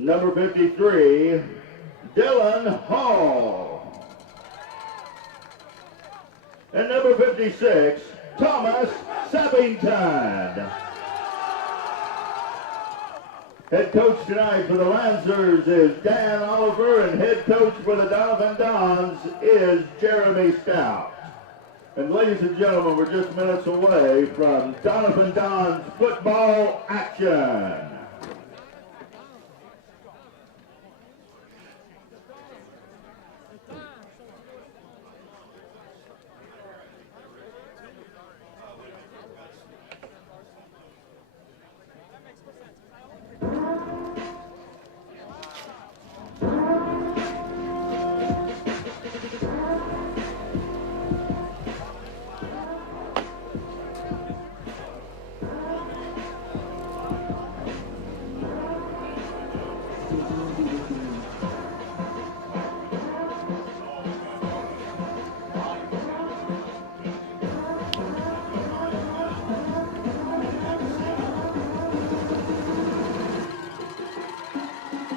Number 53, Dylan Hall. And number 56, Thomas Sappington. Head coach tonight for the Lancers is Dan Oliver, and head coach for the Doniphan Dons is Jeremy Stout. And ladies and gentlemen, we're just minutes away from Doniphan Dons football action.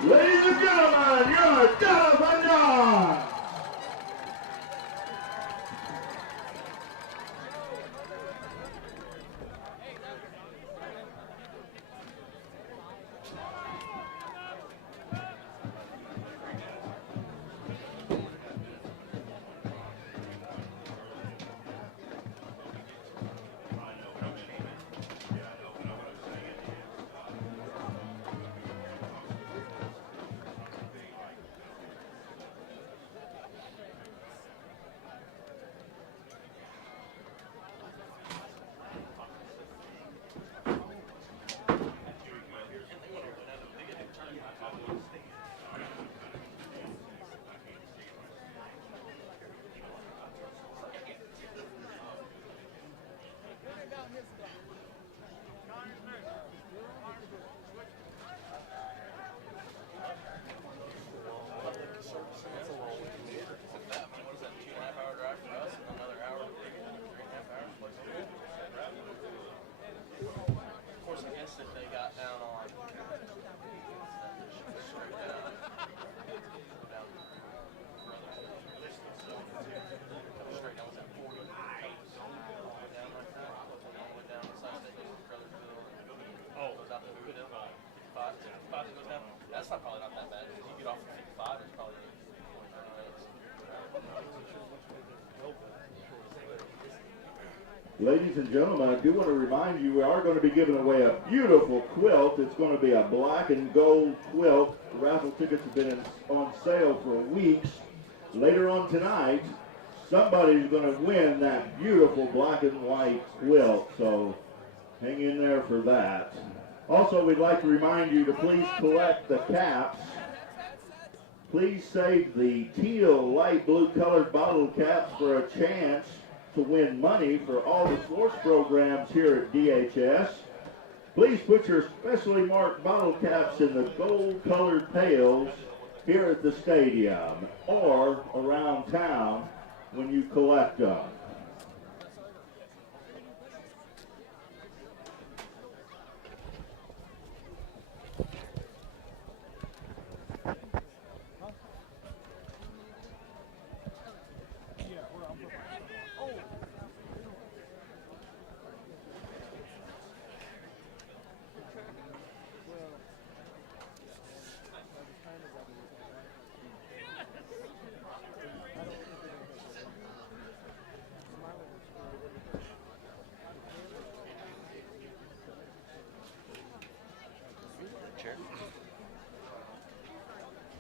Ladies and gentlemen, your Doniphan Dons. That's probably not that bad. If you get off of 55, it's probably 29 minutes. Ladies and gentlemen, I do want to remind you we are going to be giving away a beautiful quilt. It's going to be a black and gold quilt. Raffle tickets have been on sale for weeks. Later on tonight, somebody's going to win that beautiful black and white quilt, so hang in there for that. Also, we'd like to remind you to please collect the caps. Please save the teal light blue colored bottle caps for a chance to win money for all the sports programs here at DHS. Please put your specially marked bottle caps in the gold colored pails here at the stadium or around town when you collect them.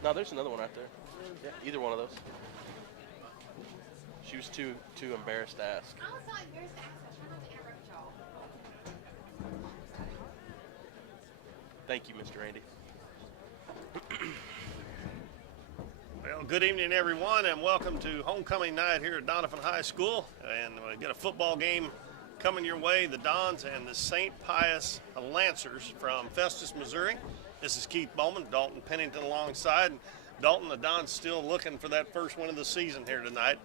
No, there's another one right there. Yeah, either one of those. She was too embarrassed to ask. I was not embarrassed to ask. I was trying not to interrupt y'all. Thank you, Mr. Randy. Well, good evening, everyone, and welcome to homecoming night here at Doniphan High School. And we got a football game coming your way, the Dons and the St. Pius Lancers from Festus, Missouri. This is Keith Bowman, Dalton Pennington alongside. Dalton, the Dons still looking for that first win of the season here tonight.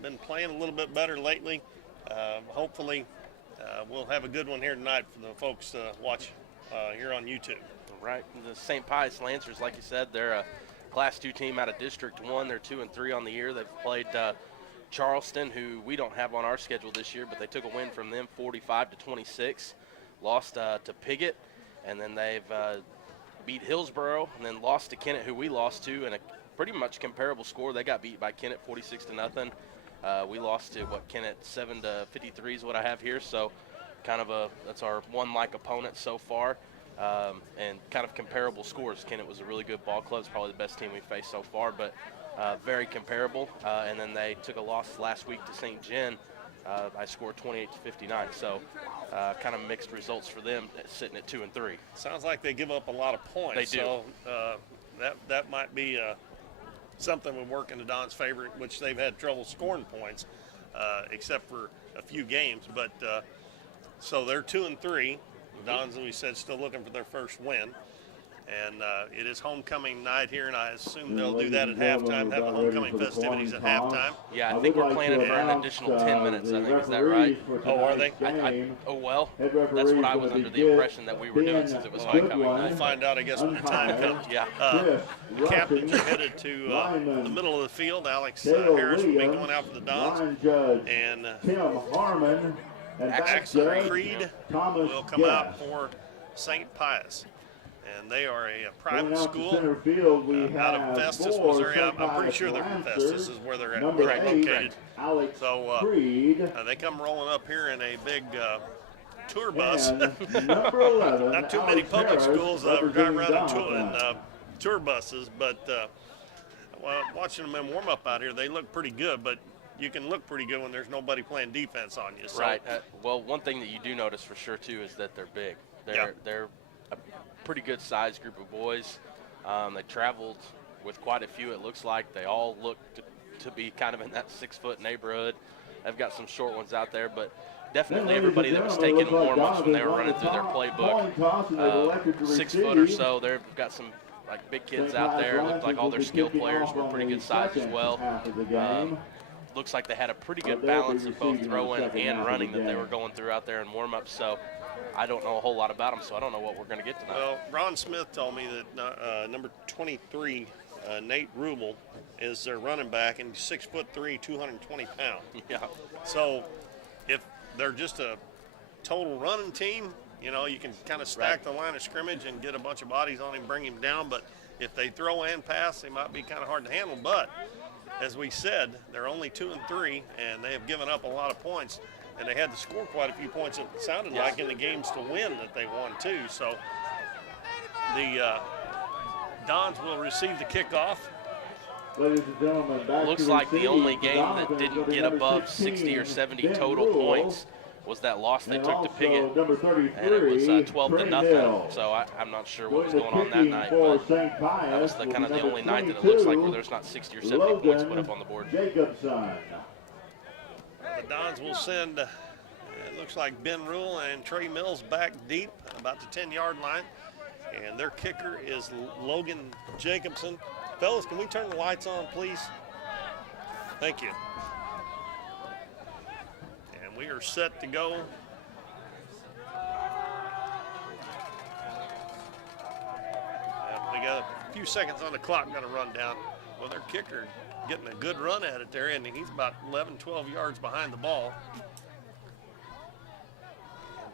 Been playing a little bit better lately. Hopefully we'll have a good one here tonight for the folks to watch here on YouTube. right? The St. Pius Lancers, like you said, they're a Class 2 team out of District 1. They're 2-3 on the year. They've played Charleston, who we don't have on our schedule this year, but they took a win from them 45-26. Lost to Piggott, and then they've beat Hillsboro, and then lost to Kennett, who we lost to in a pretty much comparable score. They got beat by Kennett 46-0. We lost to Kennett 7-53 is what I have here. So kind of that's our one-like opponent so far, and kind of comparable scores. Kennett was a really good ball club. It's probably the best team we've faced so far, but very comparable. And then they took a loss last week to St. Gen. I scored 28-59. So kind of mixed results for them, sitting at 2-3. Sounds like they give up a lot of points. They do. So that might be something would work in the Dons' favor, which they've had trouble scoring points, except for a few games. But so they're 2-3. The Dons, as we said, still looking for their first win. And it is homecoming night here, and I assume they'll do that at halftime, have the homecoming festivities at halftime. Yeah, I think we're planning for an additional 10 minutes, I think. Is that right? Oh, are they? Well, that's what I was under the impression that we were doing since it was homecoming night. We'll find out, I guess, when the time comes. Yeah. Captains are headed to the middle of the field. Alex Harris will be going out for the Dons. And Tim Harmon and Axel Creed will come out for St. Pius. And they are a private school out of Festus, Missouri. I'm pretty sure they're from Festus is where they're located. So they come rolling up here in a big tour bus. Not too many public schools drive around in tour buses, but watching them in warm up out here, they look pretty good. But you can look pretty good when there's nobody playing defense on you. So. Right. Well, one thing that you do notice for sure too is that they're big. They're a pretty good sized group of boys. They traveled with quite a few. It looks like they all look to be kind of in that 6 foot neighborhood. They've got some short ones out there, but definitely everybody that was taking warm-ups when they were running through their playbook, 6 foot or so. They've got some like big kids out there. Looked like all their skill players were pretty good size as well. Looks like they had a pretty good balance of both throwing and running that they were going through out there in warm-ups. So I don't know a whole lot about them, so I don't know what we're going to get tonight. Well, Ron Smith told me that number 23, Nate Rubel, is their running back, and 6'3", 220 pounds. Yeah. So if they're just a total running team, you know, you can kind of stack the line of scrimmage and get a bunch of bodies on him, bring him down. But if they throw and pass, they might be kind of hard to handle. But as we said, they're only 2-3, and they have given up a lot of points. And they had to score quite a few points, it sounded like, in the games to win that they won, too. So the Dons will receive the kickoff. Ladies and gentlemen, looks like the only game that didn't get above 60 or 70 total points was that loss they took to Piggott, and it was 12-0. So I'm not sure what was going on that night, but that was kind of the only night that it looks like where there's not 60 or 70 points put up on the board. The Dons will send, it looks like Ben Rule and Trey Mills back deep, about the 10-yard line. And their kicker is Logan Jacobson. Fellas, can we turn the lights on, please? Thank you. And we are set to go. We got a few seconds on the clock, got to run down. Well, their kicker getting a good run at it there, and he's about 11, 12 yards behind the ball. And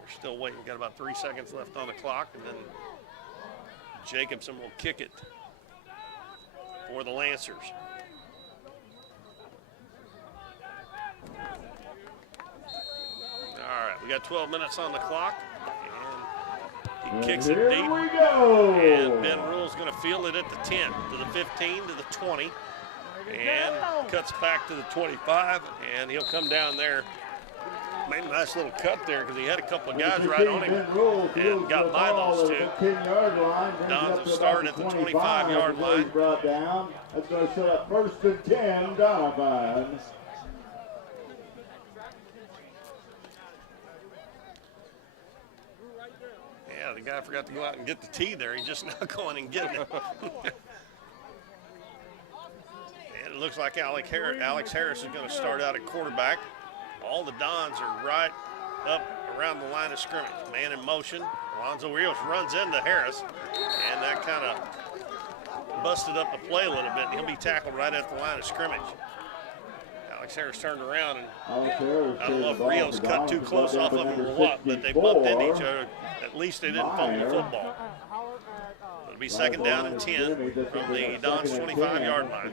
we're still waiting. We've got about 3 seconds left on the clock, and then Jacobson will kick it for the Lancers. All right, we got 12 minutes on the clock, and he kicks it deep. We go. And Ben Rule's going to field it at the 10, to the 15, to the 20. And cuts back to the 25, and he'll come down there. Made a nice little cut there because he had a couple of guys right on him and got by those two. Dons have started at the 25-yard line. That's going to set up 1st and 10, Doniphan. Yeah, the guy forgot to go out and get the tee there. He's just now going and getting it. It looks like Alex Harris is going to start out at quarterback. All the Dons are right up around the line of scrimmage. Man in motion. Alonzo Rios runs into Harris, and that kind of busted up the play a little bit. He'll be tackled right at the line of scrimmage. Alex Harris turned around, and I don't know if Rios cut too close off of him or what, but they bumped into each other. At least they didn't fumble the football. It'll be second down and 10 from the Don's 25-yard line.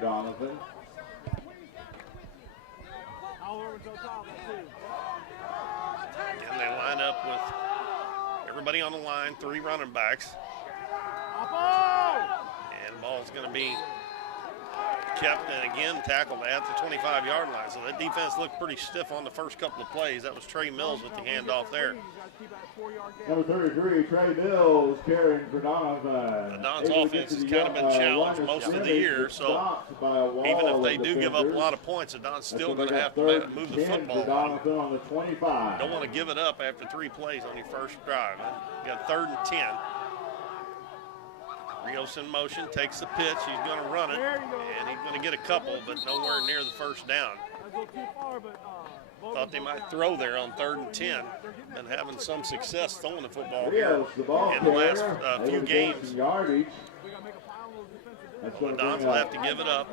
And they line up with everybody on the line, 3 running backs. And the ball's going to be kept and again tackled at the 25-yard line. So that defense looked pretty stiff on the first couple of plays. That was Trey Mills with the handoff there. Number 33, Trey Mills carrying for Doniphan. The Don's offense has kind of been challenged most of the year, so even if they do give up a lot of points, the Don's still going to have to move the football. On the 25. Don't want to give it up after 3 plays on your first drive. You got 3rd and 10. Rios in motion, takes the pitch. He's going to run it, and he's going to get a couple, but nowhere near the first down. Thought they might throw there on 3rd and 10, and having some success throwing the football here in the last few games. The Dons will have to give it up.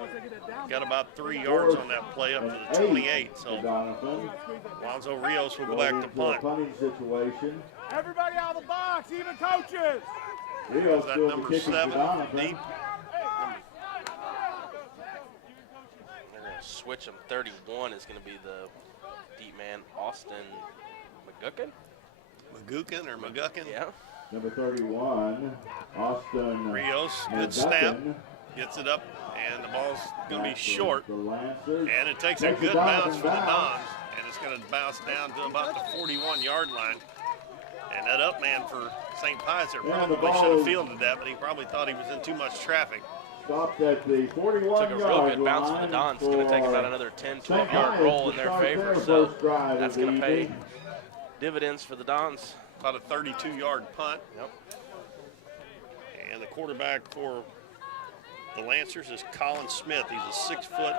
Got about 3 yards on that play up to the 28. So Alonzo Rios will go back to punt. Everybody out of the box, even coaches. Rios that number 7 deep. They're going to switch them. 31 is going to be the deep man, Austin McGuckin. McGuckin or McGuckin? Yeah. Number 31, Austin Rios, good snap. Gets it up, and the ball's going to be short. And it takes a good bounce for the Dons, and it's going to bounce down to about the 41-yard line. And that up man for St. Pius there probably should have fielded that, but he probably thought he was in too much traffic. Stopped at the 41-yard Took a real good bounce from the Dons. It's going to take about another 10, 12-yard roll in their favor, so that's going to pay dividends for the Dons. About a 32-yard punt. Yep. And the quarterback for the Lancers is Colin Smith. He's a 6-foot,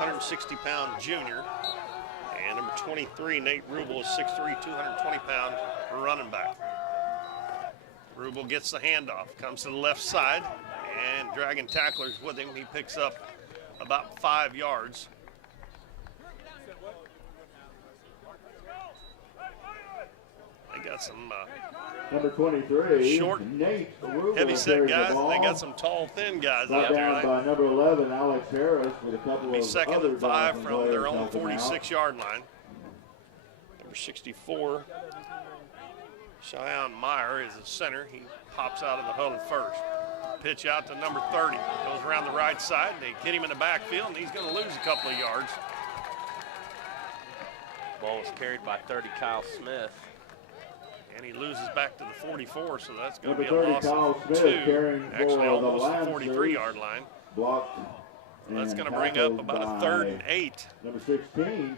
160-pound junior. And number 23, Nate Rubel, is 6'3", 220-pound running back. Rubel gets the handoff, comes to the left side, and dragging tacklers with him. He picks up about 5 yards. They got some number 23, short, Nate Rubel, heavy-set guys, and they got some tall, thin guys out there. By number 11, Alex Harris, with a couple of second other and 5 from players their own helping out. 46-yard line. Number 64, Cheyenne Meyer, is the center. He pops out of the huddle first. Pitch out to number 30. Goes around the right side. They hit him in the backfield, and he's going to lose a couple of yards. Ball was carried by 30, Kyle Smith. And he loses back to the 44, so that's going to be Number a 30, loss Kyle of Smith, 2. carrying Actually, for almost the the 43-yard line. Blocked. That's going to bring up about a 3rd and 8. Number 16,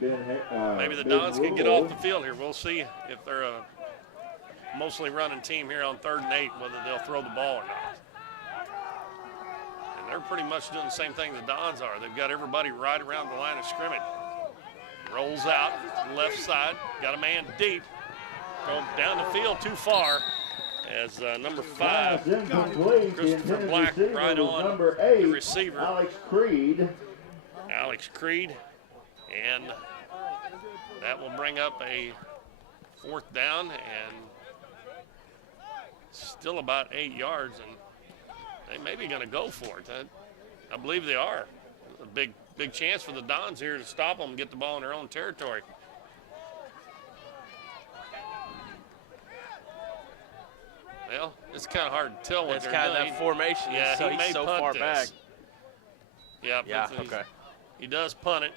Maybe the Ben Dons can get Rubel. off the field here. We'll see if they're a mostly running team here on 3rd and 8, whether they'll throw the ball or not. And they're pretty much doing the same thing the Dons are. They've got everybody right around the line of scrimmage. Rolls out, left side, got a man deep. Going down the field too far as number 5, Christopher Black, right on number 8, the receiver. Alex Creed. And that will bring up a 4th down and still about 8 yards, and they may be going to go for it. I believe they are. A big chance for the Dons here to stop them and get the ball in their own territory. Well, it's kind of hard to tell what It's they're kind of doing. that formation. Yeah, so he he's may so punt far this. back. Yeah, Okay. He does punt it,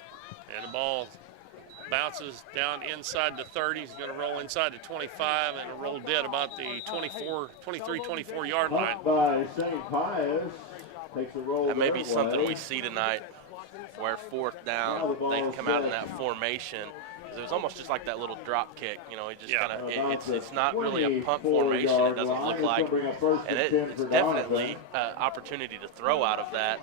and the ball bounces down inside the 30. He's going to roll inside the 25 and roll dead about the 23-24 line. Punt by St. Pius. Takes a roll That may be their something way. we see tonight, where 4th down, they can come out in that formation. It was almost just like that little drop kick, you know. It just kind of it's not really a punt formation. It doesn't look like, and it's definitely an opportunity to throw out of that,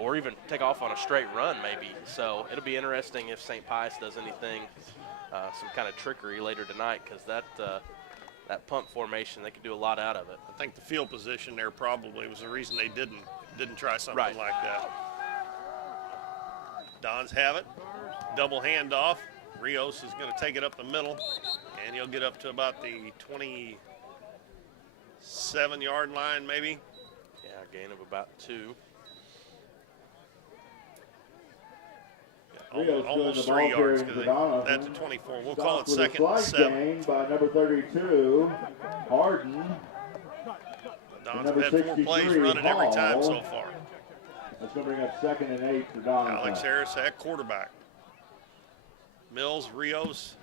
or even take off on a straight run maybe. So it'll be interesting if St. Pius does anything, some kind of trickery later tonight, because that that punt formation, they could do a lot out of it. I think the field position there probably was the reason they didn't try something Right. like that. Dons have it. Double handoff. Rios is going to take it up the middle, and he'll get up to about the 27-yard line maybe. Yeah, a gain of about 2. Rios Almost doing the 3 ball yards. carrying for That's Doniphan. to 24. We'll Stopped call it with a 2nd and slight 7. gain by number 32, Harden. The Dons number have had 4 plays 63, running every time Hall. so far. That's going to bring up 2nd and 8 for Doniphan. Alex Harris at quarterback. Mills, Rios,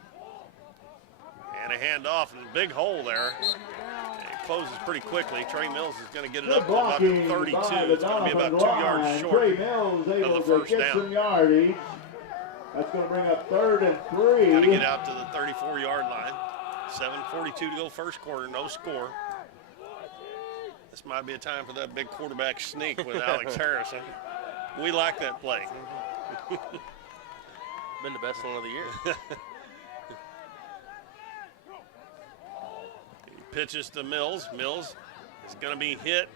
and a handoff, and a big hole there. It closes pretty quickly. Trey Mills is going to get it Good up to about the blocking 32. by the It's going to be about Doniphan 2 yards line. short. Trey Mills able the to first get down. some yardage. That's going to bring up 3rd and 3. Got to get out to the 34-yard line. 7:42 to go first quarter, no score. This might be a time for that big quarterback sneak with Alex Harrison. We like that play. Been the best one of the year. He pitches to Mills. Mills is going to be hit,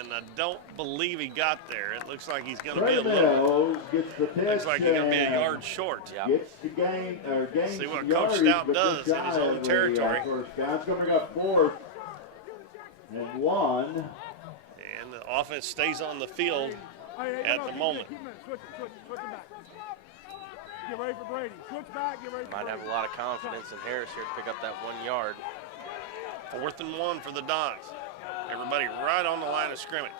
and I don't believe he got there. It looks like he's going to be Trey a little. Mills gets the pitch. Looks like he's going to be a and yard short. Yeah. Gets to gain See what some Coach yardage, Stout but does just in his shy own of the, territory. First down. It's going to bring up 4th and 1. And the offense stays on the field at the moment. Switch him back. Get ready for Brady. Switch back, get ready for Might Brady. have a lot of confidence in Harris here to pick up that 1 yard. 4th and 1 for the Dons. Everybody right on the line of scrimmage.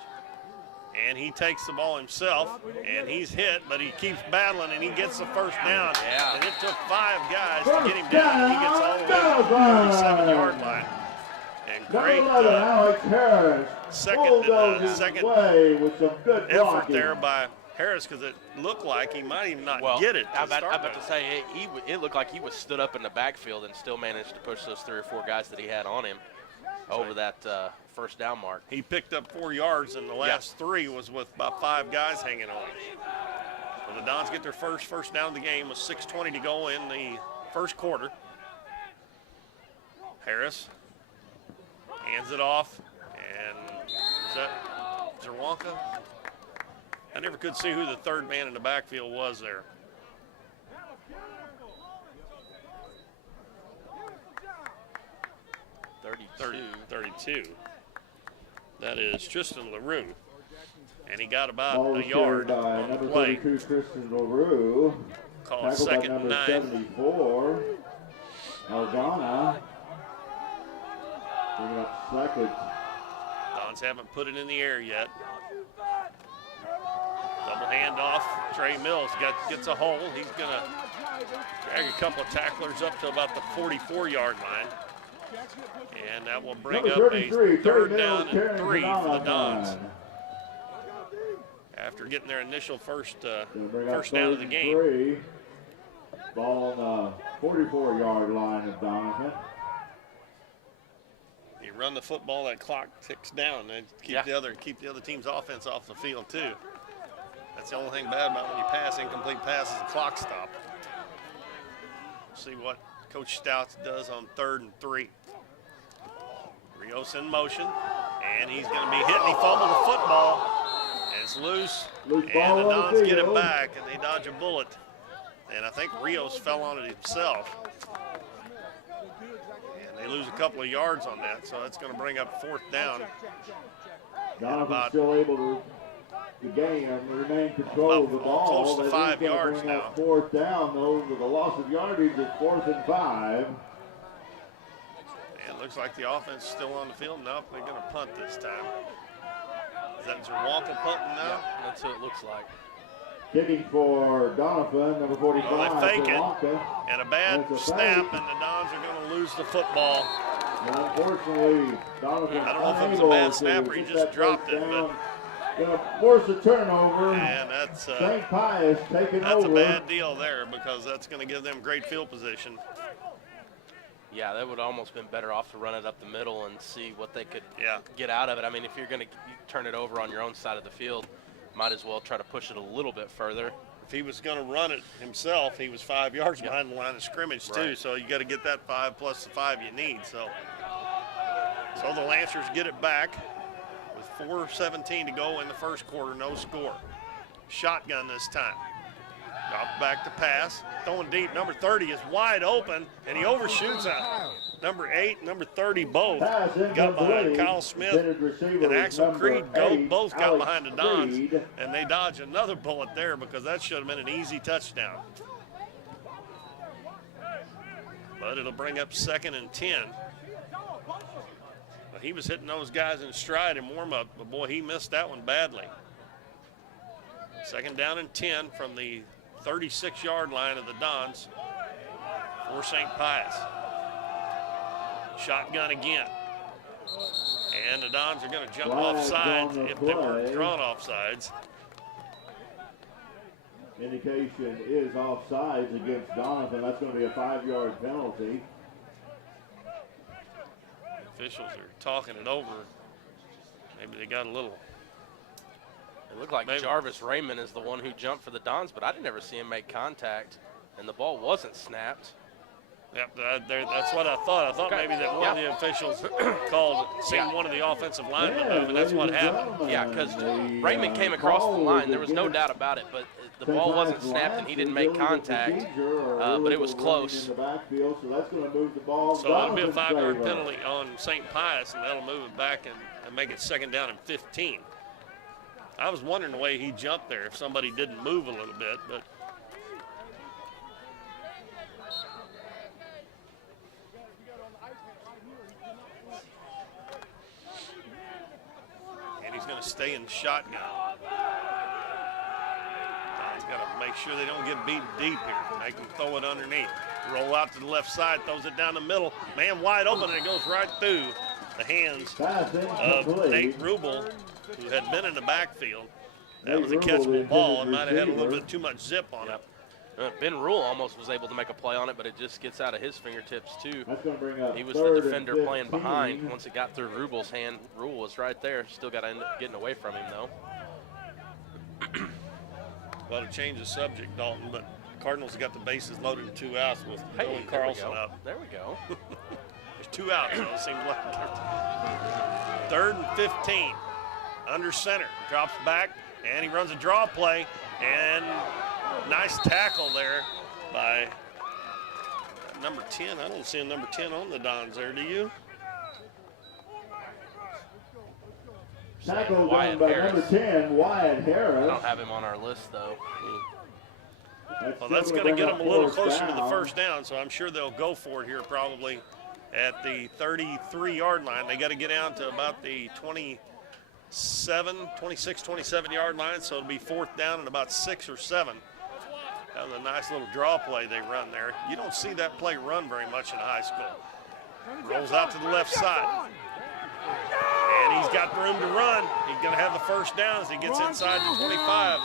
And he takes the ball himself, and he's hit, but he keeps battling, and he gets the first down. Yeah. And it took 5 guys to get him down. He gets all the way to the 37-yard line. And great Number 11, Alex Harris. second Second way with some good effort blocking. there by Harris, because it looked like he might even not Well, get it. I'm about to say, it looked like he was stood up in the backfield and still managed to push those 3 or 4 guys that he had on him over that first down mark. He picked up 4 yards, and the last 3 was with about 5 guys hanging on. So the Dons get their first down of the game with 6:20 to go in the first quarter. Harris hands it off, and is that Zerwanka? I never could see who the 3rd man in the backfield was there. Thirty-two. 32. That is Tristan LaRue. And he got about Ball a was yard carried by on the number play. 32, Tristan LaRue. Call it Tackled by 2nd and number 9. 74, Aldana. Bringing up 2nd. Dons haven't put it in the air yet. Double handoff. Trey Mills gets a hole. He's going to drag a couple of tacklers up to about the 44-yard line. And that will bring Number up 33, a Trey 3rd Mills down and carrying 3 for the Dons. Doniphan. After getting their initial first Gonna bring up first down of the 3rd and game. 3. Ball on the 44-yard line of Doniphan. You run the football, that clock ticks down, and keep the other team's offense off the field too. That's the only thing bad about when you pass incomplete passes, the clock stop. See what Coach Stout does on 3rd and 3. Rios in motion, and he's going to be hit, and he fumbled the football. And it's loose, Loose and ball the on the Dons get it field. back, and they dodge a bullet. And I think Rios fell on it himself. And they lose a couple of yards on that, so that's going to bring up 4th down. Doniphan still able to gain and remain control of the ball. Close to That is 5 gonna yards bring now. up 4th down, though, with a loss of yardage at 4th and 5. And it looks like the offense is still on the field. Nope, they're going to punt this time. Is that Zerwanka punting now? That's what it looks like. Kicking for Doniphan, number 45. Well, they fake it, Zerwanka. and a bad That's a snap, fake. and the Dons are going to lose the football. And unfortunately, Doniphan I don't know if it was a bad snap or he just dropped it, but going to force a turnover. and that's St. Pius taking a over. bad deal there, because that's going to give them great field position. Yeah, that would almost been better off to run it up the middle and see what they could Yeah. get out of it. I mean, if you're going to turn it over on your own side of the field, might as well try to push it a little bit further. If he was going to run it himself, he was 5 yards behind the line of scrimmage too. Right. So you got to get that 5 plus the 5 you need. So So the Lancers get it back with 4:17 to go in the first quarter, no score. Shotgun this time. Drop back to pass, throwing deep. Number 30 is wide open, and he overshoots out. Number 8, number 30 both got behind Kyle Smith and Axel Creed. Both got behind the Dons, and they dodge another bullet there because that should have been an easy touchdown. But it'll bring up 2nd and 10. But he was hitting those guys in stride in warm-up, but boy, he missed that one badly. 2nd down and 10 from the 36-yard line of the Dons for St. Pius. Shotgun again. And the Dons are going to jump off sides if they were drawn off sides. Indication is offsides against Doniphan. That's going to be a 5-yard penalty. Officials are talking it over. Maybe they got a little. It looked like Jarvis Raymond is the one who jumped for the Dons, but I didn't ever see him make contact, and the ball wasn't snapped. Yep, that's what I thought. I thought maybe that one of the officials called, seen one of the offensive linemen move, and that's what happened. Yeah, because Raymond came across the line. There was no doubt about it, but the ball wasn't snapped, and he didn't make contact, but it was close. So that'll be a 5-yard penalty on St. Pius, and that'll move it back and make it 2nd down and 15. I was wondering the way he jumped there if somebody didn't move a little bit, but and he's going to stay in the shotgun. He's got to make sure they don't get beat deep here. Make them throw it underneath. Roll out to the left side, throws it down the middle. Man wide open, and it goes right through the hands of Nate Rubel, who had been in the backfield. That was a catchable ball. It might have had a little bit too much zip on it. Ben Rule almost was able to make a play on it, but it just gets out of his fingertips, too. Bring he was the defender playing behind. Once it got through Rubel's hand, Rule was right there. Still got to end up getting away from him, though. Well, to change the subject, Dalton, but Cardinals got the bases loaded in 2 outs with Dylan Carlson up. There we go. There's 2 outs, though, it seems like. 3rd and 15. Under center. Drops back, and he runs a draw play. And nice tackle there by number 10. I don't see a number 10 on the Dons there, do you? Tackle done by number 10, Wyatt Harris. I don't have him on our list, though. Well, that's going to get them a little closer to the 1st down, so I'm sure they'll go for it here probably at the 33-yard line. They got to get down to about the 26, 27-yard line, so it'll be 4th down and about 6 or 7. That was a nice little draw play they run there. You don't see that play run very much in high school. Rolls out to the left side. And he's got room to run. He's going to have the 1st down as he gets inside the 25.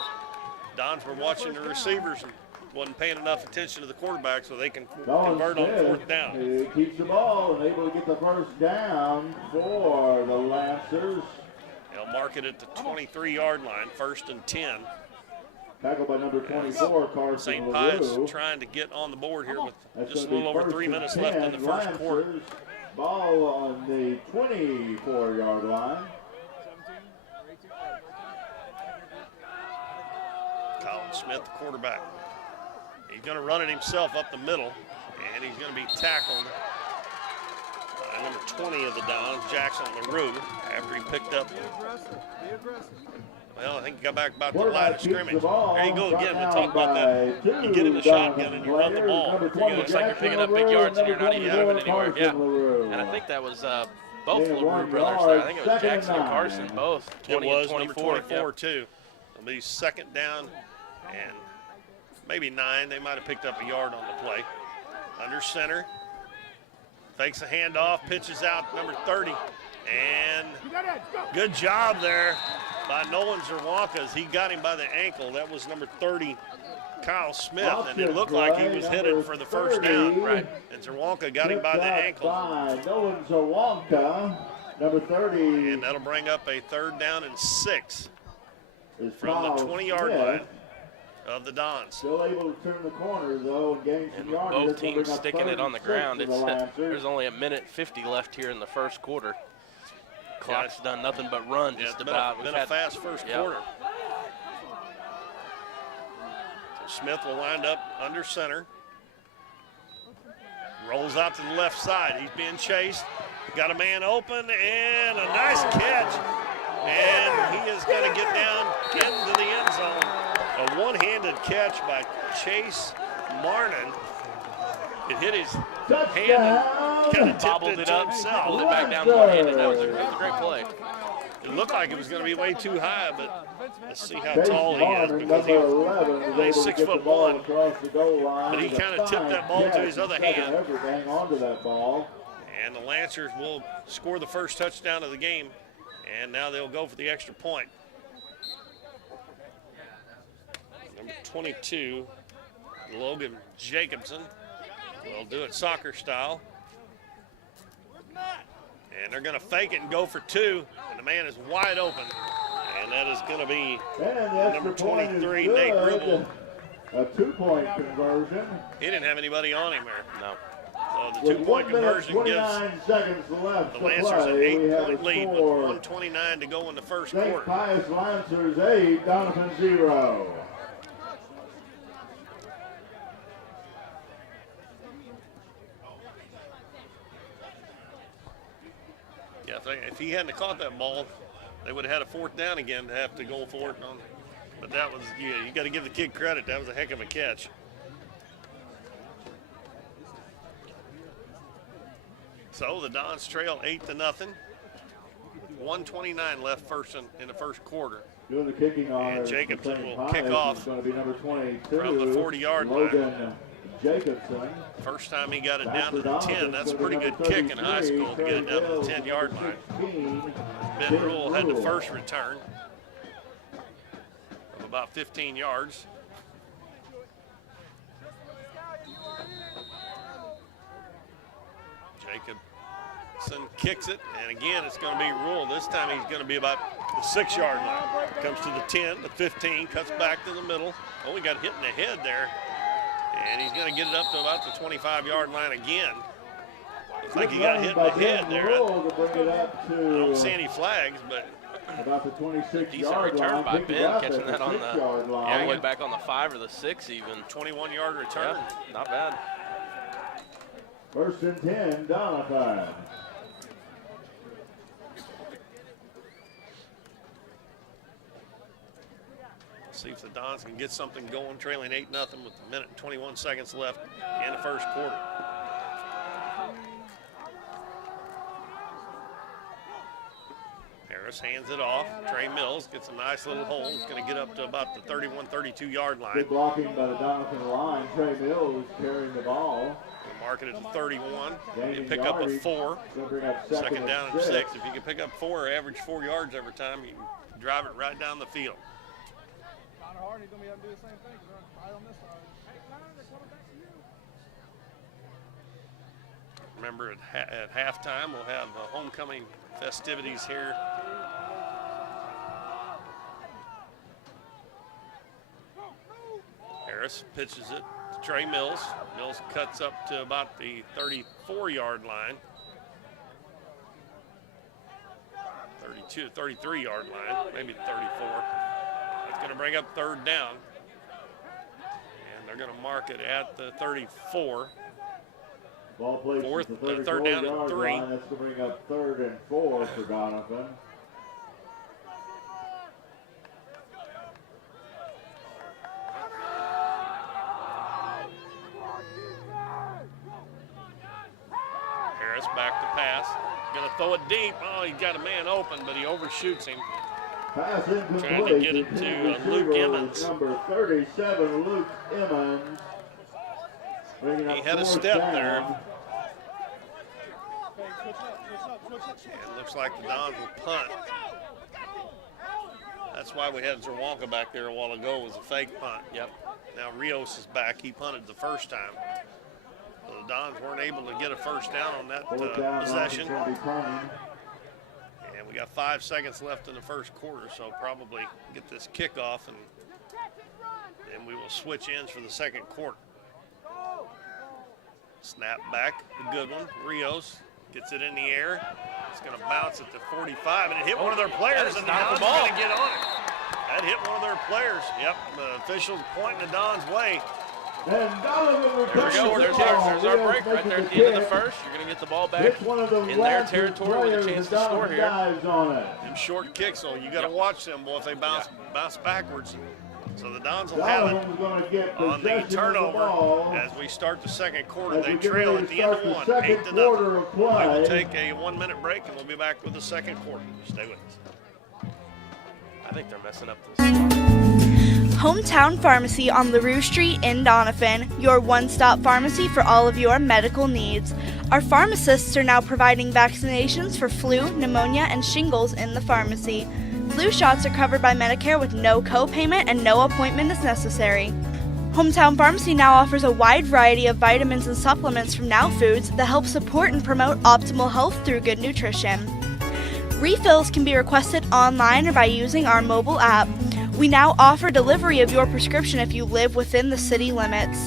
Dons were watching the receivers and wasn't paying enough attention to the quarterback so they can convert on 4th down. He keeps the ball and able to get the 1st down for the Lancers. They'll mark it at the 23-yard line, 1st and 10. Tackled by number 24, Carson St. Pius trying to get on the board here with just a little over 3 minutes left in the first quarter. Ball on the 24-yard line. Colin Smith, the quarterback. He's going to run it himself up the middle, and he's going to be tackled by number 20 of the Dons, Jackson LaRue, after he picked up. Well, I think he got back about the line of scrimmage. There you go again. We talk about that. You get in the shotgun and you run the ball. It looks like you're picking up big yards and you're not even moving anywhere. Yeah. And I think that was both LaRue brothers there. I think it was Jackson and Carson, both 20 and 24. Number 24, too. It'll be 2nd down and maybe 9. They might have picked up a yard on the play. Under center. Fakes a handoff, pitches out number 30. And good job there by Nolan Zerwanka. He got him by the ankle. That was number 30, Kyle Smith, and it looked like he was headed for the 1st down. Right. And Zerwanka got him by the ankle. By Nolan Zerwanka, number 30. And that'll bring up a 3rd down and 6 from the 20-yard line of the Dons. Still able to turn the corner, though, and gain some yardage. Both teams sticking it on the ground. There's only a minute 50 left here in the first quarter. Clock's done nothing but run Yeah, just it's about. been a fast first quarter. So Smith will wind up under center. Rolls out to the left side. He's being chased. Got a man open and a nice catch. And he is going to get down into the end zone. A one-handed catch by Chase Marnin. It hit his hand and kind of Bobbled tipped it it to up, himself. pulled it back down one-handed. That was a great play. It looked like it was going to be way too high, but let's see how Chase tall he is, Martin, because number 11, was he's able to get the 6'1", ball across the goal line. but he With a kind of tipped fine that ball to catch his other and set hand. everything onto that ball. And the Lancers will score the first touchdown of the game, and now they'll go for the extra point. Number 22, Logan Jacobson, will do it soccer style. And they're going to fake it and go for two, and the man is wide open. And that is going to be number 23, Nate Rubel. A two-point conversion. He didn't have anybody on him there. No. So the With 2-point 1 minute, conversion gives 29 seconds left the to Lancers an play. We have 8-point a lead with score. 1:29 to go in the first St. quarter. Pius Lancers 8, Doniphan 0. Yeah, if he hadn't caught that ball, they would have had a fourth down again to have to go for it. But that was, you got to give the kid credit. That was a heck of a catch. So the Dons trail 8-0. 1:29 left in the first quarter. Doing the kicking on And it, Jacobson St. will Pius kick off is going to be number 22 from the 40-yard line. Logan Jacobson. First time he got it Back down to for the Doniphan, 10. That's a gonna be pretty good number kick in high 33, school to get it down to the 10-yard line. 16, Ben Rule had the first return of about 15 yards. Jacobson kicks it, and again it's going to be Rule. This time he's going to be about the 6-yard line. Comes to the 10, the 15, cuts back to the middle. Oh, he got hit in the head there. And he's going to get it up to about the 25-yard line again. Looks like he got hit in the head there. I don't see any flags, but about the 26-yard Decent line. return by Picked it Ben, up catching at that on the 6-yard line. all the way back on the 5 or the 6 even. 21-yard return. Yeah, not bad. First and 10, Doniphan. See if the Dons can get something going, trailing 8-0 with a minute and 21 seconds left in the first quarter. Harris hands it off. Trey Mills gets a nice little hole. He's going to get up to about the 31, 32-yard line. Good blocking by the Doniphan line. Trey Mills carrying the ball. Mark it at the 31. You Gaining pick up a yardage. 4. Gonna bring up Second down and 6. 6. If you can pick up 4, average 4 yards every time, you can drive it right down the field. Kind of hard. He's gonna be able to do the same thing. He's right on this side. Hey, Connor, they're coming back to you. Remember, at halftime, we'll have homecoming festivities here. Harris pitches it to Trey Mills. Mills cuts up to about the 34-yard line. 32, 33-yard line, maybe 34. That's going to bring up third down. And they're going to mark it at the 34. Ball placed Fourth, at the third down and 34-yard 3. line. That's going to bring up 3rd and 4 for Doniphan. Harris back to pass. Going to throw it deep. Oh, he's got a man open, but he overshoots him. Pass incomplete. Trying to get it The to Luke receiver Emmons. was number 37, Luke Emmons. Bringing He up had a 4th step down. there. It looks like the Dons will punt. That's why we had Zerwanka back there a while ago. It was a fake punt. Yep. Now Rios is back. He punted the first time. So the Dons weren't able to get a first down on that 4th down, possession. Doniphan's gonna be punting. And we got 5 seconds left in the first quarter, so probably get this kickoff, and then we will switch ends for the second quarter. Snap back, a good one. Rios gets it in the air. It's going to bounce at the 45, and it hit one of their players, and the not Dons the are ball. going to get on it. That hit one of their players. Yep, the officials pointing the Dons' way. And Donovan There we recovers go. the There's ball. our break right Rios there at makes the end of it the a first. You're going to get the ball back kick. It's one of the in their Lancers territory with a players chance to that score here. dives on it. Them short kicks, so you got to Yep. watch them, boy, if they bounce backwards. So the Dons will have it Donovan's going to get on the possession of the turnover ball. as we start the second quarter. As They we get trail ready at to the end start of the one, second 8-0. quarter of We will play. take a 1-minute break, and we'll be back with the second quarter. Stay with us. I think they're messing up this. Hometown Pharmacy on LaRue Street in Doniphan, your one-stop pharmacy for all of your medical needs. Our pharmacists are now providing vaccinations for flu, pneumonia, and shingles in the pharmacy. Flu shots are covered by Medicare with no co-payment and no appointment is necessary. Hometown Pharmacy now offers a wide variety of vitamins and supplements from Now Foods that help support and promote optimal health through good nutrition. Refills can be requested online or by using our mobile app. We now offer delivery of your prescription if you live within the city limits.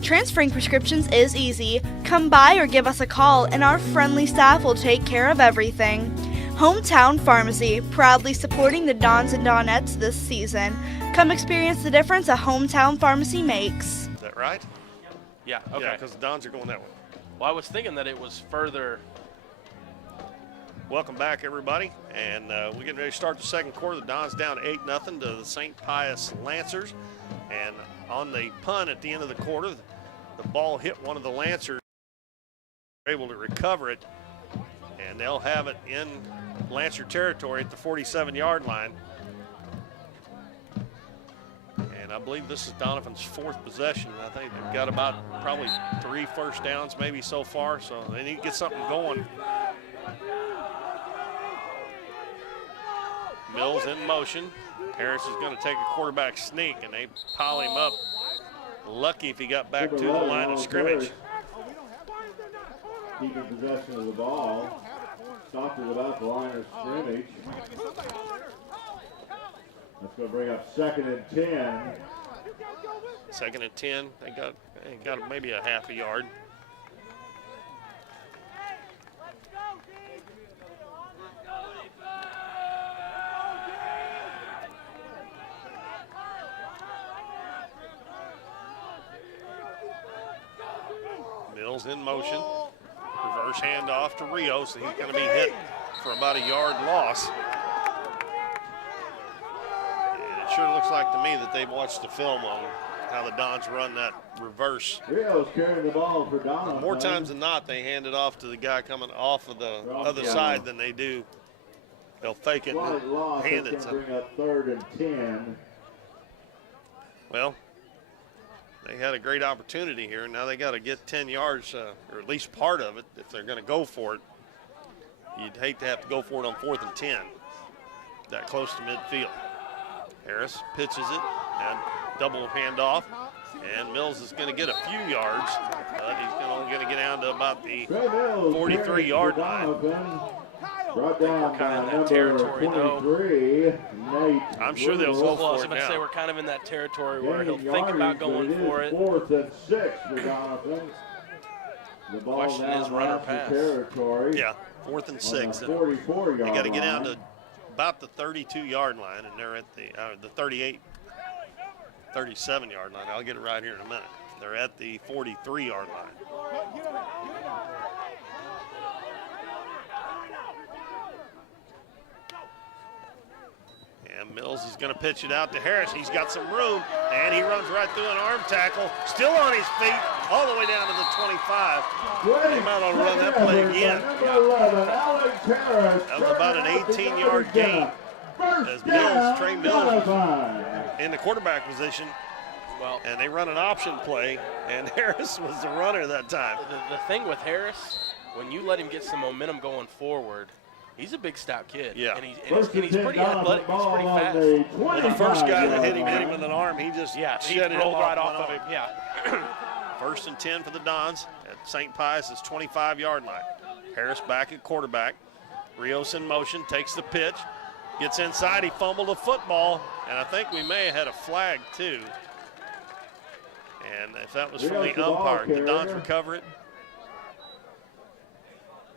Transferring prescriptions is easy. Come by or give us a call and our friendly staff will take care of everything. Hometown Pharmacy, proudly supporting the Dons and Donettes this season. Come experience the difference a Hometown Pharmacy makes. Is that right? Yeah, okay. Yeah, because the Dons are going that way. Well, I was thinking that it was further. Welcome back, everybody. And we're getting ready to start the second quarter. The Dons down 8-0 to the St. Pius Lancers. And on the punt at the end of the quarter, the ball hit one of the Lancers. They're able to recover it. And they'll have it in Lancer territory at the 47-yard line. And I believe this is Doniphan's fourth possession. I think they've got about probably 3 first downs maybe so far. So they need to get something going. Mills in motion. Harris is going to take a quarterback sneak, and they pile him up. Lucky if he got back to the line of scrimmage. Keeping possession of the ball. Stopped at about the line of scrimmage. That's going to bring up 2nd and 10. 2nd and 10. They got maybe a half a yard. Mills in motion. Reverse handoff to Rios. He's going to be hit for about a yard loss. And it sure looks like to me that they've watched the film on how the Dons run that reverse. Rios carrying the ball for Donovan. More times than not, they hand it off to the guy coming off of the other side than they do. They'll fake it Slight and loss. hand It's it. going to bring up 3rd and 10. Well, they had a great opportunity here. Now they got to get 10 yards, or at least part of it, if they're going to go for it. You'd hate to have to go for it on 4th and 10, that close to midfield. Harris pitches it and double handoff, and Mills is going to get a few yards, but he's only going to get down to about the 43-yard line. Brought down kind of by in that number territory, though. 23, Nate. I'm sure they'll Willis. go Well, I for was it going to say now. we're kind of in that territory where he'll Gaining think about yardage, going but for it. 4th and 6 for Donovan. The ball Question down is run or Lancer pass. territory. Yeah, 4th and 6. 44-yard They got to get down line. to about the 32-yard line, and they're at the 37-yard line. I'll get it right here in a minute. They're at the 43-yard line. And Mills is going to pitch it out to Harris. He's got some room, and he runs right through an arm tackle. Still on his feet, all the way down to the 25. They might ought to run that play again. That was about an 18-yard gain as Trey Mills was in the quarterback position. Well, And they run an option play, and Harris was the runner that time. the thing with Harris, when you let him get some momentum going forward, he's a big stout kid. Yeah. And he's pretty athletic. He's pretty fast. Well, the first guy that hit him with an arm, he just Yeah, he shed it rolled right off off of him. Yeah. 1st and 10 for the Dons at St. Pius' 25-yard line. Harris back at quarterback. Rios in motion, takes the pitch, gets inside. He fumbled the football, and I think we may have had a flag too. And if that was from the umpire, did Dons recover it?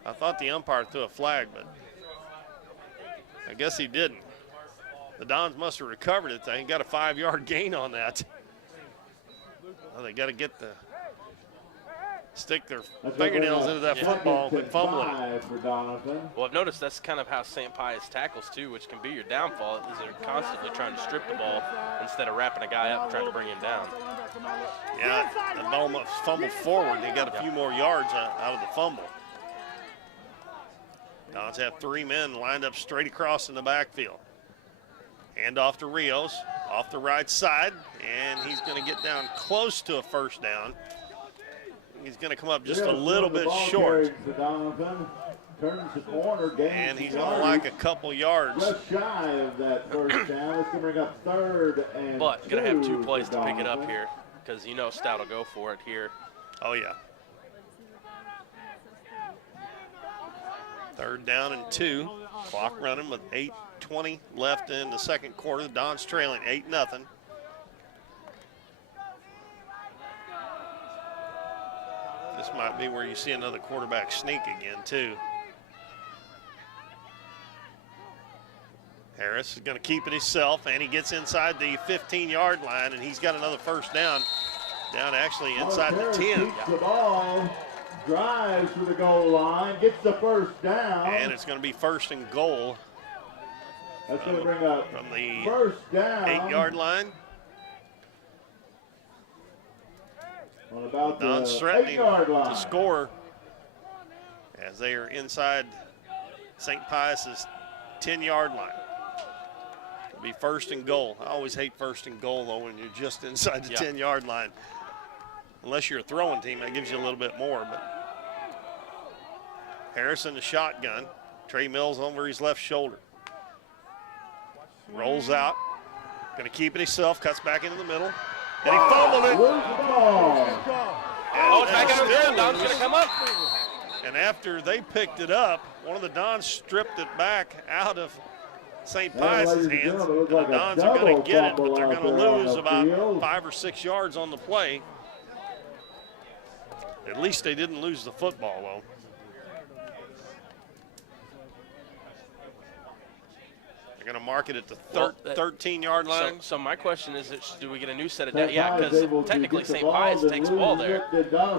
I thought the umpire threw a flag, but I guess he didn't. The Dons must have recovered it. They got a 5-yard gain on that. Well, they got to stick their fingernails into that football and fumble it. Well, I've noticed that's kind of how St. Pius tackles too, which can be your downfall, is they're constantly trying to strip the ball instead of wrapping a guy up and trying to bring him down. Yeah, the ball must fumble forward. They got a few more yards out of the fumble. Dons have 3 men lined up straight across in the backfield. Hand off to Rios, off the right side, and he's going to get down close to a first down. He's going to come up just a little bit short. Turns the corner, and he's going to lack a couple yards. Just shy of that first down. It's going to bring up 3rd and But going to have 2 plays to pick it up here, because you know Stout will go for it here. Oh, yeah. 3rd down and 2. Clock running with 8:20 left in the second quarter. The Dons trailing 8-0. This might be where you see another quarterback sneak again, too. Harris is going to keep it himself, and he gets inside the 15-yard line, and he's got another first down. Down actually inside the 10. Keeps the ball, drives to the goal line, gets the first down. And it's going to be 1st and goal. That's going to bring up from the first down. 8-yard line. On about the Don's threatening 8-yard line to score as they are inside St. Pius's 10-yard line. It'll be 1st and goal. I always hate 1st and goal, though, when you're just inside the 10-yard line. Unless you're a throwing team, that gives you a little bit more. But Harrison, the shotgun. Trey Mills over his left shoulder. Rolls out. Going to keep it himself. Cuts back into the middle. And he fumbled it. Oh, it's back under the field. Don's going to come up. And after they picked it up, one of the Dons stripped it back out of St. Pius's hands. And the Dons are going to get it, but they're going to lose about 5 or 6 yards on the play. At least they didn't lose the football, though. They're going to mark it at the 13-yard line. So my question is, do we get a new set of downs? Yeah, because technically St. Pius takes the ball there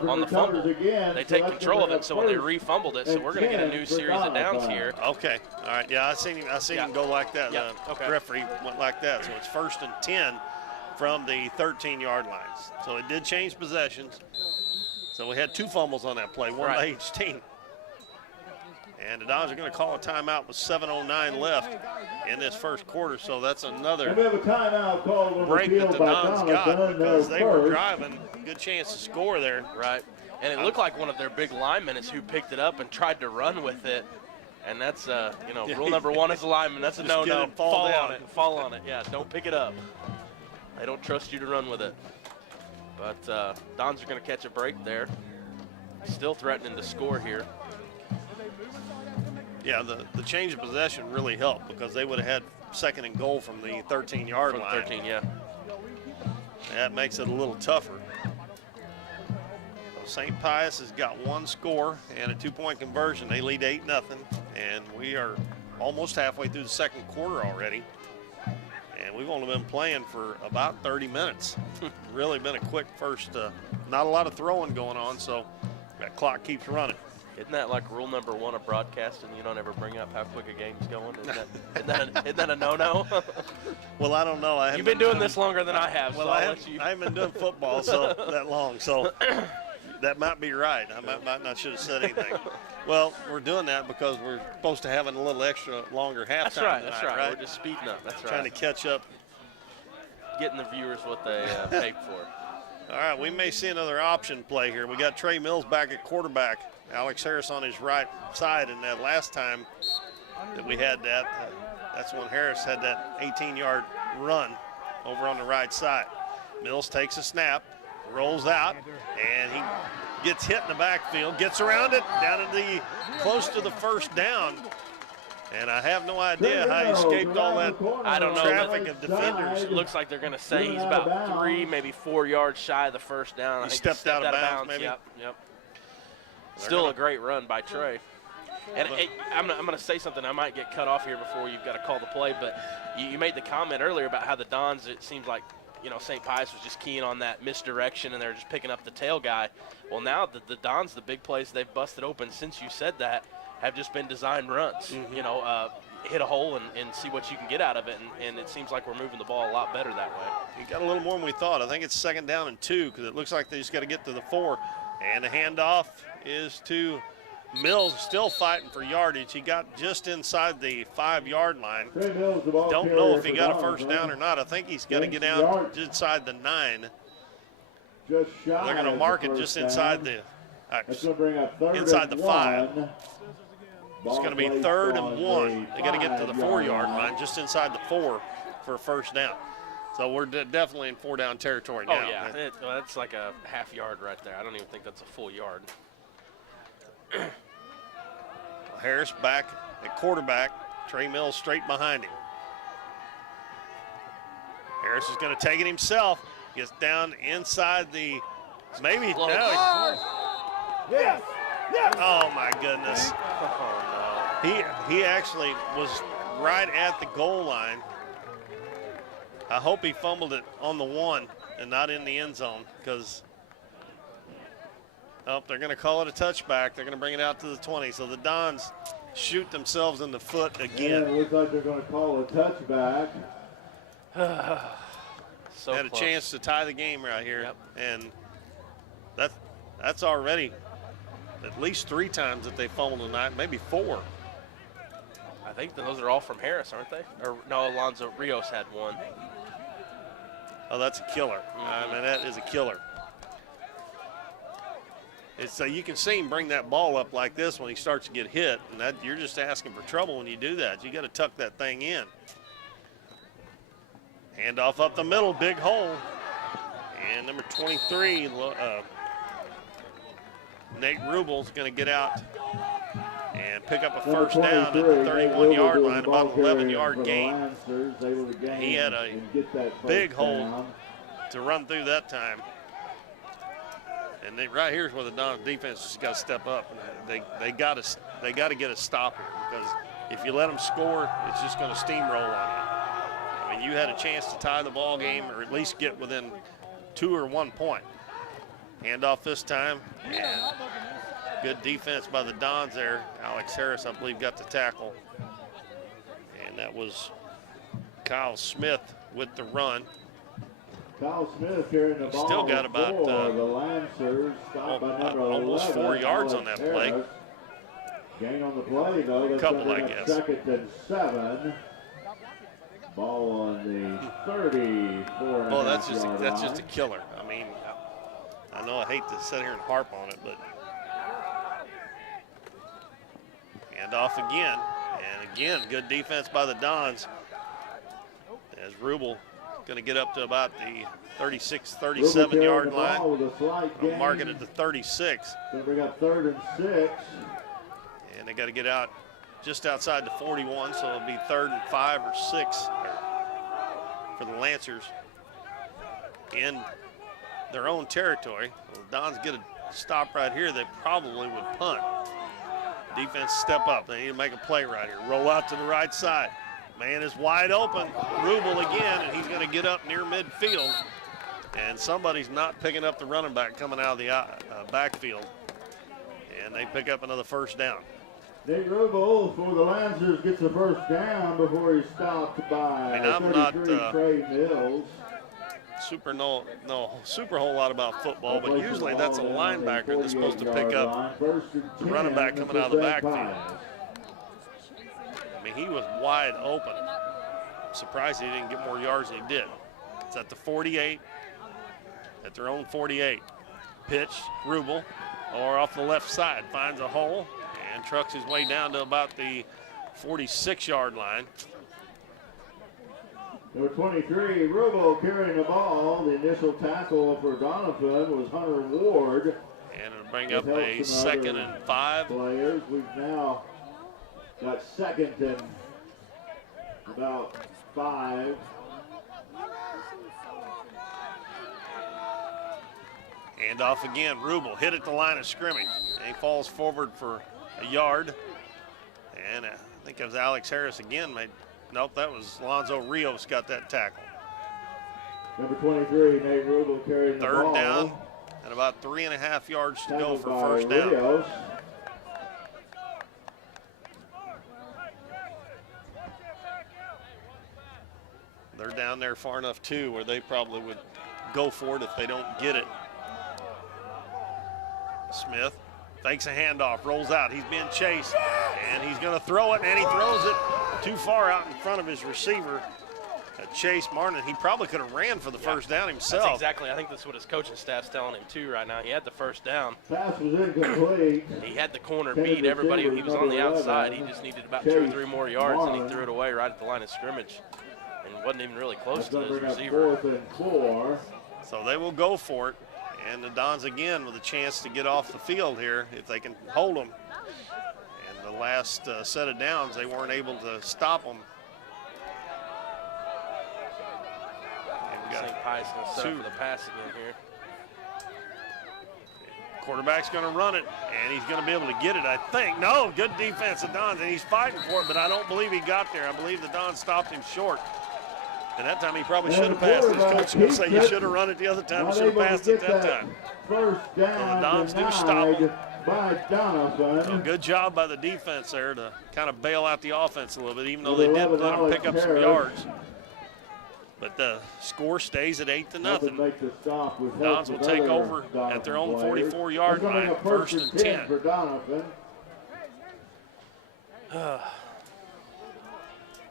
on the fumble. They take control of it, so when they refumbled it, so we're going to get a new series of downs here. Okay, all right, yeah, I seen him go like that. Yeah. Okay. The referee went like that, so it's 1st and 10 from the 13-yard lines. So it did change possessions. So we had 2 fumbles on that play, one by each team. And the Dons are going to call a timeout with 7:09 left in this first quarter, so that's another break that the Dons got because they were driving. Good chance to score there. Right. And it looked like one of their big linemen is who picked it up and tried to run with it. And that's, rule number 1 as a lineman. That's a no-no. Fall on it. Fall on it. Yeah, don't pick it up. They don't trust you to run with it. But Dons are going to catch a break there. Still threatening to score here. Yeah, the change of possession really helped because they would have had 2nd and goal from the 13-yard line. 13, yeah. That makes it a little tougher. So St. Pius has got 1 score and a 2-point conversion. They lead 8-0, and we are almost halfway through the second quarter already. And we've only been playing for about 30 minutes. Really been a quick first, not a lot of throwing going on, so that clock keeps running. Isn't that like rule number 1 of broadcasting? You don't ever bring up how quick a game's going? Isn't that a no-no? Well, I don't know. You've been doing this longer than I have. Well, so I haven't been doing football that long, so that might be right. I might not should have said anything. Well, we're doing that because we're supposed to have a little extra longer halftime. That's right. We're just speeding up. That's right. Trying to catch up. Getting the viewers what they paid for. All right, we may see another option play here. We got Trey Mills back at quarterback. Alex Harris on his right side, and that last time that we had that's when Harris had that 18-yard run over on the right side. Mills takes a snap, rolls out, and he gets hit in the backfield, gets around it, down to the close to the first down. And I have no idea how he escaped all that traffic of defenders. It looks like they're going to say he's about 3, maybe 4 yards shy of the first down. He stepped out of bounds, maybe? Yep. Still a great run by Trey. And I'm going to say something. I might get cut off here before you've got to call the play, but you made the comment earlier about how the Dons, it seems like, St. Pius was just keying on that misdirection and they're just picking up the tail guy. Well, now the Dons, the big plays they've busted open since you said that have just been designed runs. Hit a hole and see what you can get out of it, and it seems like we're moving the ball a lot better that way. You got a little more than we thought. I think it's 2nd down and 2 because it looks like they just got to get to the 4. And the handoff is to Mills, still fighting for yardage. He got just inside the 5-yard line. Don't know if he got a first down or not. I think he's got to get down just inside the 9. Just shy. They're going to mark it just inside the inside the 5. It's going to be 3rd and 1. They got to get to the 4-yard line, just inside the 4 for a first down. So we're definitely in 4-down territory now. Oh, yeah. That's like a half yard right there. I don't even think that's a full yard. Harris back at quarterback. Trey Mills straight behind him. Harris is going to take it himself. Gets down inside the maybe. Yes. Oh, my goodness. He actually was right at the goal line. I hope he fumbled it on the 1 and not in the end zone because they're going to call it a touchback. They're going to bring it out to the 20. So the Dons shoot themselves in the foot again. Yeah, it looks like they're going to call a touchback. Had a chance to tie the game right here. Yep. And that's already at least 3 times that they fumbled tonight, maybe 4. I think those are all from Harris, aren't they? Or no, Alonzo Rios had one. Oh, that's a killer. I mean, that is a killer. It's you can see him bring that ball up like this when he starts to get hit, and you're just asking for trouble when you do that. You got to tuck that thing in. Handoff up the middle, big hole. And number 23, Nate Rubel's going to get out and pick up a first down at the 31-yard line, about an 11-yard gain. He had a big hole to run through that time. And right here's where the Dons defense has got to step up. They got to get a stop here because if you let them score, it's just going to steamroll on you. I mean, you had a chance to tie the ball game or at least get within 2 or 1 point. Handoff this time. And good defense by the Dons there. Alex Harris, I believe, got the tackle. And that was Kyle Smith with the run. Kyle Smith carrying the ball. Still got about the Lancers, stopped by number almost 11, 4 yards on that Harris. play. Gain on the play, though. That's Couple, going I to guess. 2nd and 7. Ball on the 34. Well, that's just a killer. I mean, I know I hate to sit here and harp on it, but handoff again, and again, good defense by the Dons. As Rubel going to get up to about the 36, 37-yard line. I'll mark it at the 36. Going to bring up 3rd and 6. And they got to get out just outside the 41, so it'll be 3rd and 5 or 6 for the Lancers in their own territory. Well, the Dons get a stop right here, they probably would punt. Defense step up. They need to make a play right here. Roll out to the right side. Man is wide open. Rubel again, and he's going to get up near midfield. And somebody's not picking up the running back coming out of the backfield. And they pick up another first down. Nate Rubel for the Lancers gets the first down before he's stopped by 33 Trey Mills. Super whole lot about football, but usually that's a linebacker that's supposed to pick up the running back coming out of the backfield. I mean, he was wide open. I'm surprised he didn't get more yards than he did. It's at the 48, at their own 48. Pitch, Rubel, or off the left side, finds a hole and trucks his way down to about the 46-yard line. Number 23, Rubel carrying the ball. The initial tackle for Doniphan was Hunter Ward. And it'll bring up a 2nd and 5. Players, we've now got 2nd and about 5. Hand off again. Rubel hit at the line of scrimmage. And he falls forward for a yard. And I think it was Alex Harris again. Nope, that was Alonzo Rios got that tackle. Number 23, Nate Rubel carrying the ball. Third down and about 3.5 yards to go Tackled for by first down. Rios. They're down there far enough too where they probably would go for it if they don't get it. Smith fakes a handoff, rolls out. He's being chased, and he's going to throw it, and he throws it too far out in front of his receiver. Chase Martin, he probably could have ran for the first down himself. That's exactly. I think that's what his coaching staff's telling him too right now. He had the first down. Pass was incomplete. He had the corner beat. Everybody, he was on the outside. He just needed about 2 or 3 more yards, and he threw it away right at the line of scrimmage. And wasn't even really close to his receiver. 4th and 4. So they will go for it. And the Dons again with a chance to get off the field here if they can hold them. And the last set of downs, they weren't able to stop them. St. Pius going to set up for the pass again here. Quarterback's going to run it, and he's going to be able to get it, I think. No, good defense of Dons, and he's fighting for it, but I don't believe he got there. I believe the Dons stopped him short. And that time he probably should have passed. His coach will say you should have run it the other time. You should have passed it that time. First down, the Dons do stop him. By Doniphan. So good job by the defense there to kind of bail out the offense a little bit, even though they did let him pick up some yards. But the score stays at 8-0. Dons will take over at their own 44-yard line, 1st and 10. For Doniphan.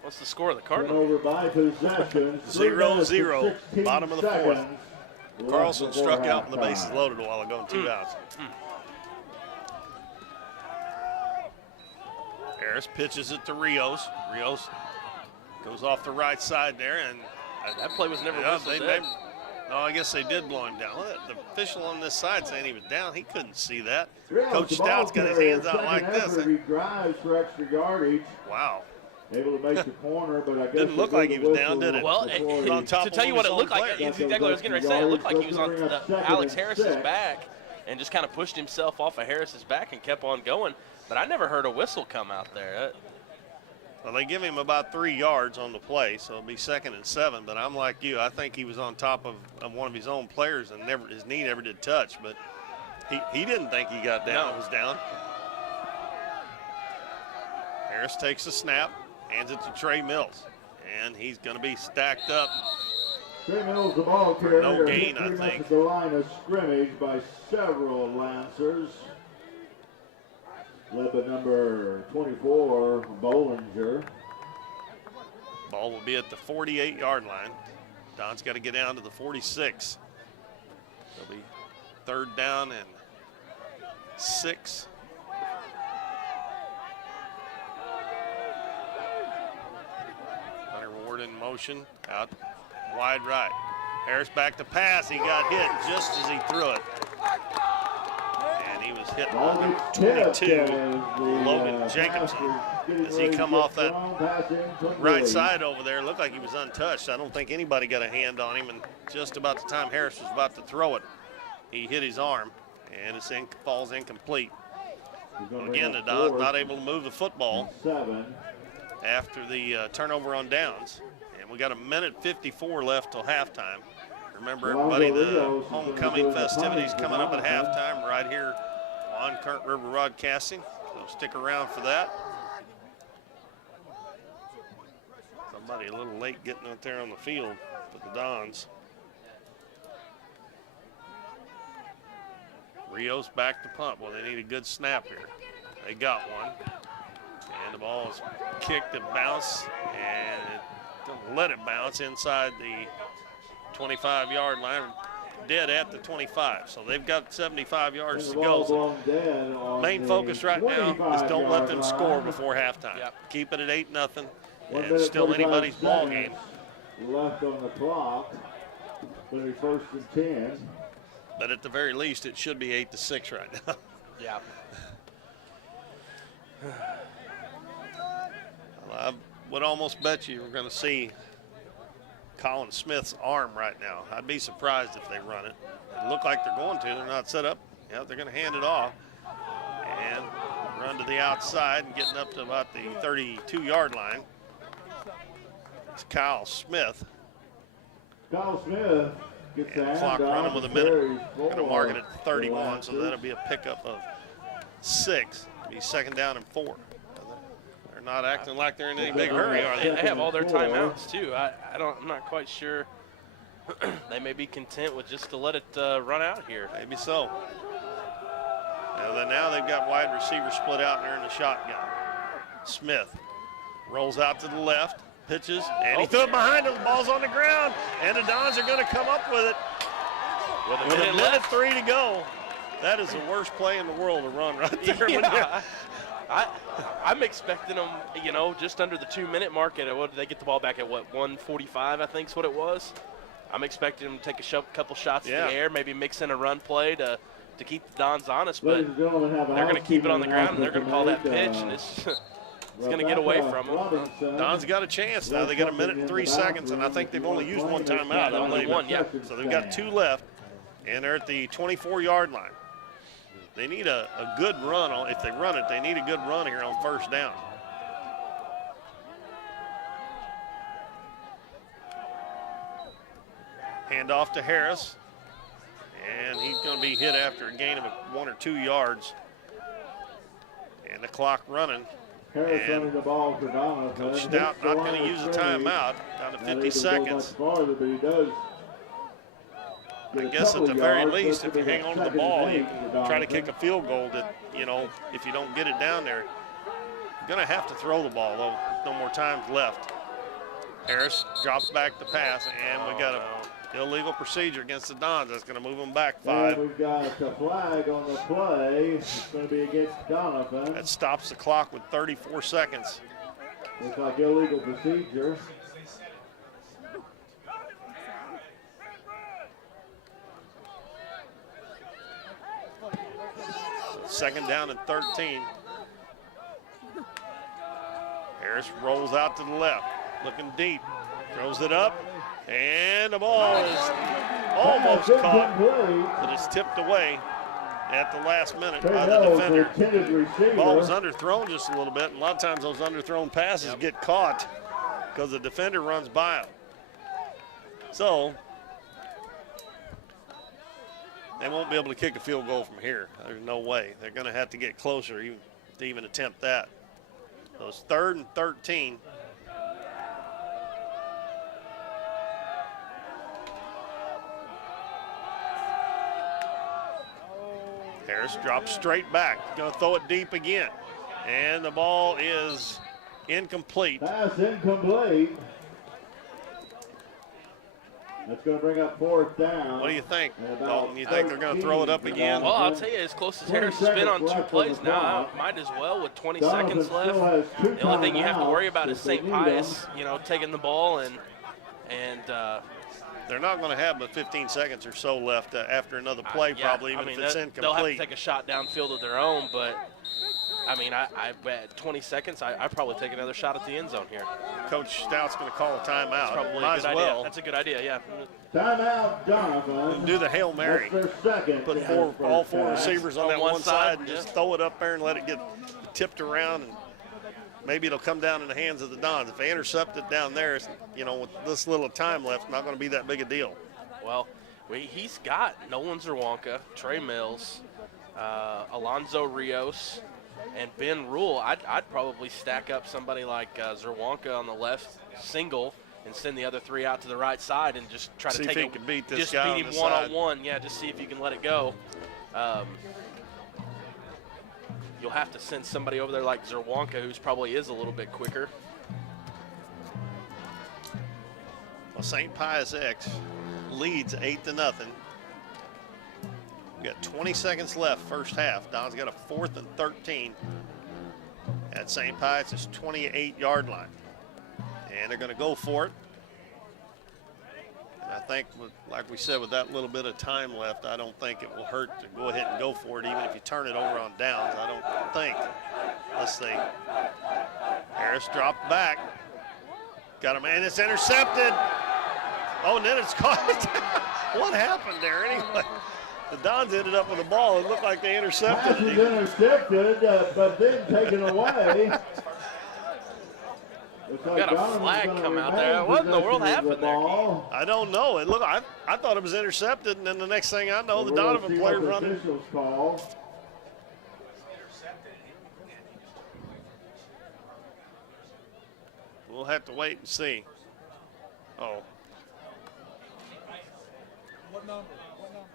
What's the score of the Cardinals? Over by possession. 0-0, bottom of the 4th. Seconds. Carlson struck out and the bases loaded a while ago in 2 outs. Harris pitches it to Rios. Rios goes off the right side there, and that play was never whistled in. No, I guess they did blow him down. The official on this side saying he was down. He couldn't see that. Coach Stout's got his hands out like this. He drives for extra yardage. Wow. Able to make the corner, but I guess didn't look like he was down, did it? Well, to tell you what it looked like, it's exactly what I was going to say. It looked like he was on Alex Harris's back and just kind of pushed himself off of Harris's back and kept on going. But I never heard a whistle come out there. Well, they give him about 3 yards on the play, so it'll be 2nd and 7. But I'm like you. I think he was on top of one of his own players, and his knee never did touch. But he didn't think he got down. No. Was down. Harris takes the snap, hands it to Trey Mills, and he's going to be stacked up. Trey Mills, the ball carrier, no gain, I think. At the line of scrimmage by several Lancers. Led by number 24, Bollinger. Ball will be at the 48-yard line. Don's got to get down to the 46. It'll be 3rd down and 6. Hunter Ward in motion, out wide right. Harris back to pass. He got hit just as he threw it. He was hit by 22, Logan Jacobson, as he come off that right side over there. Looked like he was untouched. I don't think anybody got a hand on him, and just about the time Harris was about to throw it, he hit his arm, and it falls incomplete. Again, the Dons not able to move the football after the turnover on downs. And we got 1:54 left till halftime. Remember, everybody, the homecoming festivities coming up at halftime right here on Current River Broadcasting. So stick around for that. Somebody a little late getting out there on the field for the Dons. Rios back to punt. Well, they need a good snap here. They got one. And the ball is kicked and bounced, and it don't let it bounce inside the 25-yard line, dead at the 25. So they've got 75 yards to go. So main focus right now is don't let them score before halftime. Yep. Keep it at 8-0. And it's still anybody's ball game. Left on the clock. It'll be 1st and 10. But at the very least, it should be 8-6 right now. Yeah. Well, I would almost bet you we're going to see Colin Smith's arm right now. I'd be surprised if they run it. It look like they're going to. They're not set up. Yeah, they're going to hand it off. And Run to the outside and getting up to about the 32-yard line. It's Kyle Smith. Kyle Smith gets the Clock running with a minute. Going to mark it at 31, so that'll be a pickup of 6. Be second down and 4. They're not acting like they're in any big hurry, are They they? have all their timeouts too. I'm not quite sure. They may be content with just to let it run out here. Maybe so. Now they've got wide receivers split out and they're in the shotgun. Smith rolls out to the left, pitches, and he threw it behind him. The ball's on the ground, and the Dons are going to come up with it. With a minute 3 to go. That is the worst play in the world to run right there. Yeah. I'm expecting them, just under the 2-minute mark. What did they get the ball back at? 1:45, I think is what it was. I'm expecting them to take a couple shots in the air, maybe mix in a run play to keep the Dons honest, but they're going to keep it on the ground and they're going to call that pitch, and it's going to get away from them. Don's got a chance now. They got a minute and 3 seconds, and I think they've only used one timeout. Only one, yeah. So they've got 2 left, and they're at the 24-yard line. They need a good run. If they run it, they need a good run here on first down. Hand off to Harris. And he's going to be hit after a gain of 1 or 2 yards. And the clock running. Harris running the ball for Doniphan. Coach Stout not going to use a timeout. Down to 50 seconds. I guess at the very least, if you hang on to the ball, you can try to kick a field goal that, if you don't get it down there, you're going to have to throw the ball, though. No more time left. Harris drops back the pass, and we got a illegal procedure against the Dons. That's going to move them back 5. And we've got a flag on the play. It's going to be against Doniphan. That stops the clock with 34 seconds. Looks like illegal procedure. Second down and 13. Harris rolls out to the left, looking deep, throws it up, and the ball is almost caught, but it's tipped away at the last minute by the defender. The ball was underthrown just a little bit, and a lot of times those underthrown passes get caught because the defender runs by them. So they won't be able to kick a field goal from here. There's no way. They're going to have to get closer to even attempt that. So it's 3rd and 13. Harris drops straight back. Going to throw it deep again. And the ball is incomplete. Pass incomplete. That's going to bring up 4th down. What do you think, Dalton? You think they're going to throw it up again? Well, I'll tell you, as close as Harris has been on 2 plays now, I might as well with 20 seconds left. The only thing you have to worry about is St. Pius, taking the ball and they're not going to have but 15 seconds or so left after another play, if it's incomplete. They'll have to take a shot downfield of their own, but I bet 20 seconds, I probably take another shot at the end zone here. Coach Stout's going to call a timeout. That's probably a good idea. That's a good idea, yeah. Timeout, Doniphan. Do the Hail Mary. That's their second. Put all 4 receivers on that one side and just throw it up there and let it get tipped around, and maybe it'll come down in the hands of the Dons. If they intercept it down there, with this little time left, not going to be that big a deal. Well, he's got Nolan Zerwanka, Trey Mills, Alonzo Rios, and Ben Rule. I'd probably stack up somebody like Zerwanka on the left single and send the other 3 out to the right side and just try to see take if he can beat this just guy beat on him the one-on-one. Yeah, just see if you can let it go. You'll have to send somebody over there like Zerwanka, who's probably is a little bit quicker. Well, St. Pius X leads 8-0. We got 20 seconds left, first half. Don's got a 4th and 13 at St. Pius' 28-yard line. And they're going to go for it. And I think, like we said, with that little bit of time left, I don't think it will hurt to go ahead and go for it, even if you turn it over on downs. I don't think. Let's see. Harris dropped back. Got him, and it's intercepted. Oh, and then it's caught. What happened there anyway? The Dons ended up with the ball. It looked like they intercepted Pass is it. intercepted, but then taken away. Looks like Got a Donovan's flag gonna come out remain there. What in the world possession of the happened there, ball. I don't know. It looked. I thought it was intercepted, and then the next thing I know, the We'll Donovan see player what the running. officials call. We'll have to wait and see. Oh, What number? What number?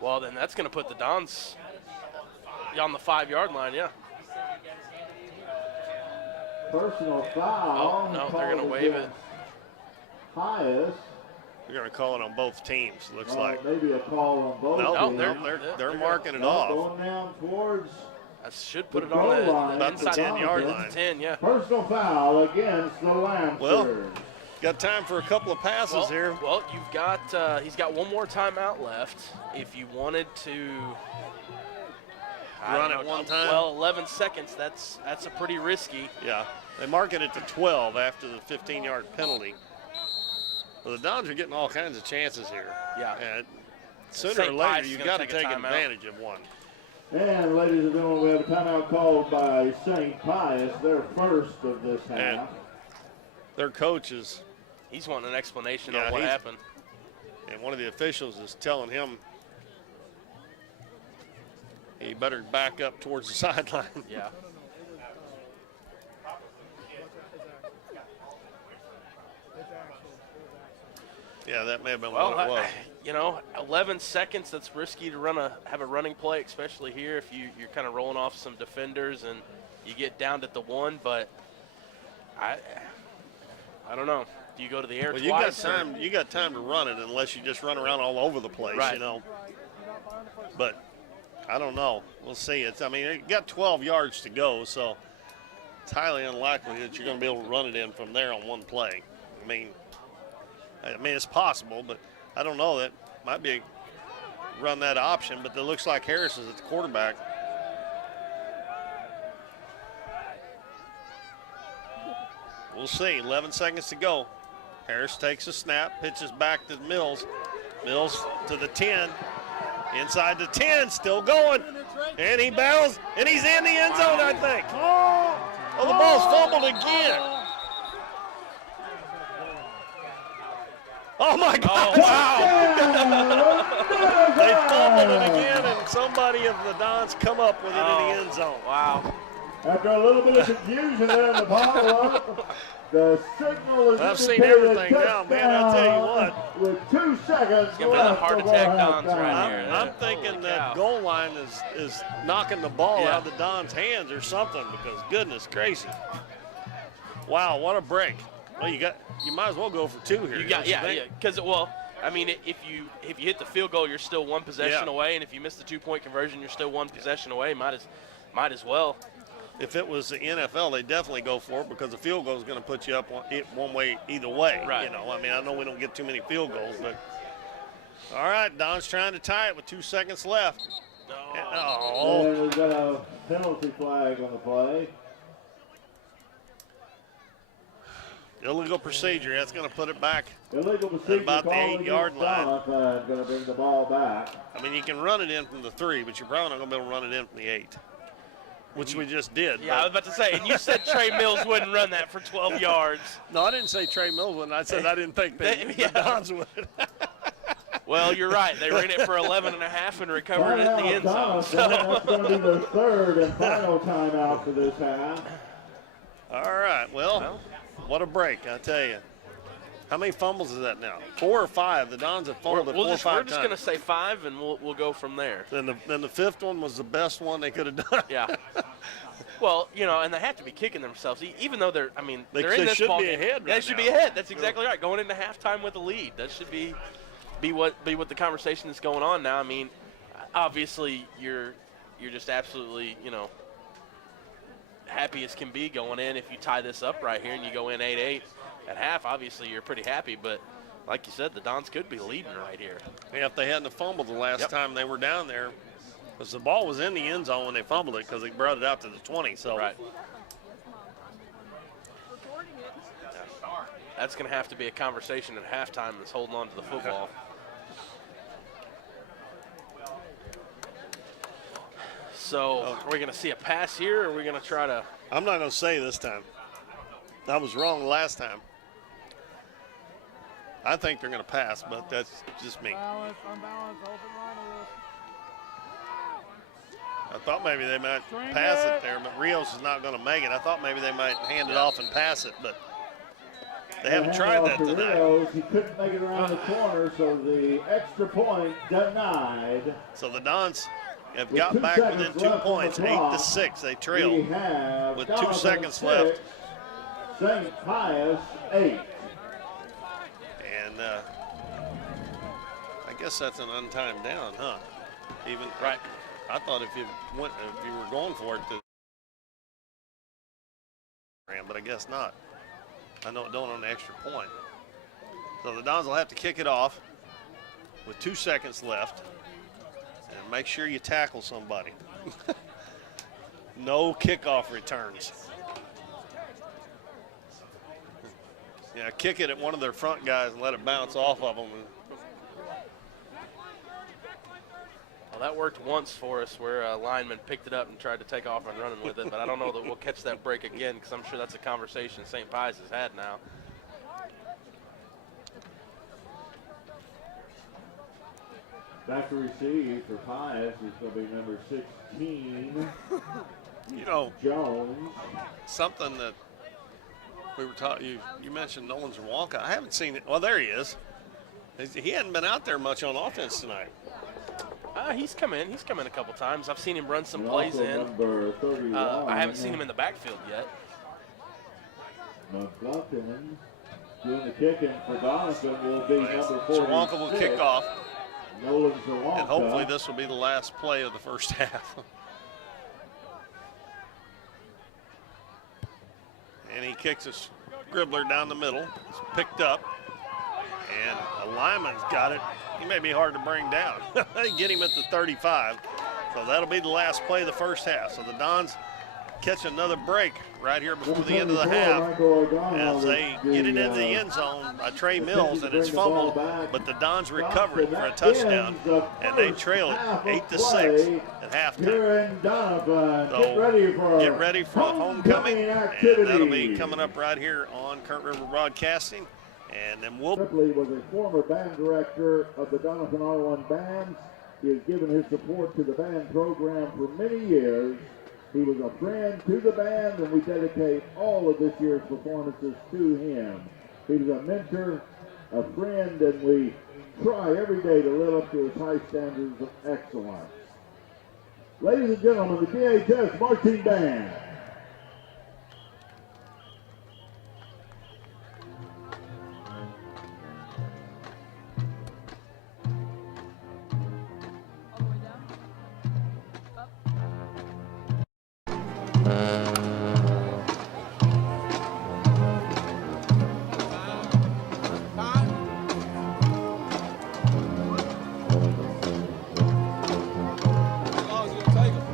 Well, then that's going to put the Dons on the 5-yard line, yeah. Personal foul. Oh, no, they're going to waive it. Pius. they're going to call it on both teams. Looks like. Maybe a call on both No, teams. they're marking it No, off. Going down towards I should put the it on goal the line. About the inside 10-yard the line. 10, yeah. personal foul against the Lancers. Well, got time for a couple of passes Well, here. well, you've got he's got one more timeout left. If you wanted to Run it one time? Well, 11 seconds. That's a pretty risky. Yeah, they mark it at the 12 after the 15-yard penalty. Well, the Dons are getting all kinds of chances here. Yeah. And sooner St. or later, Pius is you've gonna got to take a take timeout. advantage of one. And ladies and gentlemen, we have a timeout called by St. Pius, their first of this And half. their coach is, He's wanting an explanation Yeah, on what he's- happened. and one of the officials is telling him he better back up towards the sideline. Yeah. Yeah, that may have been Well, what it was. 11 seconds. That's risky to have a running play, especially here if you're kind of rolling off some defenders and you get down to the 1. But I don't know. Do you go to the air Well, twice? you got time to run it unless you just run around all over the place, Right. you know. But I don't know. We'll see. You got 12 yards to go, so it's highly unlikely that you're going to be able to run it in from there on one play. I mean, it's possible, but I don't know. That might be run that option, but it looks like Harris is at the quarterback. We'll see. 11 seconds to go. Harris takes a snap, pitches back to Mills. Mills to the 10. Inside the 10, still going. And he barrels, and he's in the end zone, I think. Oh, the ball's fumbled again. Oh, my God. They fumbled it again, and somebody of the Dons come up with it in the end zone. Wow. After a little bit of confusion there in the follow-up, the signal is I've seen indicated everything now, man, I tell you what. With 2 seconds It's gonna be the left heart before attack Dons halftime. right here. I'm thinking Holy that cow. goal line is knocking the ball Yeah. out of the Dons' hands or something, because goodness gracious. Wow, what a break. Well, you might as well go for 2 here. You got, don't you think? because if you hit the field goal, you're still one possession Yeah. away, and if you miss the 2-point conversion, you're still one possession away. Might as well. If it was the NFL, they definitely go for it because the field goal is going to put you up one way either way. Right. I know we don't get too many field goals, but all right, Don's trying to tie it with 2 seconds left. Oh, And we've got a penalty flag on the play. illegal procedure. That's going to put it back. Illegal procedure about the called 8-yard against line. Doniphan, going to bring the ball back. You can run it in from the 3, but you're probably not going to be able to run it in from the 8, which we just did. Yeah, I was about to say, and you said Trey Mills wouldn't run that for 12 yards. No, I didn't say Trey Mills wouldn't. I said I didn't think the Dons would. Well, you're right. They ran it for 11 and a half and recovered it in the end zone. That's going to be the 3rd and final timeout for this half. All right, well, what a break, I tell you. How many fumbles is that now? 4 or 5? The Dons have fumbled it 4 or 5 we're times. just going to say 5, and we'll go from there. Then the 5th one was the best one they could have done. Yeah. Well, and they have to be kicking themselves, even though they're in this should ball be game. ahead They right should now. be ahead. That's exactly right. Going into halftime with a lead. That should be what the conversation that's going on now. Obviously you're just absolutely, happy as can be going in. If you tie this up right here and you go in 8-8 at half, obviously you're pretty happy. But like you said, the Dons could be leading right here. Yeah, if they hadn't have fumbled the last Yep. time they were down there, because the ball was in the end zone when they fumbled it because they brought it out to the 20. So Right. That's going to have to be a conversation at halftime that's holding on to the football. So are we going to see a pass here, or are we going to try to? I'm not going to say this time. I was wrong last time. I think they're going to pass, but that's just me. Unbalanced, open line I thought maybe they might pass it there, but Rios is not going to make it. I thought maybe they might hand it off and pass it, but they haven't tried that tonight. Rios. He couldn't make it around the corner, so the extra point denied. So the Dons have got back within 2 points, 8-6. They trail with 2 seconds left. St. Pius 8. And I guess that's an untimed down, huh? Even Right. I thought if you were going for it, but I guess not. I know it don't on the extra point. So the Dons will have to kick it off with 2 seconds left, and make sure you tackle somebody. No kickoff returns. Yeah, kick it at one of their front guys and let it bounce off of them. Well, that worked once for us where a lineman picked it up and tried to take off and running with it, but I don't know that we'll catch that break again because I'm sure that's a conversation St. Pius has had now. Back to receive for Pius is going to be number 16, You know, Jones. something that we were taught, you mentioned Nolan Zawalka. I haven't seen it. Well, there he is. He hadn't been out there much on offense tonight. He's come in. He's come in a couple times. I've seen him run some And plays also in. number 31. I haven't seen him in the backfield yet. McLaughlin doing the kicking for Doniphan will be number 46. Zawalka will kick off, Nolan Zawalka. and hopefully this will be the last play of the first half. And he kicks a scribbler down the middle. It's picked up, and a lineman's got it. He may be hard to bring down. They get him at the 35. So that'll be the last play of the first half. So the Dons catch another break right here before the end of the half as they get it into the end zone by Trey Mills, and it's fumbled, but the Dons recover it for a touchdown, and they trail it 8-6 at halftime. Here in Doniphan, So get ready for homecoming, and that'll be coming up right here on Current River Broadcasting. And then we'll. Ripley was a former band director of the Doniphan R1 Bands. He has given his support to the band program for many years. He was a friend to the band, and we dedicate all of this year's performances to him. He was a mentor, a friend, and we try every day to live up to his high standards of excellence. Ladies and gentlemen, the DHS Marching Band. As long as you don't take them.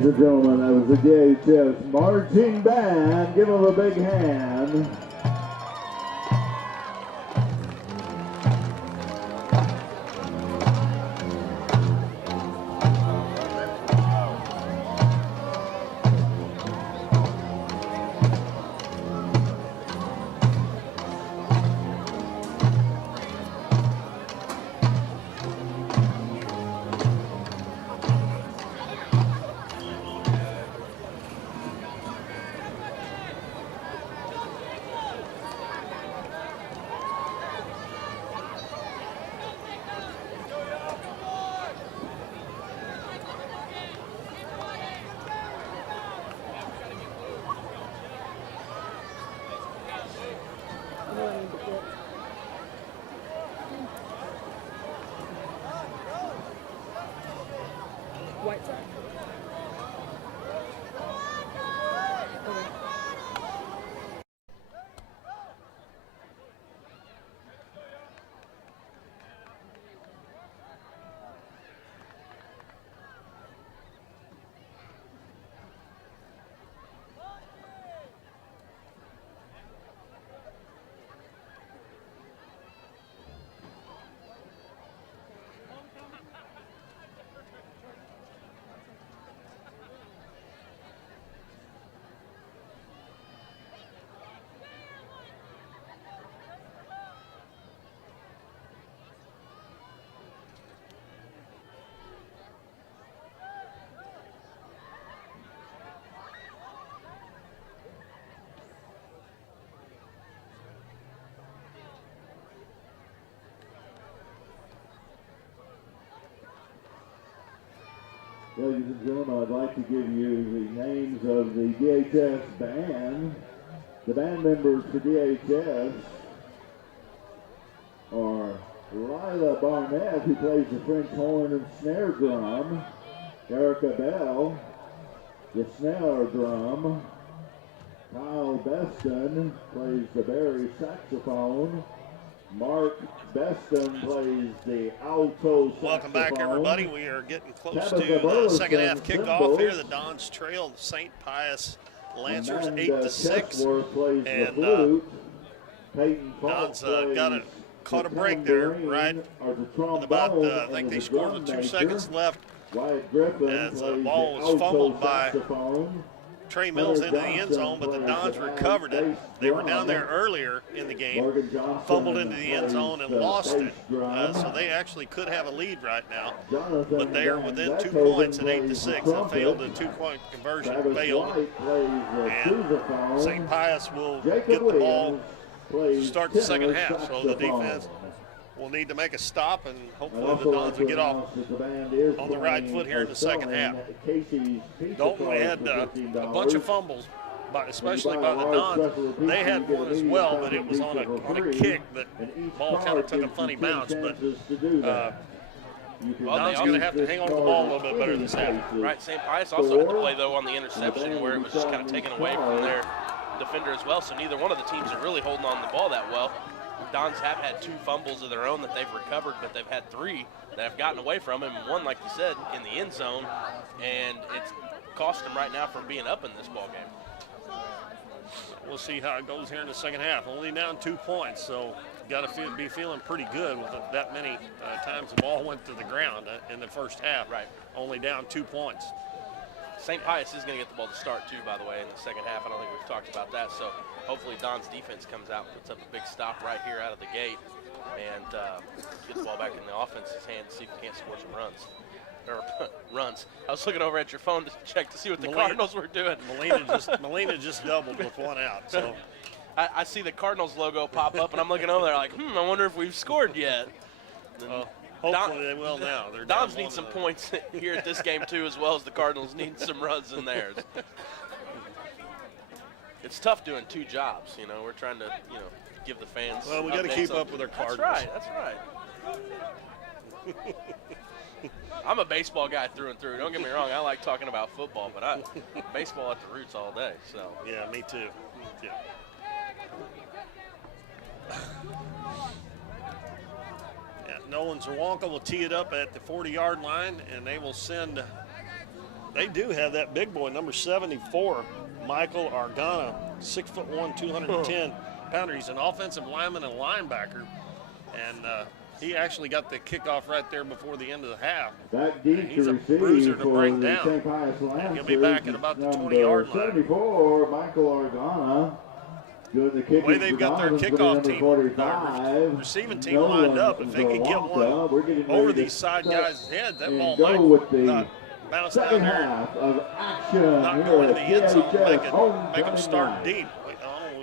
Ladies and gentlemen, that was the DHS marching band. Give them a big hand. White side. Ladies and gentlemen, I'd like to give you the names of the DHS band. The band members for DHS are Lila Barnett, who plays the French horn and snare drum, Erica Bell, the snare drum, Kyle Beston plays the Barry saxophone, Mark Beston plays the alto saxophone. Welcome back, everybody. We are getting close to Tabitha the Burleson second half kickoff cymbals. here. The Dons trail the St. Pius Lancers Amanda 8-6. Chesworth plays the And flute. Peyton Falk Dons plays caught a the break there, tambourine, right? or the With trombone, about, I and think the they scored drum with 2 major. seconds left. Wyatt Griffin As the plays ball was alto fumbled by saxophone. Trey Mills Hunter into the end Johnson zone, but the plays Dons the recovered it. bass They were drum. down there earlier in the game, Morgan Johnson fumbled into the end plays zone and the lost bass it. drum. So they actually could have a lead right now. Jonathan But they are Van within 2 Beethoven points at plays 8-6. the They trumpet. failed the 2-point conversion. Travis Failed. White plays the And sousaphone. St. Pius will Jacob get the ball, Williams plays start the second tenor half. So the saxophone. defense will need to make a stop, and I'd hopefully also the like Dons to will get off. announce that the band is on the right playing foot here in the or second selling half. Casey's pizza Dalton cards had for a $15. bunch of fumbles, especially by the Dons. They had one as well, but it was on a kick that ball kind of took a funny bounce. But Don's going to have to hang on to the ball a little bit better this half. Right, St. Pius also had to play, though, on the interception where it was just kind of taken away from their defender as well. So neither one of the teams are really holding on to the ball that well. Dons have had 2 fumbles of their own that they've recovered, but they've had 3 that have gotten away from him. One, like you said, in the end zone, and it's cost them right now from being up in this ball game. We'll see how it goes here in the second half. Only down 2 points, so got to be feeling pretty good with that many times the ball went to the ground in the first half. Right. Only down 2 points. St. Pius is going to get the ball to start, too, by the way, in the second half. I don't think we've talked about that. So hopefully Don's defense comes out and puts up a big stop right here out of the gate and get the ball back in the offense's hands, see if we can't score some runs. Or runs. I was looking over at your phone to check to see what the Cardinals were doing. Melina just doubled with 1 out. So I see the Cardinals logo pop up, and I'm looking over there like, I wonder if we've scored yet. hopefully they will now. Dons need some points here at this game, too, as well as the Cardinals need some runs in theirs. It's tough doing 2 jobs, you know. We're trying to, give the fans. Well, we got to keep up with our Cardinals. That's right. I'm a baseball guy through and through. Don't get me wrong. I like talking about football, but baseball at the roots all day. So yeah, me too. Yeah. Nolan Zawonka will tee it up at the 40-yard line, and they will send they do have that big boy, number 74, Michael Argana, 6'1", 210 pounder. He's an offensive lineman and linebacker, and he actually got the kickoff right there before the end of the half. Back deep He's to a receive bruiser to for bring the down. St. Pius Lancers. He'll be back at about the Number 20-yard line. 74, Michael Argana. Doing the kicking The way they've got their for kickoff number team, 45. receiving team lined up, if they could get one over these side guys' heads, that ball might not bounce down second there, half of action. not here go into the at end zone, PHS make them start homecoming deep.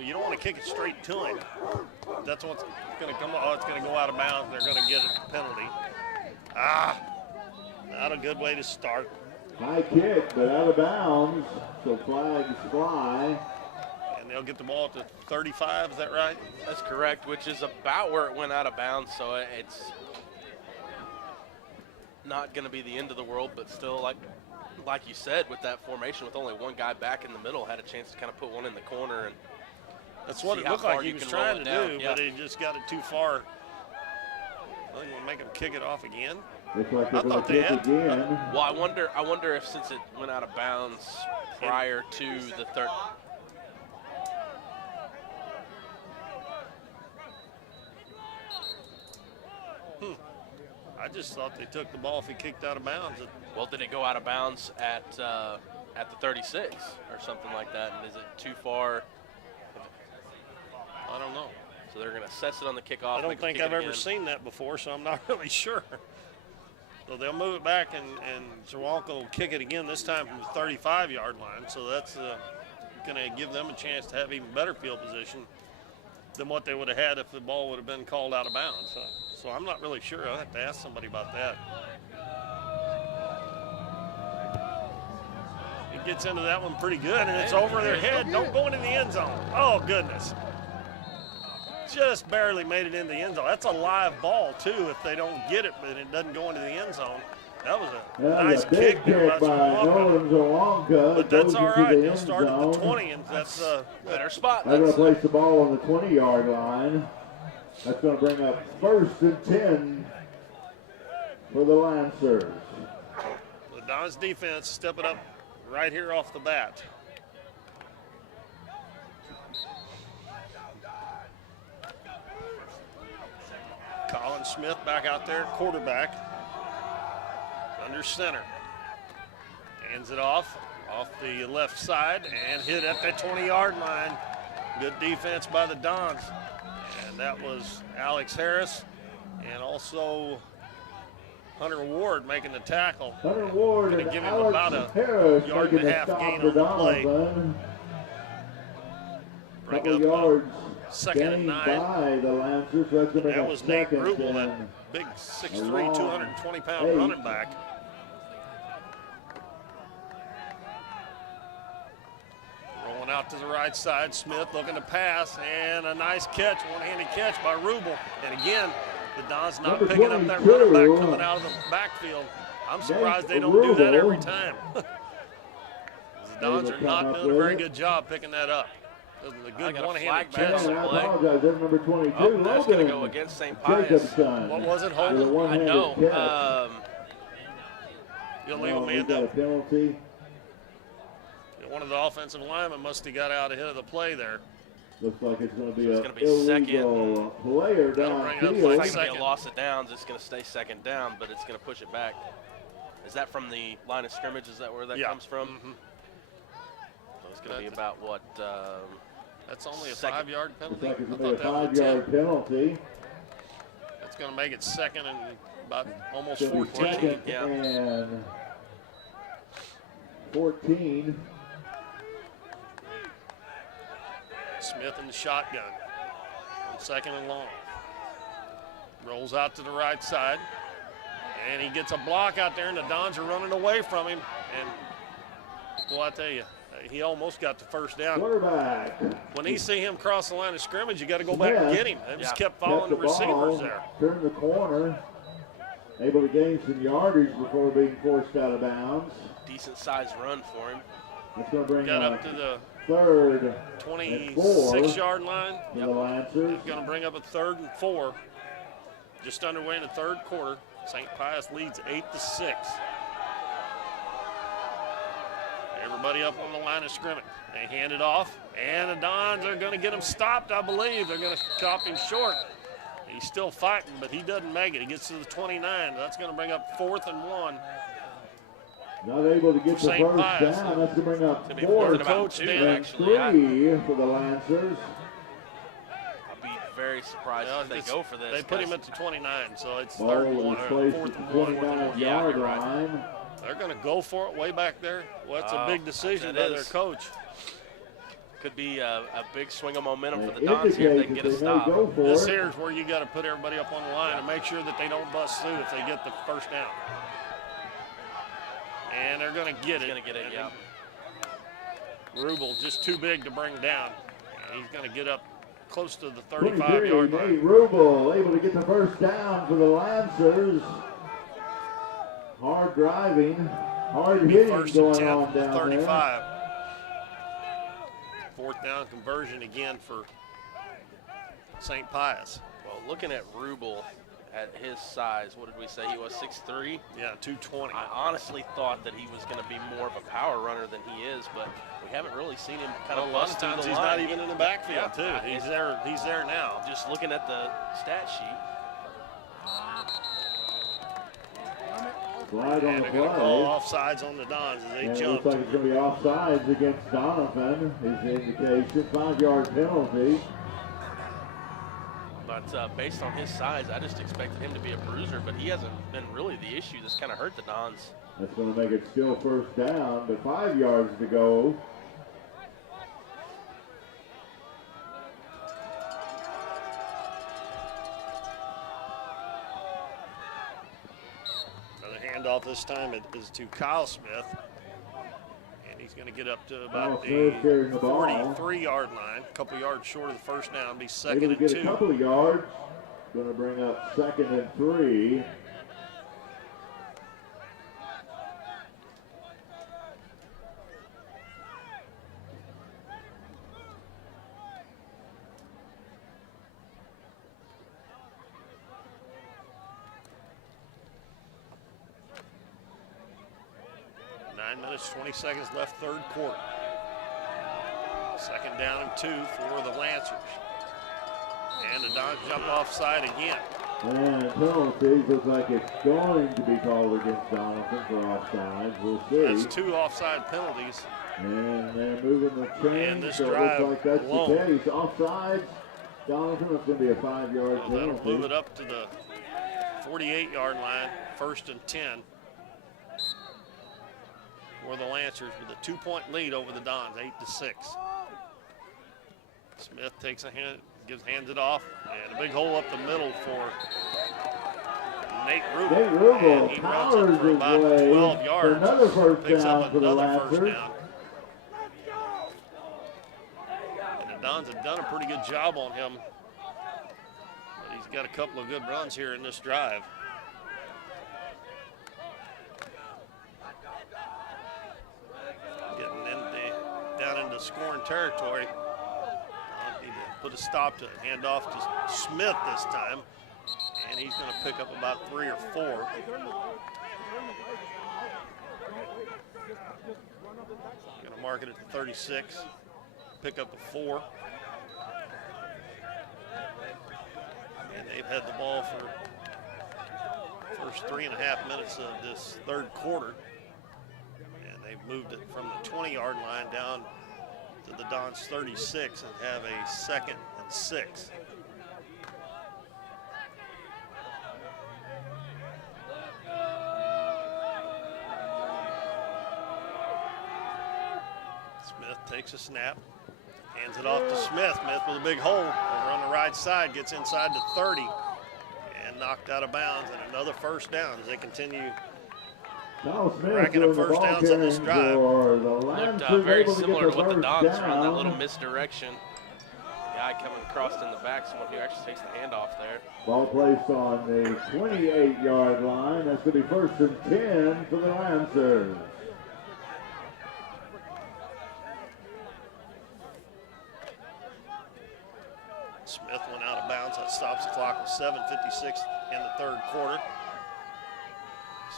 You don't want to kick it straight to him. That's what's going to come. Oh, it's going to go out of bounds. They're going to get a penalty. Not a good way to start. night. High kick, but out of bounds. So flags fly. And they'll get the ball to 35. Is that right? That's correct, which is about where it went out of bounds, so it's not going to be the end of the world, but still, like you said, with that formation, with only one guy back in the middle, had a chance to kind of put one in the corner. And that's what see it how looked like far he you was can trying roll to it down. do, Yeah. but he just got it too far. I think we'll make him kick it off again. Looks like I they're going thought to they kick had- again. Well, I wonder if since it went out of bounds prior to the third. I just thought they took the ball if he kicked out of bounds. Well, did it go out of bounds at the 36 or something like that? And is it too far? I don't know. So they're going to assess it on the kickoff. I don't think I've ever seen that before, so I'm not really sure. So they'll move it back, and Zawalka will kick it again, this time from the 35-yard line. So that's going to give them a chance to have even better field position than what they would have had if the ball would have been called out of bounds. So I'm not really sure. I'll have to ask somebody about that. It gets into that one pretty good, and it's over their head. Don't go into the end zone. Oh, goodness. Just barely made it in the end zone. That's a live ball, too, if they don't get it, but it doesn't go into the end zone. That was a nice big kick there by Nolan Zawalka. Zawalka. But that's Goes all into right. the They'll end start at the zone. 20, and that's better spot. They're going to place the ball on the 20-yard line. That's going to bring up 1st and 10 for the Lancers. the Don's defense stepping up right here off the bat. Colin Smith back out there, quarterback, under center. Hands it off the left side, and hit at the 20-yard line. Good defense by the Dons. And that was Alex Harris and also Hunter Ward making the tackle. Hunter Ward Gonna and give him Alex about a Harris yard making and a the half stop gain for on the play. Doniphan. Bring Couple up yards second and gained 9. by the Lancers. So that's going to bring That up was Nate 2nd Grubel, that and big 6'3", long 220-pound 8. running back. Rolling out to the right side, Smith looking to pass, and a nice catch, one-handed catch by Rubel. And again, the Dons not Number picking up that 22, running back coming out of the backfield. I'm surprised they don't do that every time. The Dons are not doing a very good job picking that up. This is a I good got a one-handed flag catch. back. And I apologize, there's number 22, Oh, that's going to go Logan against St. Pius. Jacobson. What was it, With a Holden? I one-handed know. catch. You'll leave a We man got a up. penalty. One of the offensive linemen must have got out ahead of the play there. Looks like it's going to be So it's an gonna be illegal player That'll bring it up It's for not downfield. going to be second. a loss of downs. It's going to stay second down, but it's going to push it back. Is that from the line of scrimmage? Is that where that Yeah. comes from? Mhm. So it's going to be about what? That's only a Second. 5-yard Looks penalty. like it's I going to be thought a that was a 10. 5-yard penalty. That's going to make it second and about almost It's gonna be 14. second yeah. and 14. Smith in the shotgun. On second and long. Rolls out to the right side. And he gets a block out there, and the Dons are running away from him. And, well, I tell you, he almost got the first down. Quarterback. When he see him cross the line of scrimmage, you got to go back and get him. They just Yeah. kept following the Kept ball, receivers there. Turned the corner. Able to gain some yardage before being forced out of bounds. Decent sized run for him. It's going to bring Got up up to the 3rd and 26-yard line. for the Lancers. Going to bring up a 3rd and 4. Just underway in the third quarter. St. Pius leads 8-6. Everybody up on the line of scrimmage. They hand it off, and the Dons are going to get him stopped, I believe. They're going to stop him short. He's still fighting, but he doesn't make it. He gets to the 29. That's going to bring up 4th and 1. Not able to get the St. first Pius. down. That's going to bring up It's gonna be 4th Coach and 2, Dan. and actually. 3 for the Lancers. I'd be very surprised if they go for this. They put him at the 29, so it's Ball 3rd and was 1, placed 4th at and the 1. 29-yard you're right. line. They're going to go for it way back there. Well, that's a big decision that by their is. coach. Could be a big swing of momentum for They the Dons here if they indicate can that get a they may stop. go for This it. here is where you got to put everybody up on the line and make sure that they don't bust through if they get the first down. And they're going to get He's it. going to get it, yeah. Rubel just too big to bring down. And he's going to get up close to the 23, 35-yard line. Nate Rubel able to get the first down for the Lancers. Hard driving, hard hitting First and going 10 on from the down there. 35. 4th down conversion again for St. Pius. Well, looking at Rubel at his size, what did we say? He was 6'3"? Yeah, 220. I honestly thought that he was going to be more of a power runner than he is, but we haven't really seen him kind of A lot bust of through times the he's line. not even in the backfield, too. Yeah, He's there now. Just looking at the stat sheet, Flag on And the they're going to call play. offsides on the Dons as they And it jump. looks like it's going to be offsides against Doniphan, is the indication. 5-yard penalty. but based on his size, I just expected him to be a bruiser, but he hasn't been really the issue that's kind of hurt the Dons. That's going to make it still first down, but 5 yards to go. Another handoff this time is to Kyle Smith. And he's going to get up to about Kyle Smith carrying the the ball. 43-yard line. A couple yards short of the first down. Be Able second to and get 2. a couple of yards. Going to bring up 2nd and 3. Nine minutes, 20 seconds left, 3rd quarter. 2nd down and 2 for the Lancers. And the Dons jump offside again. And penalties look like it's going to be called against Doniphan for offsides. We'll see. That's 2 offside penalties. And they're moving the chain, And this so it drive looks like that's alone. the case. Offsides, Doniphan, it's going to be a 5-yard So that'll penalty. move it up to the 48-yard line, 1st and 10 for the Lancers with a 2-point lead over the Dons, 8-6. Smith takes a hand, hands it off, and a big hole up the middle for Nate Rubel. Nate And Rubel he runs it powers for his about way 12 for yards. another first Picks down up for the another first Lancers. down. And the Dons have done a pretty good job on him. But he's got a couple of good runs here in this drive. Down into scoring territory. Need to put a stop to it. Hand off to Smith this time. And he's going to pick up about 3 or 4. Going to mark it at the 36. Pick up a 4. And they've had the ball for the first 3.5 minutes of this 3rd quarter. They've moved it from the 20-yard line down to the Dons 36 and have a 2nd and 6. Smith takes a snap, hands it off to Smith. Smith with a big hole over on the right side, gets inside to 30 and knocked out of bounds, and another first down as they continue Kyle Smith racking doing up the first ball downs on this carrying drive. for the Looked Lancers, very able to get similar to what the first Dons run, that down. little misdirection. Guy coming across in the back, someone who actually takes the handoff there. Ball placed on the 28-yard line. That's going to be 1st and 10 for the Lancers. Smith went out of bounds. That stops the clock with 7:56 in the 3rd quarter.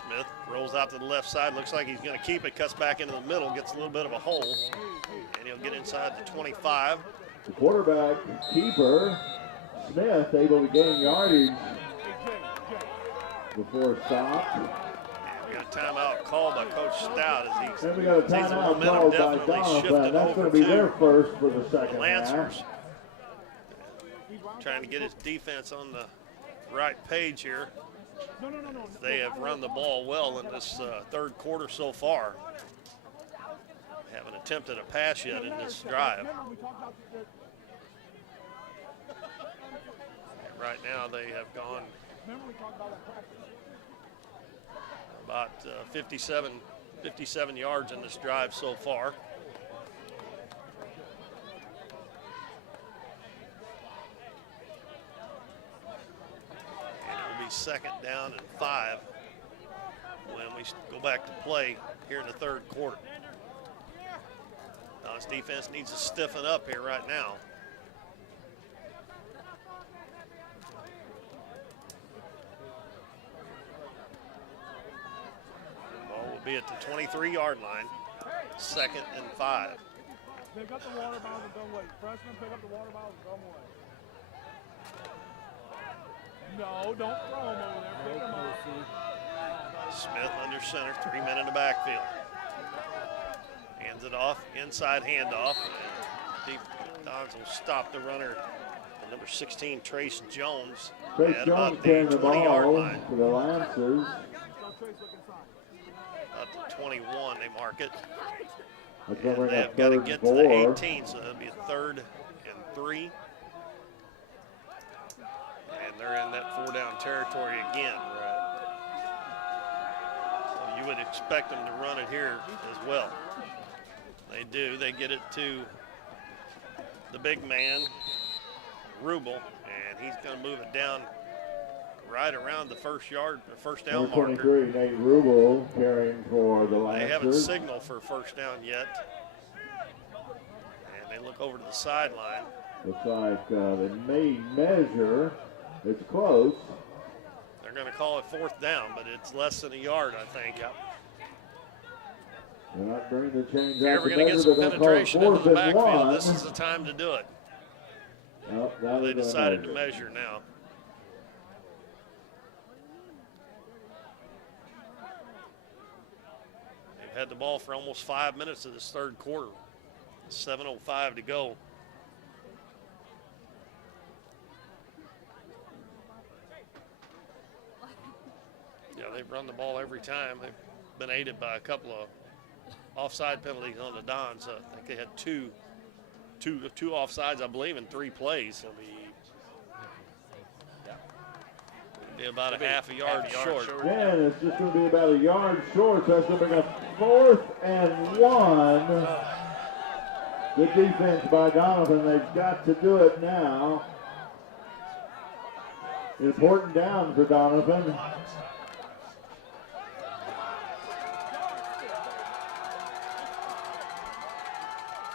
Smith rolls out to the left side. Looks like he's going to keep it. Cuts back into the middle. Gets a little bit of a hole. And he'll get inside the 25. The quarterback keeper, Smith, able to gain yardage before a stop. We got a timeout called by Coach Stout as And we got a sees the timeout momentum called by definitely Doniphan. shifted That's over going to be their to first for the the second half. Lancers. Trying to get his defense on the right page here. They have run the ball well in this third quarter so far. Haven't attempted a pass yet in this drive. Right now they have gone about 57 yards in this drive so far. And it will be second down and 5 when we go back to play here in the third quarter. Now this defense needs to stiffen up here right now. Ball will be at the 23-yard line, second and 5. Pick up the water bottles and don't wait. Freshman, pick up the water bottles and don't wait. No, don't throw them over there. Pick them up. Smith under center, 3 men in the backfield. Hands it off, inside handoff. Deep Dons will stop the runner. The number 16, Trace Jones, Trace at Jones about carrying the the 20-yard ball line. for the Lancers. About the 21, they mark it. That's going to And bring they've up got to third get and to the 4. 18, so that'll be a 3rd and 3. And they're in that 4-down territory again. So you would expect them to run it here as well. They do. They get it to the big man, Rubel, and he's going to move it down right around the first down Number marker. 23, Nate Rubel carrying for the Lancers. They haven't signaled for first down yet. And they look over to the sideline. Looks like they may measure. It's close. They're going to call it 4th down, but it's less than a yard, I think. Yep. They're not bringing the change If you're out ever to going to get measure, some they're going to call it penetration into 4th the and backfield, 1. this is the time to do it. Nope, now They they're gonna decided to measure now. They've had the ball for almost 5 minutes of this third quarter. 7:05 to go. Yeah, they've run the ball every time. They've been aided by a couple of offside penalties on the Dons. I think they had two offsides, I believe, in 3 plays. Be about a half a yard short. Yeah, it's just going to be about a yard short, so that's going to bring up 4th and 1. Good defense by Doniphan. They've got to do it now. Important down for Doniphan.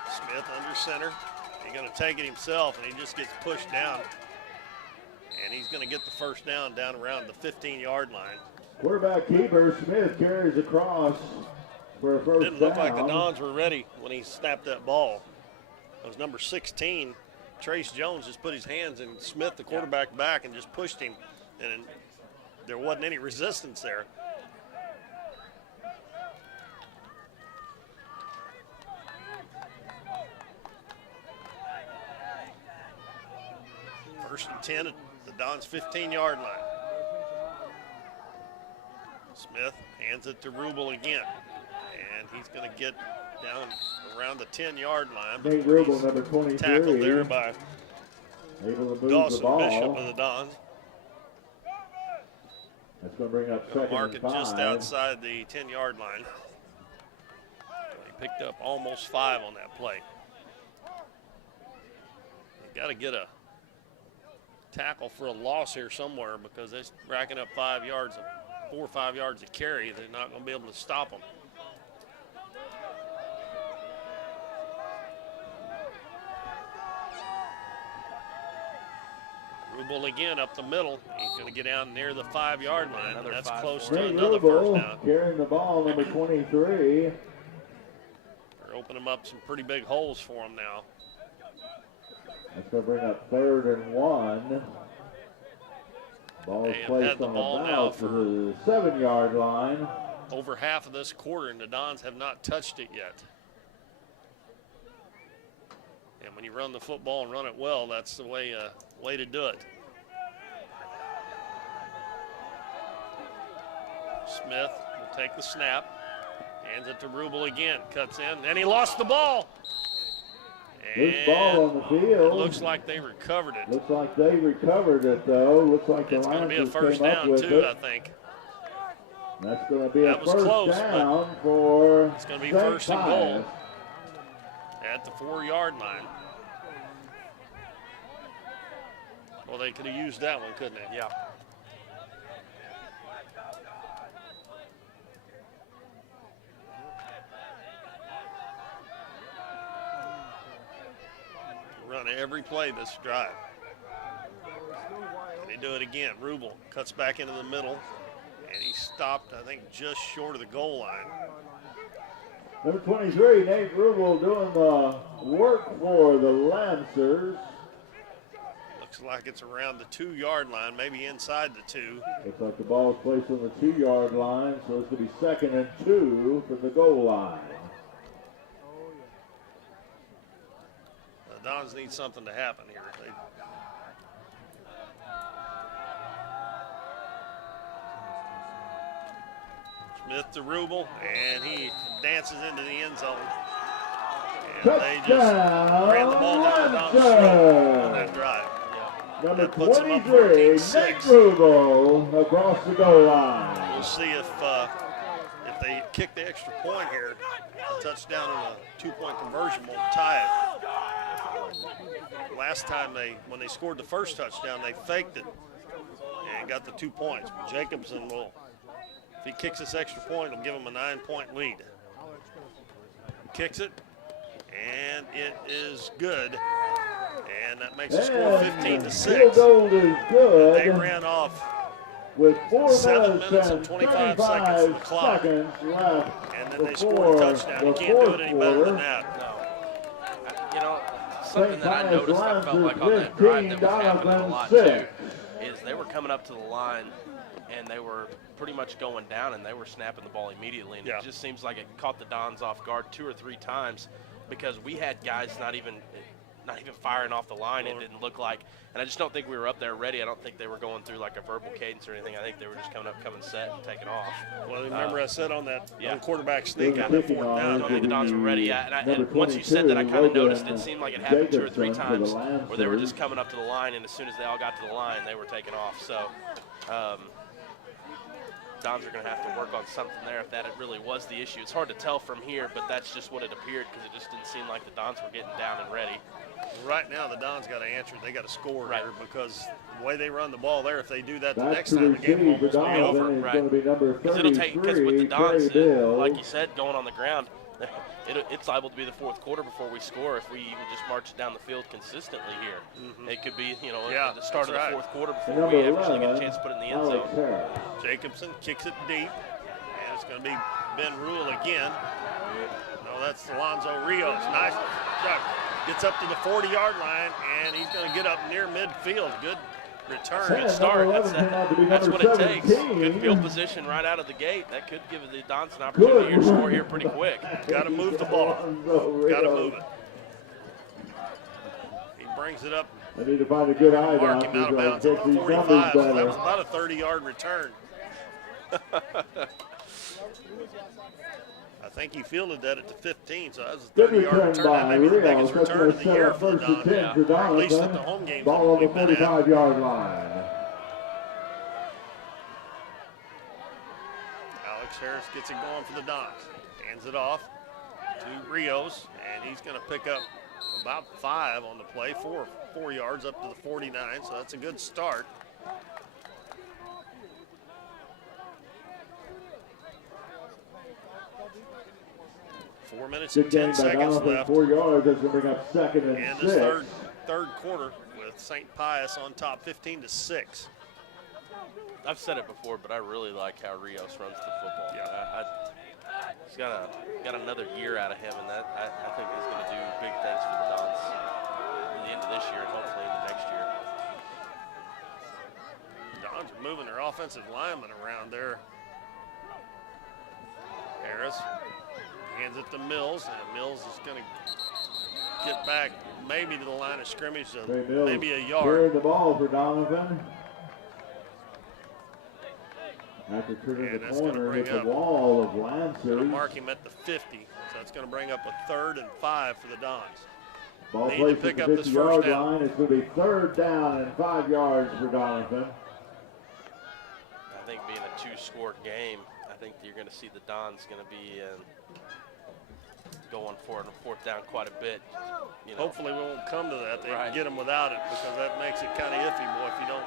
Smith under center. He's going to take it himself, and he just gets pushed down. And he's going to get the first down around the 15-yard line. Quarterback keeper Smith carries across for a first Didn't look down. like the Dons were ready when he snapped that ball. It was number 16, Trace Jones, just put his hands in Smith, the quarterback, back and just pushed him. And there wasn't any resistance there. First and 10 at the Dons' 15-yard line. Smith hands it to Rubel again. And he's going to get down around the 10-yard line. Nate Rubel, number 23. Tackled there by able to move the Dawson ball. Bishop of the Dons. That's going to bring up Gonna second mark and it just 5. outside the 10-yard line. He picked up almost 5 on that play. They've got to get a tackle for a loss here somewhere because they're racking up 5 yards, 4 or 5 yards of carry. They're not going to be able to stop them. Rubel again up the middle. He's going to get down near the 5-yard line. Another That's five close for to Nate another first Rubel down. carrying the ball, number 23. They're opening up some pretty big holes for him now. That's going to bring up 3rd and 1. Ball is They have placed had the on ball the now bounce to the 7-yard line. Over half of this quarter, and the Dons have not touched it yet. And when you run the football and run it well, that's the way to do it. Smith will take the snap, hands it to Rubel again, cuts in, and he lost the ball. Loose ball on the field. It looks like they recovered it. Looks like they recovered it, though. Looks like the It's going to be a Lancers first came up down, with too, it. I think. That's going to be That a was first close, down for It's going to be St. first and goal Pius. at the 4-yard line. Well, they could have used that one, couldn't they? Yeah. Run every play this drive. And they do it again. Rubel cuts back into the middle, and he stopped, I think, just short of the goal line. Number 23, Nate Rubel doing the work for the Lancers. Looks like it's around the 2-yard line, maybe inside the 2. Looks like the ball is placed on the 2-yard line, so it's going to be 2nd and 2 from the goal line. The Dons need something to happen here. Smith to Rubel, and he dances into the end zone. And they just ran the ball down the Dons' throat on that drive. Number That puts them up 23, Nate 14-6. Rubel across the goal line. We'll see if they kick the extra point here, a touchdown and a 2-point conversion will tie it. Last time when they scored the first touchdown, they faked it and got the 2 points. Jacobson will, if he kicks this extra point, it'll give him a 9-point lead. Kicks it, and it is good. And that makes the score 15-6. Field goal is good. They ran off with 4 7 minutes minutes and and 25 seconds on the clock. left. And then they before scored a touchdown. You the can't do fourth it any better than quarter. that. No. You know, something that I Pius noticed, I felt like on that 15, drive that was happening a lot too, Doniphan 6. is they were coming up to the line and they were pretty much going down and they were snapping the ball immediately. And Yeah. it just seems like it caught the Dons off guard 2 or 3 times because we had guys not even firing off the line. It didn't look like, and I just don't think we were up there ready. I don't think they were going through like a verbal cadence or anything. I think they were just coming set and taking off. Well, remember I said on that yeah. on quarterback sneak Yeah. on that 4th I down. don't think the Dons were ready yet. And Number once you said that, I kind of 22, noticed it Logan seemed like it happened 2 or 3 Jacobson for the times where they were Lancers. just coming up to the line, and as soon as they all got to the line, they were taking off. So Dons are going to have to work on something there if that really was the issue. It's hard to tell from here, but that's just what it appeared because it just didn't seem like the Dons were getting down and ready. Right now, the Dons got to answer. They got to score Right. here because the way they run the ball there, if they do that the Back next to time, the game will receive for almost be over. Doniphan is right. going to be number Because it'll take, because 33, with the Dons, Trey Bill. like you said, going on the ground, it's liable to be the 4th quarter before we score if we even just march down the field consistently here. It could be, Yeah, at the start of the that's right. 4th quarter before Number we actually get a 11, chance to put it in the end Alex zone. Harris. Jacobson kicks it deep, and it's going to be Ben Rule again. No, that's Alonzo Rios. Nice shot. Gets up to the 40-yard line, and he's going to get up near midfield. Good return. Ten, Good start. number 11 turned out to be That's number what it takes. 17. Good field position right out of the gate. That could give the Dons an opportunity to score here pretty quick. Got to move the ball. Alonzo Got to Rios. move it. He brings it up. They need to find a good eye Mark down him out of to bounds get at these the numbers 45. So that better. was about a 30-yard return. I think he fielded that at the 15, so that was a Good 30-yard return return. by That may be the biggest Rios. return of the year for the First and Dons. 10 for Or at least at the Doniphan. home games Ball on the we've been at. 45-yard line. Alex Harris gets it going for the Dons. Hands it off to Rios, and he's going to pick up about 5 on the play, 4 yards up to the 49, so that's a good start. Four minutes Good and game 10 by seconds Doniphan, left. 4 yards. That's going to bring up 2nd And and this 6. third quarter with with St. Pius on top 15-6. I've said it before, but I really like how Rios runs the football. Yeah. He's got another year out of him, and that I think is going to do big things for the Dons at the end of this year and hopefully into next year. The Dons are moving their offensive linemen around there. Harris hands it to Mills, and Mills is going to get back maybe to the line of scrimmage, so maybe a yard. Cleared the ball for Doniphan. After turning the corner, hit the wall of Lancers. Going to mark him at the 50, so it's going to bring up a 3rd and 5 for the Dons. Ball Need to placed pick at up the this 50-yard first down. line. It's going to be 3rd down and 5 yards for Doniphan. I think being a 2-score game, I think you're going to see the Dons going to be going for it on 4th down quite a bit. Hopefully we won't come to that. They Right. can get them without it, because that makes it kind of iffy, boy, if you don't.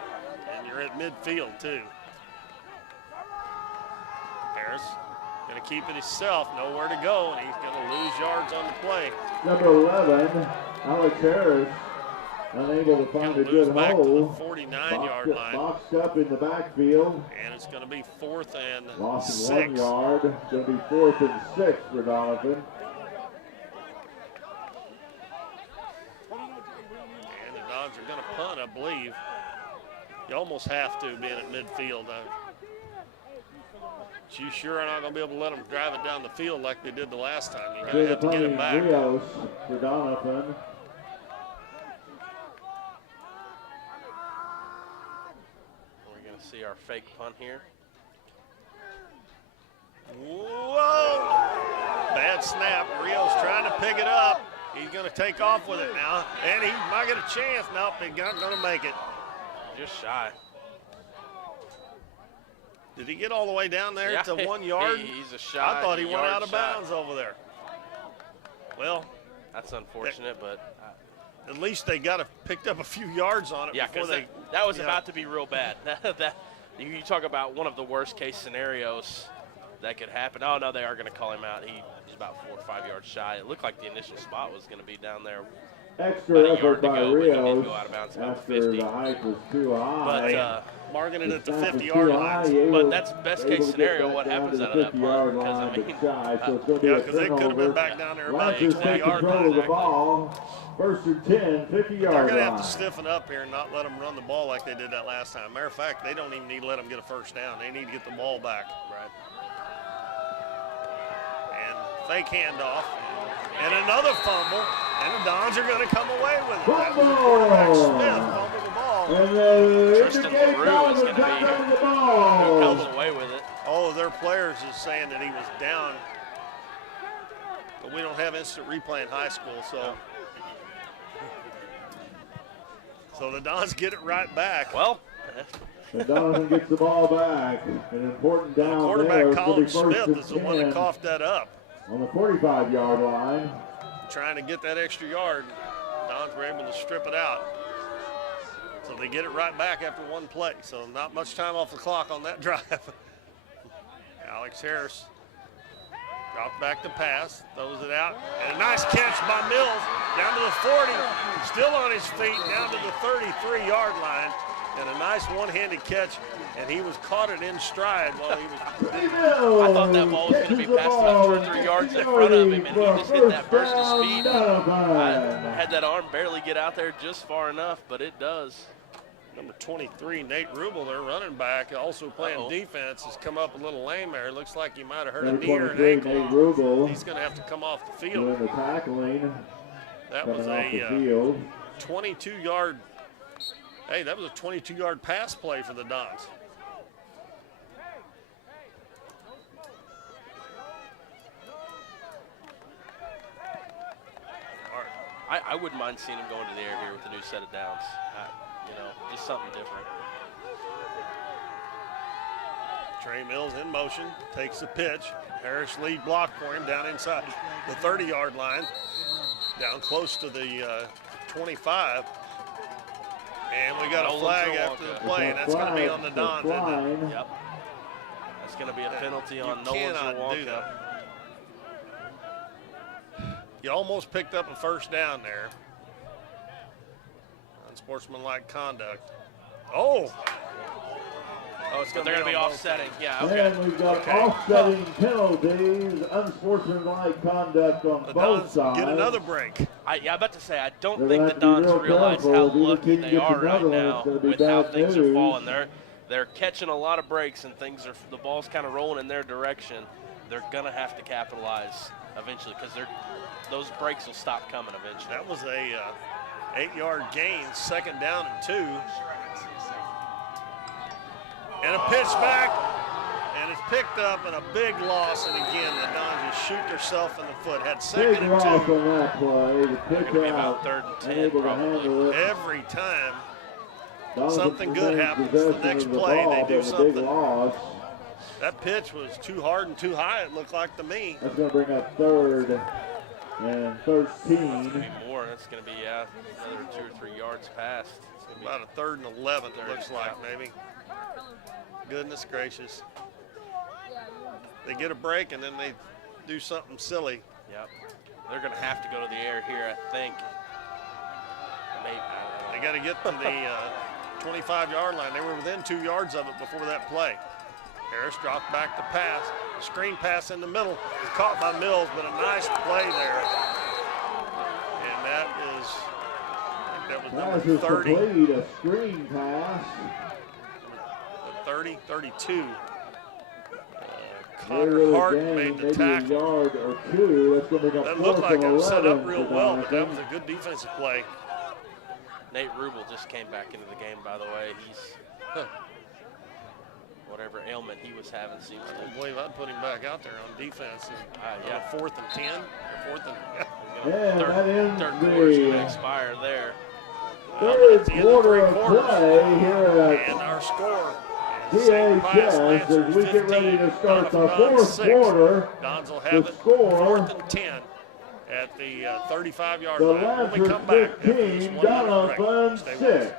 And you're at midfield, too. Harris going to keep it himself, nowhere to go, and he's going to lose yards on the play. Number 11, Alex Harris, unable to find a good Back to hole. the 49-yard line, Boxed up in the backfield. and it's going to be 4th and Lost 6. 1 yard. Going to be 4th and 6 for Doniphan. And the Dons are going to punt, I believe. You almost have to, being at midfield. But you sure are not going to be able to let them drive it down the field like they did the last time. You're going to have to get it back. Rios for Doniphan. We're going to see our fake punt here. Whoa! Bad snap. Rios trying to pick it up. He's going to take off with it now. And he might get a chance. Nope, he's not going to make it. Just shy. Did he get all the way down there Yeah, to 1 yard? He's a shy. I thought he went yard out of shy. bounds over there. Well, That's unfortunate, but at least they got picked up a few yards on it yeah, before because they. that was yeah. about to be real bad. You talk about one of the worst case scenarios that could happen. Oh no, they are going to call him out. He was about 4 or 5 yards shy. It looked like the initial spot was going to be down there. Extra About a effort yard to by go, but he did Rios go out of bounds about after 50. the height was too high. But Marking it at the snap was 50-yard too line. high. But that's best Able case to get scenario. that What down happens to out the of that punt? 50-yard Because line, I mean, but shy, so it's going to be Yeah, a because they could have been turnover. back down there about a Lancers take 20-yard control line. of the ball. 1st and 10, 50-yard They're line. going to have to stiffen up here and not let them run the ball like they did that last time. Matter of fact, they don't even need to let them get a 1st down. They need to get the ball back. right. And fake handoff. And another fumble. And the Dons are going to come away with it. That was the quarterback Smith fumbled the ball. And the Tristan indicated LaRue ball is was gonna be- got over the Held ball. away with it. All of their players is saying that he was down. But we don't have instant replay in high school, so. So the Dons get it right back. Well, And Doniphan gets the ball back. An important The down there. quarterback It's gonna be Colin 1st Smith and is the one that 10 coughed that up. on the 45-yard line. Trying to get that extra yard. Dons were able to strip it out. So they get it right back after one play. So not much time off the clock on that drive. Alex Harris dropped back to pass, throws it out, and a nice catch by Mills down to the 40. Still on his feet, down to the 33-yard line. And a nice one-handed catch, and he was caught it in stride while he was. I thought that ball was going to be passed about 2 or 3 yards in front of him, and he just hit that burst of speed. I had that arm barely get out there just far enough, but it does. Number 23, Nate Rubel, their running back, also playing defense, has come up a little lame there. Looks like he might have hurt a Number knee or an 23, ankle. Nate Rubel, He's going to have to come off the field. doing the tackling. That Coming was off the a field. 22-yard. Hey, that was a 22-yard pass play for the Dons. I wouldn't mind seeing him go into the air here with the new set of downs. Just something different. Trey Mills in motion, takes the pitch. Harris lead block for him down inside the 30-yard line, down close to the 25. And we got a flag after the play, and that's going to be on the Dons, isn't it? Yep. That's going to be a penalty on You Nolan cannot do Zawalka. that. You almost picked up a 1st down there. Unsportsmanlike conduct. Oh! Oh, it's But they're going to be offsetting. Yeah, okay. And we've got offsetting penalties, unsportsmanlike conduct on The both Dons sides. get another break. I'm about to say, I don't They're think gonna the have to be Dons real realize careful. how If either lucky team they gets are right another one, now it's gonna be with how bad things are news. falling. They're catching a lot of breaks and the ball's kind of rolling in their direction. They're going to have to capitalize eventually because those breaks will stop coming eventually. That was a 8-yard gain, 2nd down and 2. And a pitch back, and it's picked up, and a big loss. And again, the Dons just shoot themselves in the foot. Had 2nd Big and loss 2. on that play. The They're pitch going to be about out. 3rd and 10 Unable to probably. handle it. Every time Donovan something good remains happens, the possession next of the play, ball, they do but a something. Big loss. that pitch was too hard and too high, it looked like to me. That's going to bring up 3rd and 13. It's going to be more. That's going to be another 2 or 3 yards past. It's going to be About a 3rd and 11, it Third, looks like, yeah. maybe. Goodness gracious. They get a break and then they do something silly. Yep. They're going to have to go to the air here, I think. Maybe. They got to get to the 25-yard line. They were within 2 yards of it before that play. Harris dropped back to pass. The screen pass in the middle is caught by Mills, but a nice play there. And that is, I think that was Pass number is 30. complete, a screen pass. 30, 32. They Connor really Hart gained made the maybe tackle. a yard or 2. That's going to bring up That looked 4th like and it was set 11 up real for well, but that Doniphan. was a good defensive play. Nate Rubel just came back into the game, by the way. He's whatever ailment he was having seems I don't to. believe I'd put him back out there on defense. Yeah. 4th and 10, or 4th and Yeah, that ends Third quarter's going to the expire there. third the end of quarter 3 of quarters. play here And at our score is St. Pius DHS Lancers as we get ready 15, to start the Doniphan 4th 6. quarter. Dons will The have it score, 4th and 10 at the 35-yard the line. When we Lancers come back, after this 15, 1-minute break. Doniphan Stay with us. 6.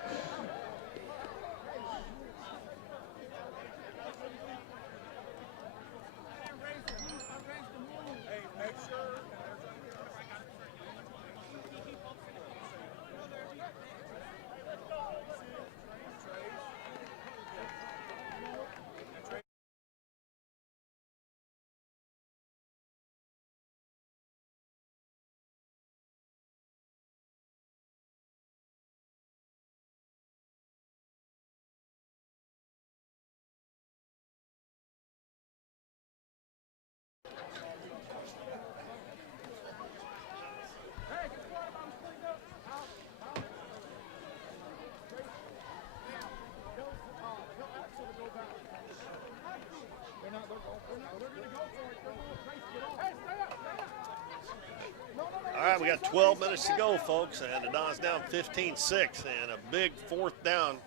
All right, we got 12 minutes to go, folks, and the Dons down 15-6, and a big 4th down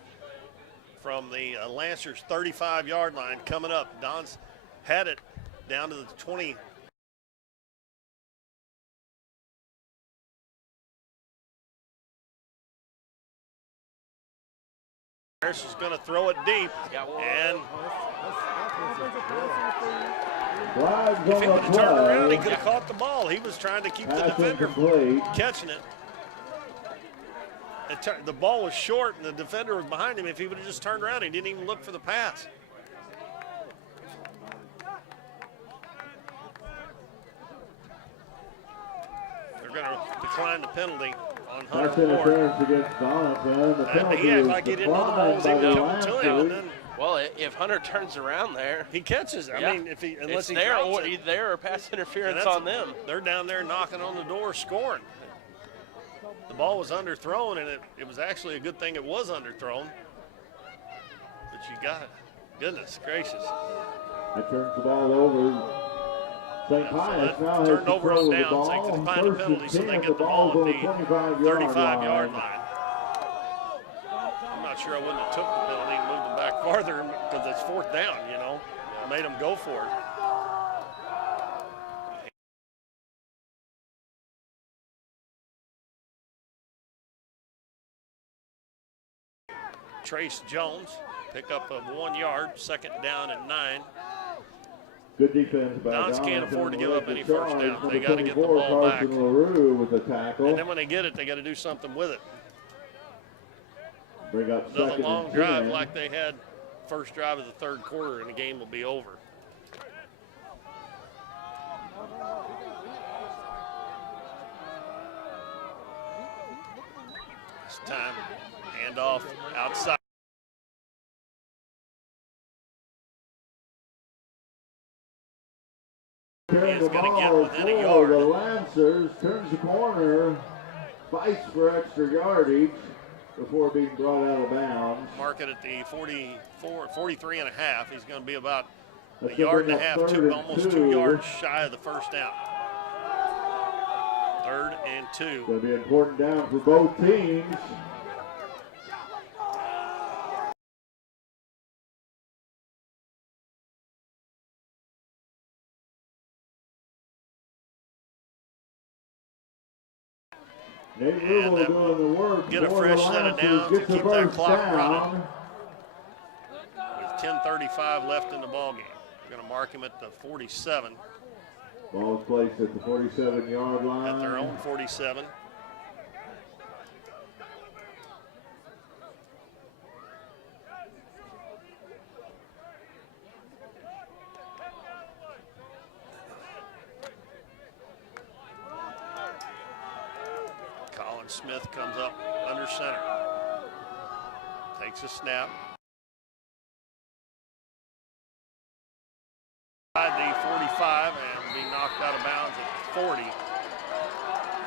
from the Lancers 35-yard line coming up. Dons had it down to the 20. Harris is going to throw it deep, and Flags if on he the would have turned around, he play. could have caught the ball. He was trying to keep the Pass defender incomplete. catching it. The ball was short, and the defender was behind him. If he would have just turned around, he didn't even look for the pass. They're going to decline the penalty on Hunter That's Ford. interference against Doniphan. The penalty He acted is like he didn't know the ball was declined by even the coming to him, and Lancers. then Well, if Hunter turns around there, he catches it. Yeah. I mean, unless it's he there drops or it, there or pass and interference that's- on them. They're down there knocking on the door, scoring. The ball was underthrown, and it was actually a good thing it was underthrown. But you got it. Goodness gracious. That turns the ball over. St. Pius now has Turned over control on of the downs. They ball. can find a First penalty, and so they 10, get the ball's ball on at the the 35-yard line. I'm not sure I wouldn't have took the penalty and moved them back farther because it's 4th down, you know. Made them go for it. Trace Jones, pick up of 1 yard, 2nd down and 9. Good defense by Dons can't Doniphan. afford to give up any Charge. first down. They Number got to get the 24, ball back. Carson LaRue with a tackle. And then when they get it, they got to do something with it. Bring up another second long and drive 10. like they had first drive of the third quarter, and the game will be over. This time, handoff outside. Carrying the Is gonna get ball within a for yard. the Lancers, turns the corner, fights for extra yardage before being brought out of bounds. Mark it at the 43 and a half. He's going to be about a That's yard gonna and a bring half, up third and almost 2 2. yards shy of the first down. 3rd and 2. Going to be an important down for both teams. Nate And Rubel that doing the work get a for fresh the set of Lancers, downs to gets the keep that first clock down. running. With 10:35 left in the ball game. We're going to mark him at the 47, Ball is placed at the 47-yard line. at their own 47. Colin Smith comes up under center. Takes a snap. The 45 and be knocked out of bounds at 40.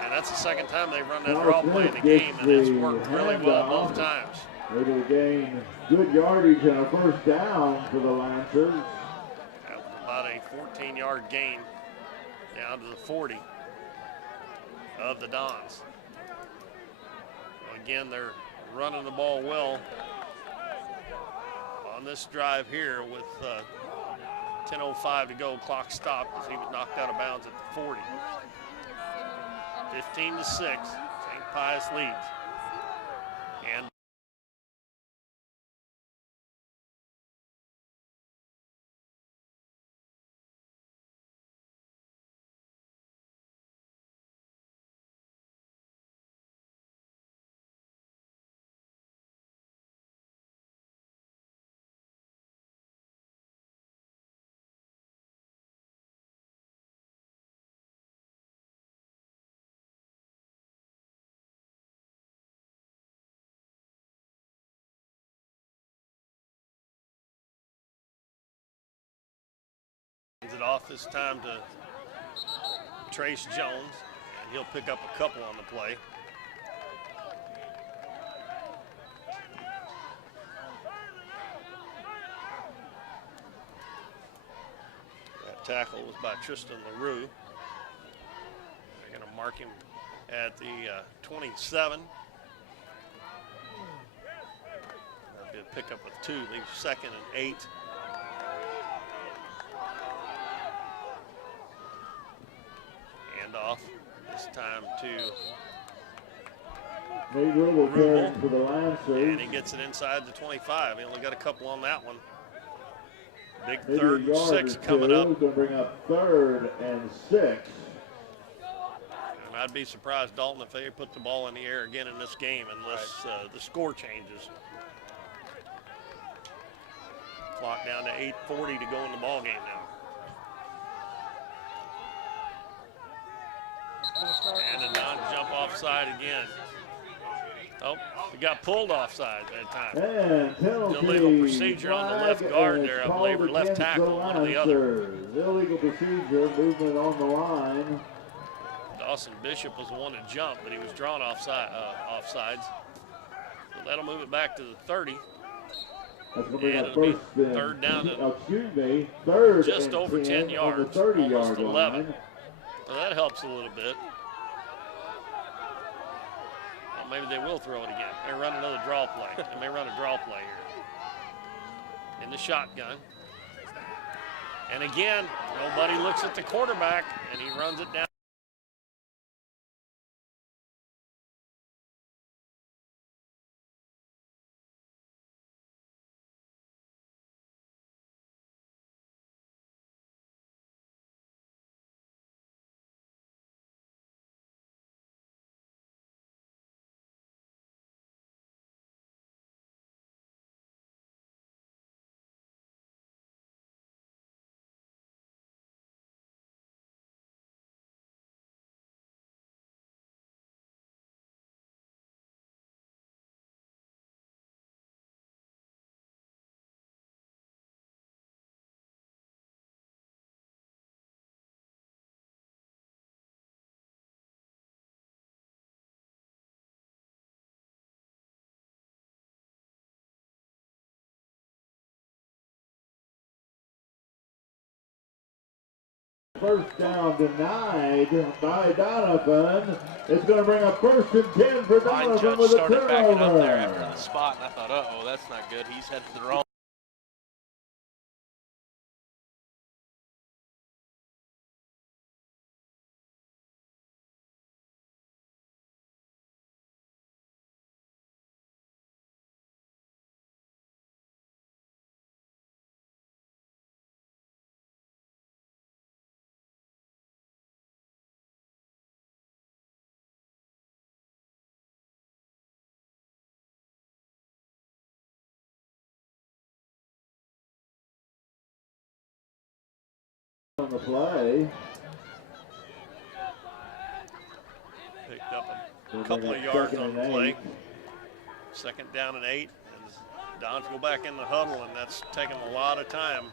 And that's the second time they've run that draw play in the game, and it's worked really well both times. Able to gain good yardage and a first down for the Lancers. That was about a 14-yard gain down to the 40 of the Dons. Again, they're running the ball well on this drive here with 10:05 to go. Clock stopped as he was knocked out of bounds at the 40. 15-6, St. Pius leads. And it off this time to Trace Jones, and he'll pick up a couple on the play. That tackle was by Tristan LaRue. They're going to mark him at the 27. That'll be a pickup of 2, leaves 2nd and 8. Off this time to Nate Rubel carrying for the Lancers. and he gets it inside the 25. He only got a couple on that one. Big Maybe 3rd a and yard 6 or coming two. up. Going to bring up 3rd and 6. And I'd be surprised, Dalton, if they put the ball in the air again in this game unless the score changes. Clock down to 8:40 to go in the ball game now. And a non-jump offside again. Oh, he got pulled offside that time. And penalty. Illegal procedure on the left flag, guard and there, it's I believe, or called left against tackle, one or the other. Lancers. Illegal procedure, movement on the line. Dawson Bishop was the one to jump, but he was drawn offsides. So that'll move it back to the 30. That's going to bring And up it'll be first and, third down and third just and over 10 yards, on the 30-yard almost 11. line. Well, that helps a little bit. Well, maybe they will throw it again. They run another draw play. They may run a draw play here. In the shotgun. And again, nobody looks at the quarterback, and he runs it down. first down denied by Doniphan. It's going to bring up 1st and 10 for Line Doniphan judge with a started backing up there after turnover. the spot, and I thought, uh-oh, that's not good. He's headed to the wrong. On the play. Picked up a couple of yards on the play. 2nd down and 8. And Dons go back in the huddle, and that's taking a lot of time.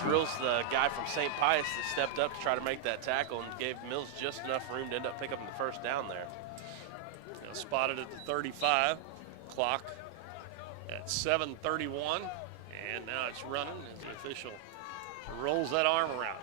Drills the guy from St. Pius that stepped up to try to make that tackle and gave Mills just enough room to end up picking up the first down there. Now spotted at the 35. Clock at 7:31. And now it's running as the official rolls that arm around.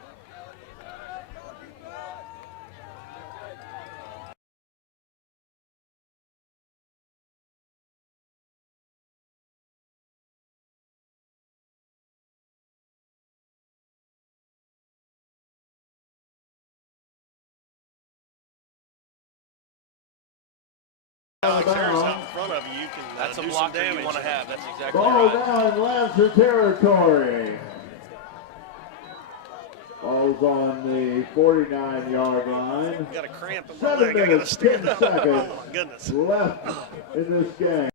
Alex Harris out in front of you, you can That's a do some blocker damage. you want to have. That's exactly Ball right. down in Lancer territory. Ball's on the 49-yard line. I've got a cramp in my 7 leg. I got to minutes, stand 10 up. seconds Oh, my goodness. left in this game.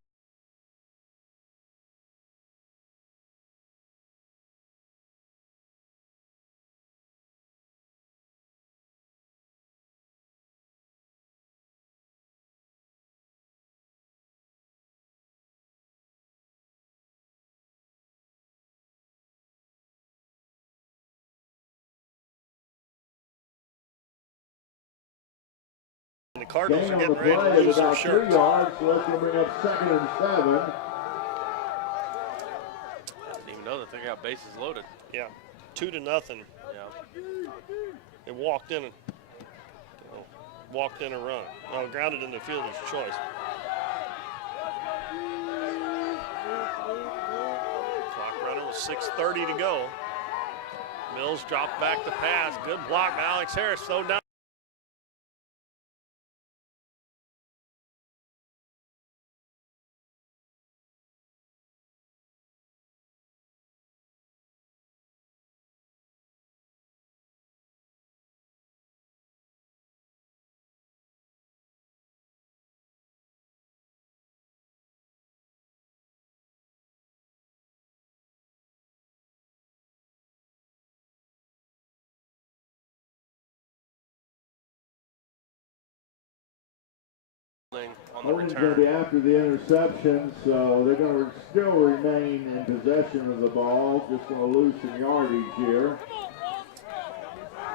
The Cardinals Gain are on the getting ready play to is lose their about 3 shirts. yards, so that's going to bring up 2nd and 7. I didn't even know that they got bases loaded. Yeah, 2-0. Yeah. It walked in and a run. Well, grounded in the fielder's choice. Clock running with 6:30 to go. Mills dropped back the pass. Good block by Alex Harris. Throw down. On the Holding's going to be return. after the interception, so they're going to still remain in possession of the ball. Just going to lose some yardage here.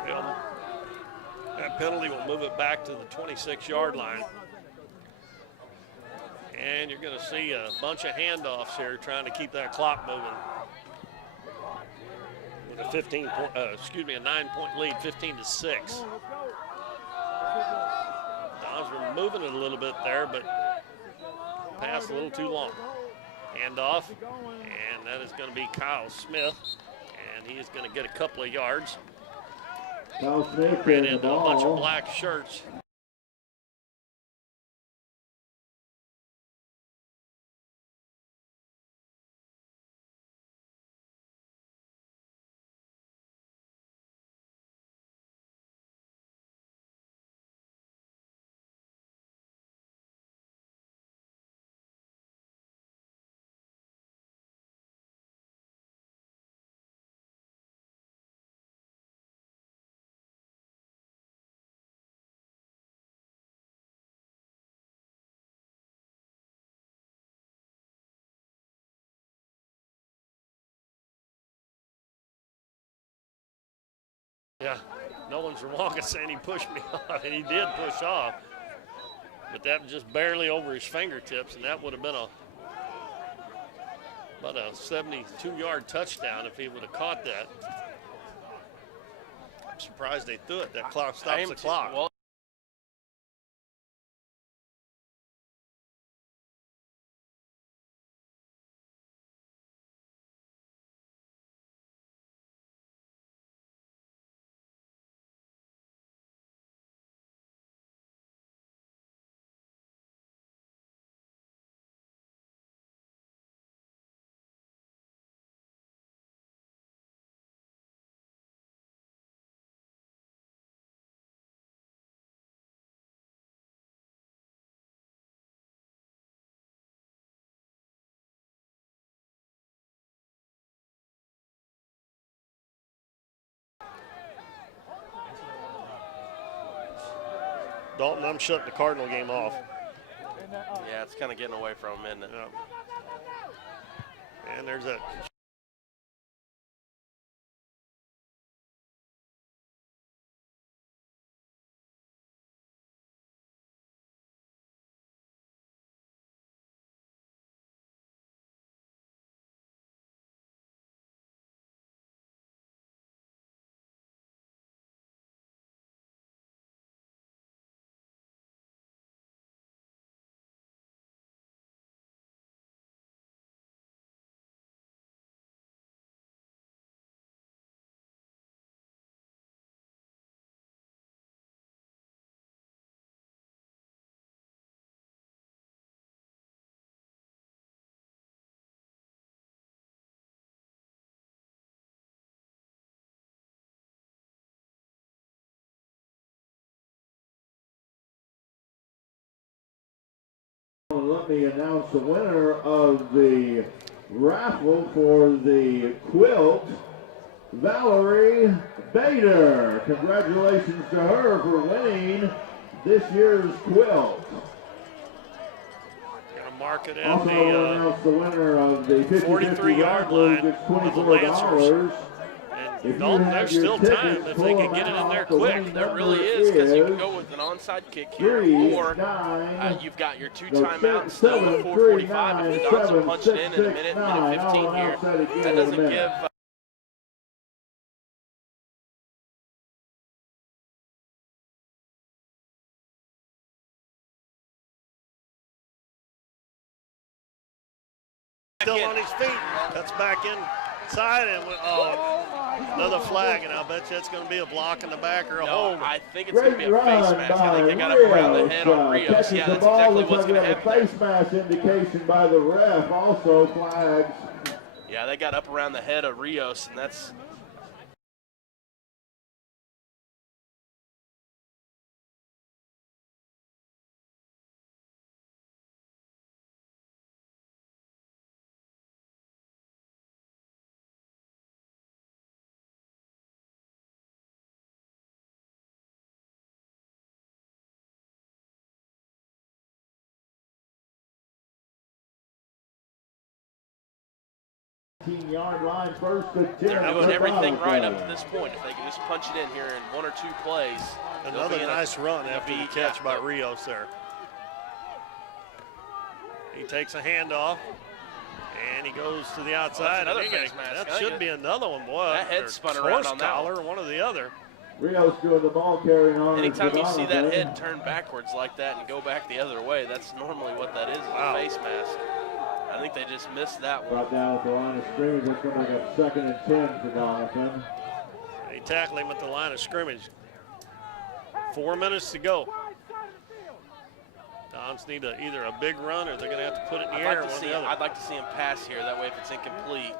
Well, that penalty will move it back to the 26-yard line. And you're going to see a bunch of handoffs here trying to keep that clock moving. With a 9-point lead, 15-6. Dons were moving it a little bit there, but pass a little too long. Handoff, and that is going to be Kyle Smith, and he is going to get a couple of yards. Kyle Smith Ran in the into a bunch of ball. black shirts. Yeah, no one's wrong in saying he pushed me off, and he did push off. But that was just barely over his fingertips, and that would have been about a 72-yard touchdown if he would have caught that. I'm surprised they threw it. That clock stops the clock. Well, Dalton, I'm shutting the Cardinal game off. yeah, it's kind of getting away from him, isn't it? Yeah. And there's that. Let me announce the winner of the raffle for the quilt, Valerie Bader. Congratulations to her for winning this year's quilt. Gonna mark it at Also announce the winner of the 43-yard line It's for the Lancers. $24. And Dalton, there's still time if they can get it in there quick. There really is, because you can go with an onside kick here, or you've got your two timeouts still with 4:45. If the Dons will punch it in a minute 15 here, that doesn't give. Still on his feet, cuts back inside, and another flag, and I'll bet you it's going to be a block in the back or a hold. I think it's going to be a face mask. I think they got up around the head on Rios. Yeah, that's exactly what's going to happen. Face mask indication by the ref, also flags. Yeah, they got up around the head of Rios, and that's. Yard line, first to 10. They're doing everything right up to this point. If they can just punch it in here in one or two plays. Another nice run after the catch by Rios there. He takes a handoff, and he goes to the outside. Well, that should be another one, boy. That head spun around on that collar, one or the other. Rios doing the ball carrying on. Anytime you see that head turn backwards like that and go back the other way, that's normally what that is, a face mask. I think they just missed that one. Brought down at the line of scrimmage. It's going to bring up 2nd and 10 for Doniphan. They tackle him at the line of scrimmage. 4 minutes to go. Dons need either a big run or they're going to have to put it in the air. I'd like to see him pass here. That way, if it's incomplete,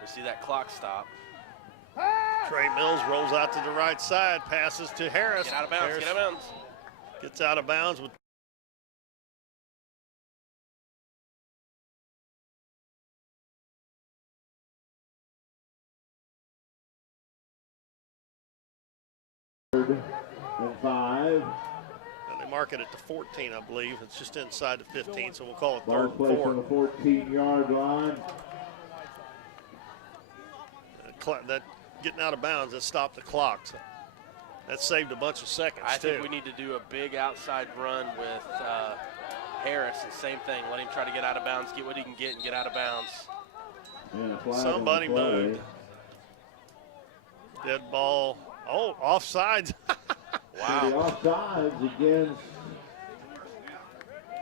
we see that clock stop. Trey Mills rolls out to the right side, passes to Harris. Get out of bounds. Harris get out of bounds. Gets out of bounds with. And 5. And they mark it at the 14, I believe. It's just inside the 15, so we'll call it Ball 3rd and placed 4. on the 14-yard line. That getting out of bounds, that stopped the clock. So That saved a bunch of seconds, I too. think we need to do a big outside run with Harris. And same thing. Let him try to get out of bounds, get what he can get, and get out of bounds. And a flag on the Somebody play. moved. Dead ball. Oh, offsides. And the offsides against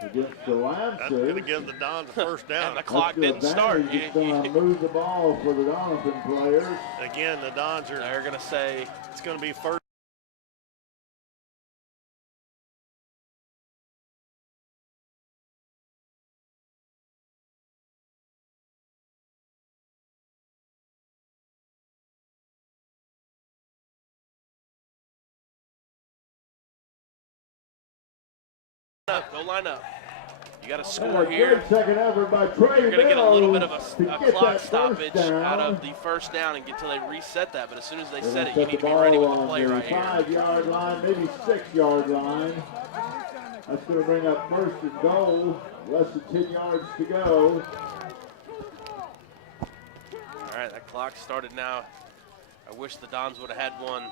the That's going Lancers. to give the Dons a first And down. the clock That's didn't start. It's going to move the ball for the Doniphan players. Again, the Dons are, They're going to say, it's going to be first. go line up. You got to And score a here. great second effort by Trey You're going to get a little bit of Mills a to get clock that first stoppage down. out of the first down and get till they reset that. But as soon as they They're set gonna it, you set need the to be ready with ball the on play right here. 5-yard line, maybe 6-yard line. That's going to bring up first and goal. Less than 10 yards to go. All right, that clock started now. I wish the Dons would have had one.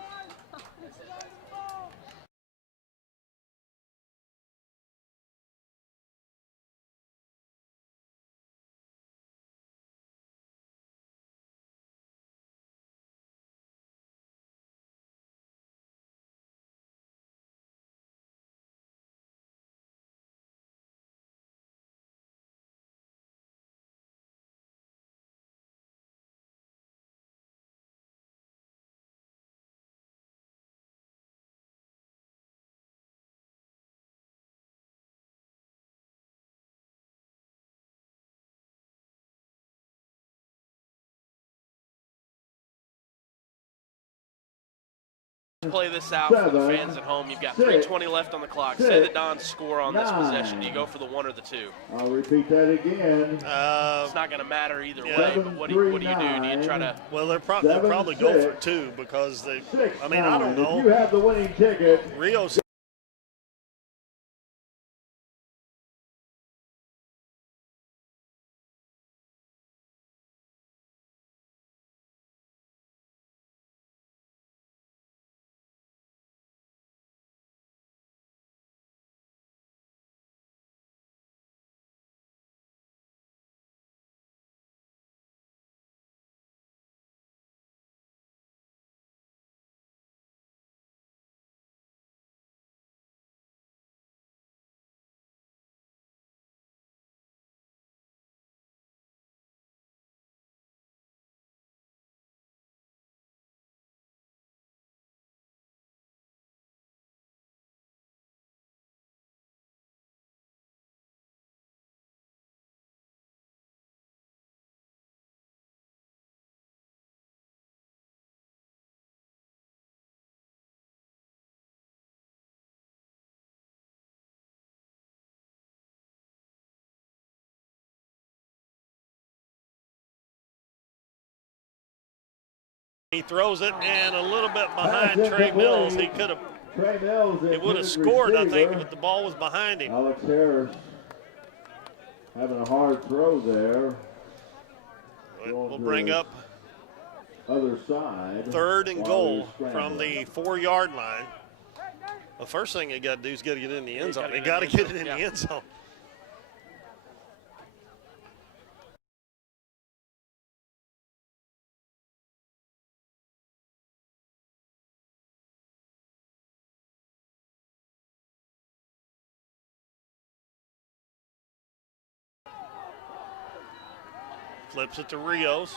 Play this out for the fans at home. You've got 3:20 left on the clock. Say the Dons score on this possession. Do you go for the one or the two? I'll repeat that again. It's not going to matter either yeah. way, but what do you do? Do you try to Well, they'll probably go for two because they, I mean, I don't know. If you have the winning ticket, Rios. He throws it and a little bit behind Trey Mills. He could have. Trey Mills, He would have scored, I think, but the ball was behind him. Alex Harris having a hard throw there. We'll bring up Other side. 3rd and while goal they're from scrambling. the 4-yard line. The first thing they got to do is got to get it in the end zone. They gotta got to get get it it in in the the end zone. Flips it to Rios,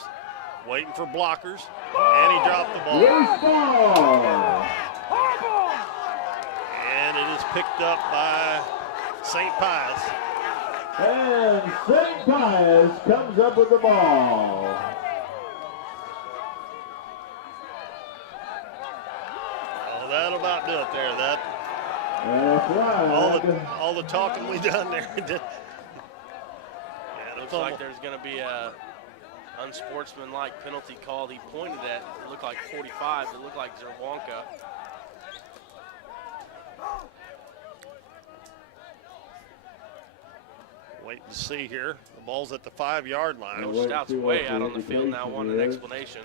waiting for blockers, and he dropped the ball. Loose ball. And it is picked up by St. Pius. And St. Pius comes up with the ball. Oh, that'll about do it there. That And a flag. all the talking we done there. Yeah, looks like there's going to be a unsportsmanlike penalty called. He pointed at, it looked like 45, it looked like Zerwanka. Wait to see here. The ball's at the 5-yard line. Coach Stout's way out on the field now, wanting an explanation.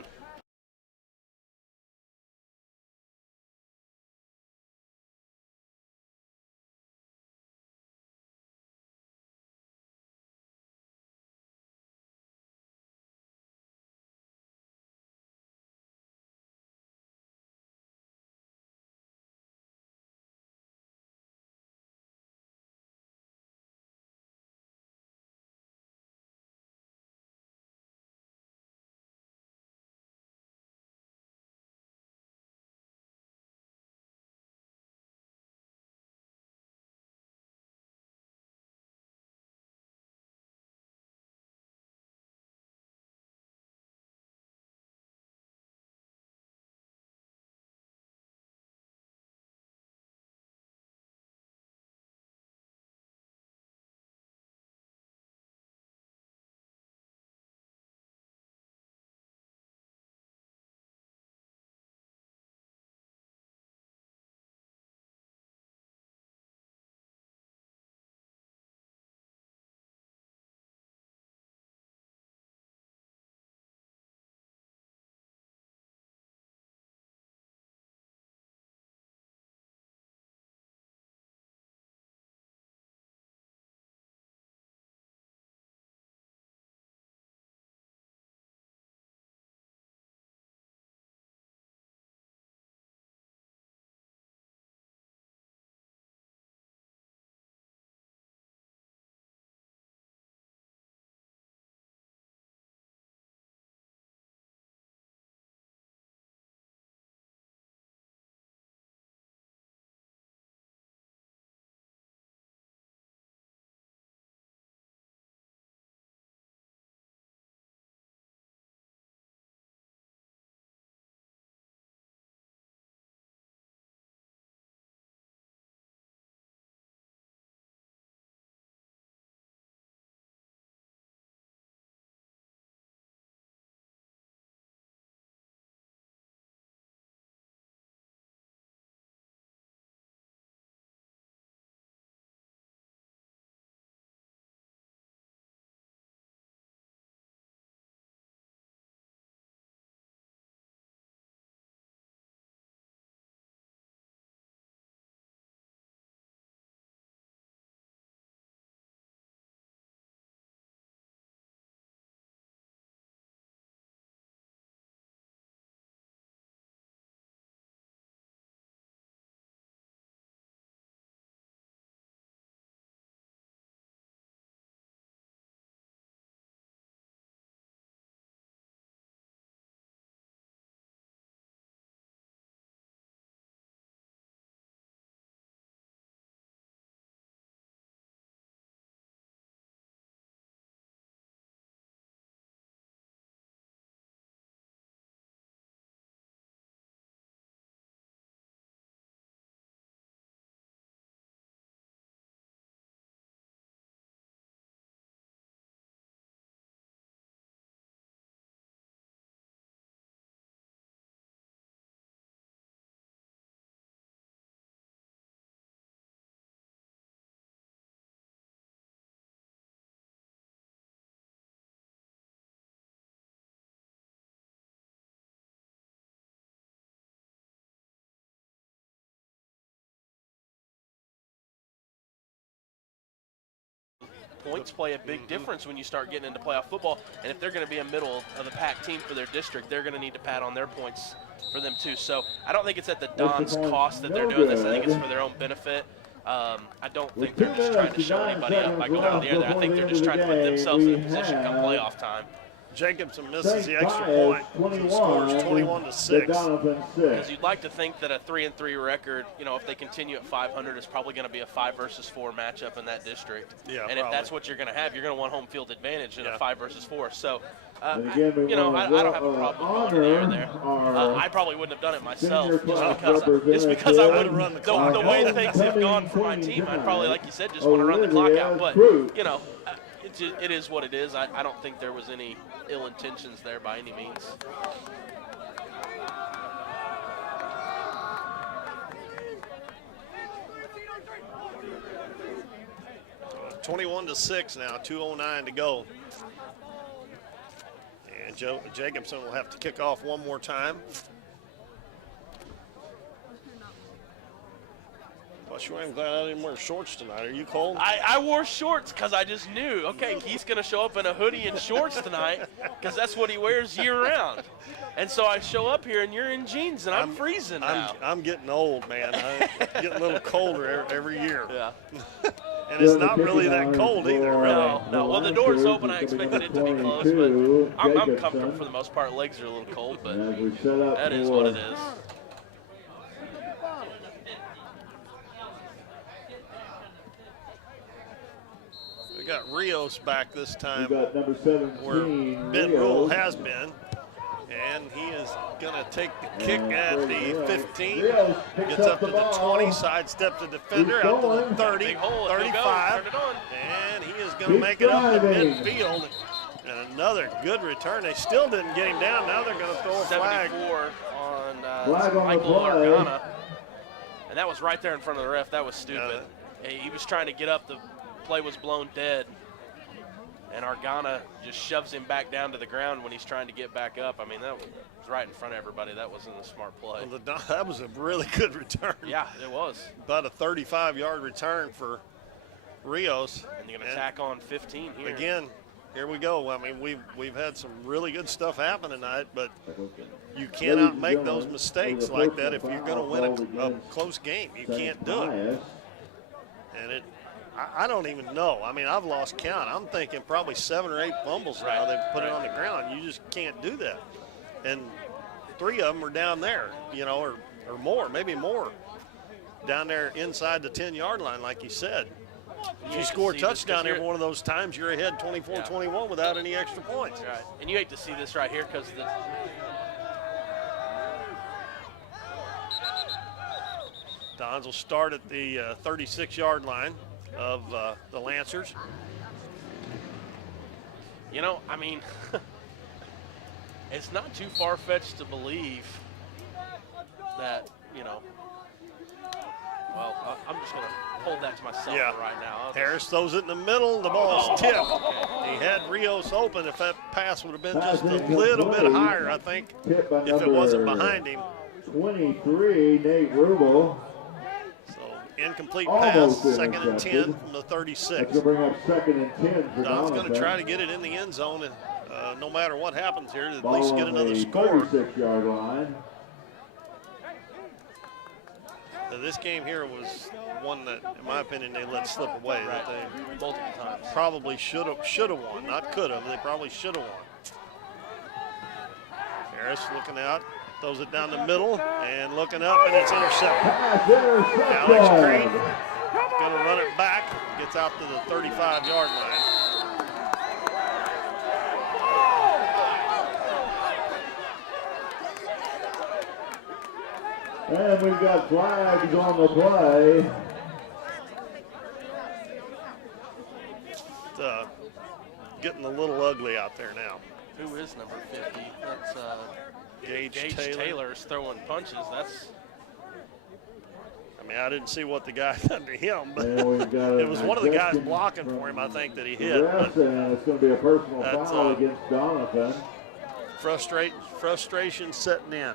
points play a big difference when you start getting into playoff football. And if they're going to be a middle of the pack team for their district, they're going to need to pad on their points for them too. So I don't think it's at the Dons' cost that they're doing this. I think it's for their own benefit. I don't think they're just trying to show anybody up by going out there. I think they're just trying to put themselves in a position come playoff time. Jacobson misses the extra point. So scores 21-6. Because you'd like to think that a 3-3 record, if they continue at 500, is probably going to be a 5 versus 4 matchup in that district. Yeah, and if that's what you're going to have, you're going to want home field advantage in a 5 versus 4. So, I don't have a problem going there. I probably wouldn't have done it myself just because I would run the way things have gone for my team. I'd probably, like you said, just want to run the clock out. But it is what it is. I don't think there was any ill intentions there by any means. Uh, 21-6 now, 2:09 to go. And Jacobson will have to kick off one more time. Well, sure, I'm glad I didn't wear shorts tonight. Are you cold? I wore shorts because I just knew, okay, he's going to show up in a hoodie and shorts tonight because that's what he wears year-round. And so I show up here, and you're in jeans, and I'm freezing now. I'm getting old, man. I'm getting a little colder every year. Yeah. And it's not really that cold either, really. No. Well, the door's open. I expected it to be closed, but I'm comfortable for the most part. Legs are a little cold, but that is what it is. We got Rios back this time, got number 17, where Ben Rule has been. And he is going to take the kick at the 15. Gets up to the 20, sidestep the defender, out to the 30, 35. And he is going to make it up to midfield. And another good return. They still didn't get him down. Now they're going to throw a flag. 74 on Michael Argana. And that was right there in front of the ref. That was stupid. He was trying to get up. The play was blown dead. And Argana just shoves him back down to the ground when he's trying to get back up. I mean, that was right in front of everybody. That wasn't a smart play. Well, that was a really good return. Yeah, it was. About a 35-yard return for Rios. And they're going to tack on 15 here. Again, here we go. I mean, we've had some really good stuff happen tonight, but you cannot make those mistakes like that if you're going to win a close game. You can't do it. And I don't even know. I mean, I've lost count. I'm thinking probably 7 or 8 fumbles now. They've put it on the ground. You just can't do that. And 3 of them are down there, or more, maybe more, down there inside the 10-yard line, like you said. If you score a touchdown every one of those times, you're ahead 24-21 without any extra points. Right. And you hate to see this right here because Dons will start at the 36-yard line of the Lancers. I mean, it's not too far-fetched to believe that, well, I'm just going to hold that to myself for right now. Harris throws it in the middle. The ball's tipped. He had Rios open. If that pass would have been just a little bit higher, I think, if it wasn't behind him. 23, Nate Rubel. Incomplete pass, second and 10 from the 36. That's going to bring up second and 10 for Don's going to try to get it in the end zone, and no matter what happens here, at least get another score. 36-yard line. Now, this game here was one that, in my opinion, they let slip away. That they multiple times probably should have won, not could have. They probably should have won. Harris looking out. Throws it down the middle and looking up, and it's intercepted. Alex Creed going to run it back. Gets out to the 35-yard line. And we've got flags on the play. It's getting a little ugly out there now. Who is number 50? That's Gage Taylor's throwing punches. I mean, I didn't see what the guy done to him, but it was one of the guys blocking for him, I think, that he hit. And it's going to be a personal foul against Doniphan. Frustration setting in.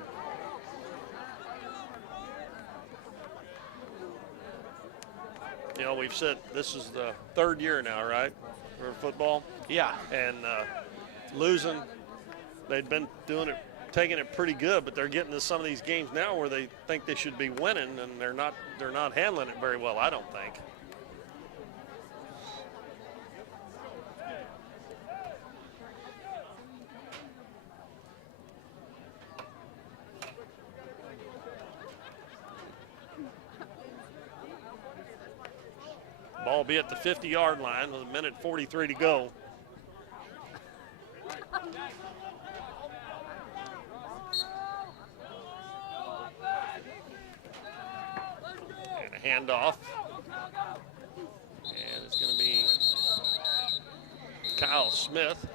We've said this is the 3rd year now, right? for football. Yeah. And losing, they'd been taking it pretty good, but they're getting to some of these games now where they think they should be winning, and they're not handling it very well, I don't think. Ball will be at the 50-yard line with 1:43 to go. And a handoff. And it's going to be Kyle Smith.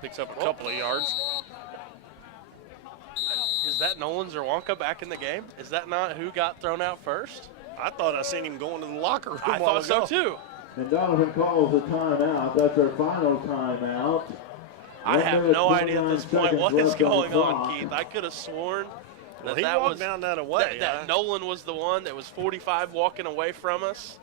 Picks up a couple of yards. Is that Nolan Zerwanka back in the game? Is that not who got thrown out first? I thought I seen him go into the locker room. I thought so too. And Doniphan calls a timeout. That's our final timeout. I have no idea at this point what is going on, Keith. I could have sworn Well, that he that walked was down that away. that Nolan was the one that was 45 walking away from us.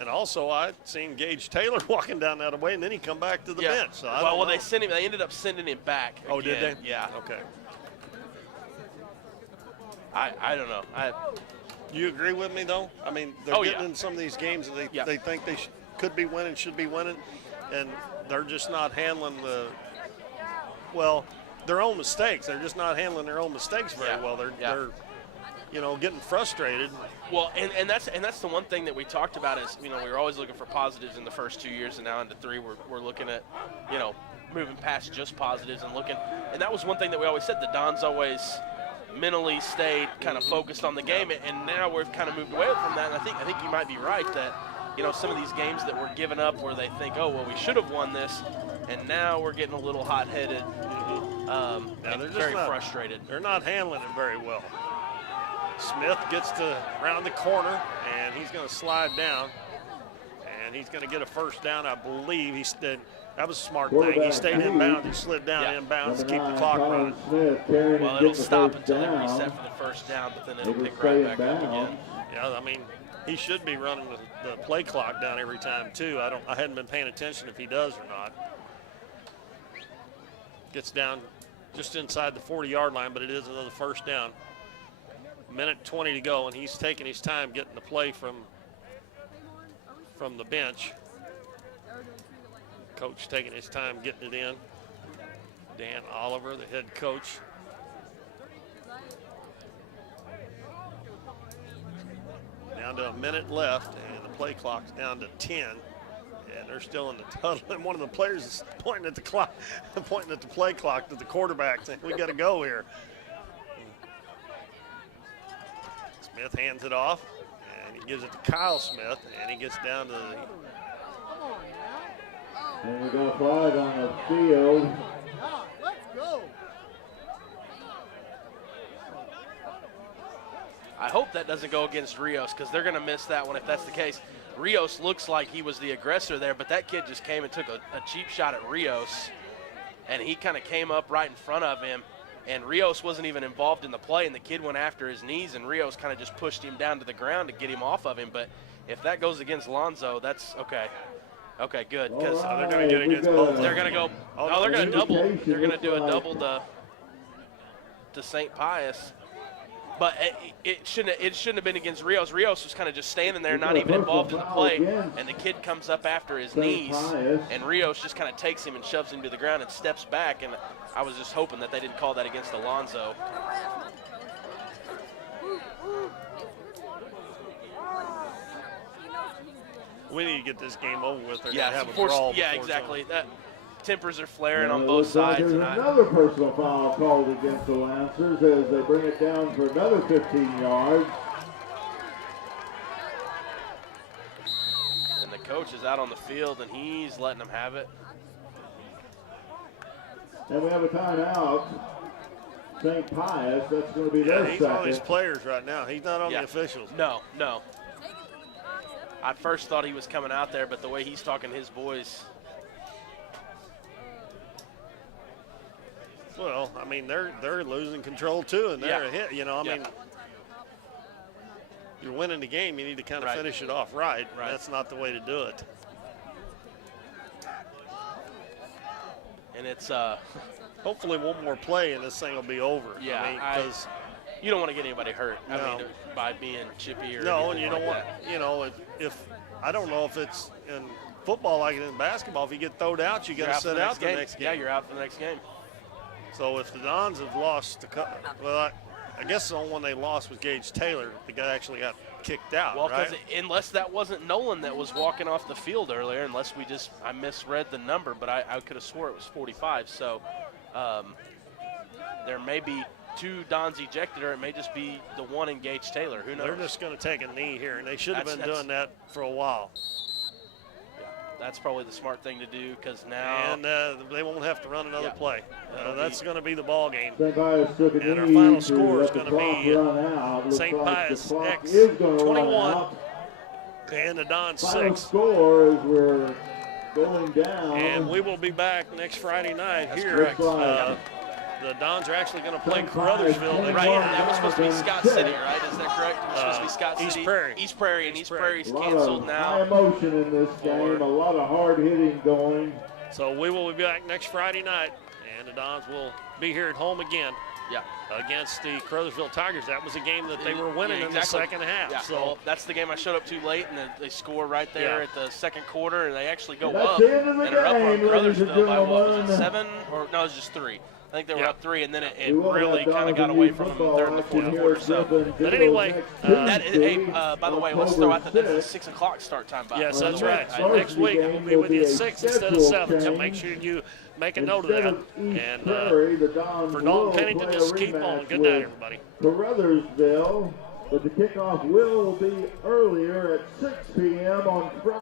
And also, I seen Gage Taylor walking down that way, and then he come back to the bench. So I don't know. they sent him. They ended up sending him back. Oh, did again. they? Yeah. Okay. I don't know. You agree with me, though? I mean, they're getting in some of these games that they think they could be winning, should be winning, and they're just not handling their own mistakes. They're just not handling their own mistakes very well. They're getting frustrated. Well, and that's the one thing that we talked about is, we were always looking for positives in the first 2 years, and now into 3 we're looking at, moving past just positives and looking. And that was one thing that we always said. The Dons always mentally stayed kind of focused on the game, and now we've kind of moved away from that. And I think you might be right that some of these games that we're giving up where they think, oh well, we should have won this, and now we're getting a little hot-headed, and they're just very frustrated. They're not handling it very well. Smith gets to round the corner, and he's going to slide down, and he's going to get a first down, I believe. That was a smart thing. He stayed inbounds. He slid down inbounds to keep the clock running. Well, it'll stop until they reset for the first down, but then it'll pick right back up again. Yeah, I mean, he should be running the play clock down every time, too. I hadn't been paying attention if he does or not. Gets down just inside the 40-yard line, but it is another first down. 1:20 to go, and he's taking his time getting the play from the bench. Coach taking his time getting it in. Dan Oliver, the head coach. Down to a minute left, and the play clock's down to 10. And they're still in the tunnel. And one of the players is pointing at the clock, pointing at the play clock to the quarterback, saying, "We got to go here." Smith hands it off, and he gives it to Kyle Smith, and he gets down to the. And we got a flag on the field. Let's go. I hope that doesn't go against Rios, because they're going to miss that one if that's the case. Rios looks like he was the aggressor there, but that kid just came and took a cheap shot at Rios, and he kind of came up right in front of him, and Rios wasn't even involved in the play, and the kid went after his knees, and Rios kind of just pushed him down to the ground to get him off of him. But if that goes against Lonzo, that's okay. Okay, good, because they're going to get against both. they're going to go. Oh, they're going to double. They're going to do a double to St. Pius. But it shouldn't have been against Rios. Rios was kind of just standing there, not even involved in the play, and the kid comes up after his knees, and Rios just kind of takes him and shoves him to the ground and steps back, and I was just hoping that they didn't call that against Alonzo. We need to get this game over with. They're Yeah, going to have a brawl. Yeah, exactly. That tempers are flaring on it both looks like sides. There's another personal foul called against the Lancers as they bring it down for another 15 yards. And the coach is out on the field, and he's letting them have it. And we have a timeout. St. Pius, that's going to be their He's second. on his players right now. He's not on the officials. No. I first thought he was coming out there, but the way he's talking to his boys. Well, I mean, they're losing control too, and they're a hit. I mean, you're winning the game. You need to kind of finish it off right. That's not the way to do it. And it's Hopefully one more play and this thing will be over. Yeah, I mean, because you don't want to get anybody hurt. No. I mean, by being chippy or no, and anything you like don't want, that. you know, if I don't know if it's in football like it is in basketball. If you get thrown out, you got to sit out the next game. Yeah, you're out for the next game. So if the Dons have lost, well, I guess the only one they lost was Gage Taylor. The guy actually got kicked out, Well, right? unless that wasn't Nolan that was walking off the field earlier, unless I misread the number, but I could have swore it was 45. So there may be 2 Dons ejected, or it may just be the one in Gage Taylor. Who knows? They're just going to take a knee here, and they should have been That's- doing that for a while. That's probably the smart thing to do because now And they won't have to run another Yeah. play. That'll That's going to be the ball game. St. Pius took a And our knee final to score is let the gonna clock be run out. Looks St. like Pius the clock X is gonna run 21 out. And the Dons Final 6. score as we're going down. And we will be back next Friday night here. correct. The Dons are actually going to play St. Pius Caruthersville. Right, right. One That was supposed to be and Scott six. City, right? Is that correct? It was supposed to be Scott East City. Prairie. East Prairie, and East East Prairie. Prairie's A lot canceled of now. high emotion in this game. A lot of hard hitting going. So we will be back next Friday night, and the Dons will be here at home again Yeah. against the Caruthersville Tigers. That was a game that they were winning Yeah, in the exactly. second half. Yeah, So well, that's the game I showed up to late, and they score right there Yeah. at the second quarter, and they actually go That's up. the end of the and they're up on game, ladies and Caruthersville by what was it, gentlemen. 7 or no, it was just 3. I think they were Yeah. up 3, and then it We will really have kind of got Doniphan away youth from them in football the third and the action fourth here quarter. at So Griffin But Field anyway, next that is, Tuesday, by the way, let's throw out that that's a October 6 o'clock start time. By yes, the way. that's Well, right. next And next varsity week game we'll be with you will at be a 6 instead of schedule 7. So change. make sure you make a note of Instead that. of East And Prairie, the Dons for will Dalton Pennington, play a this is Keith Bowman. rematch Good night, with everybody. Caruthersville, but the kickoff will be earlier at 6 p.m. on Friday.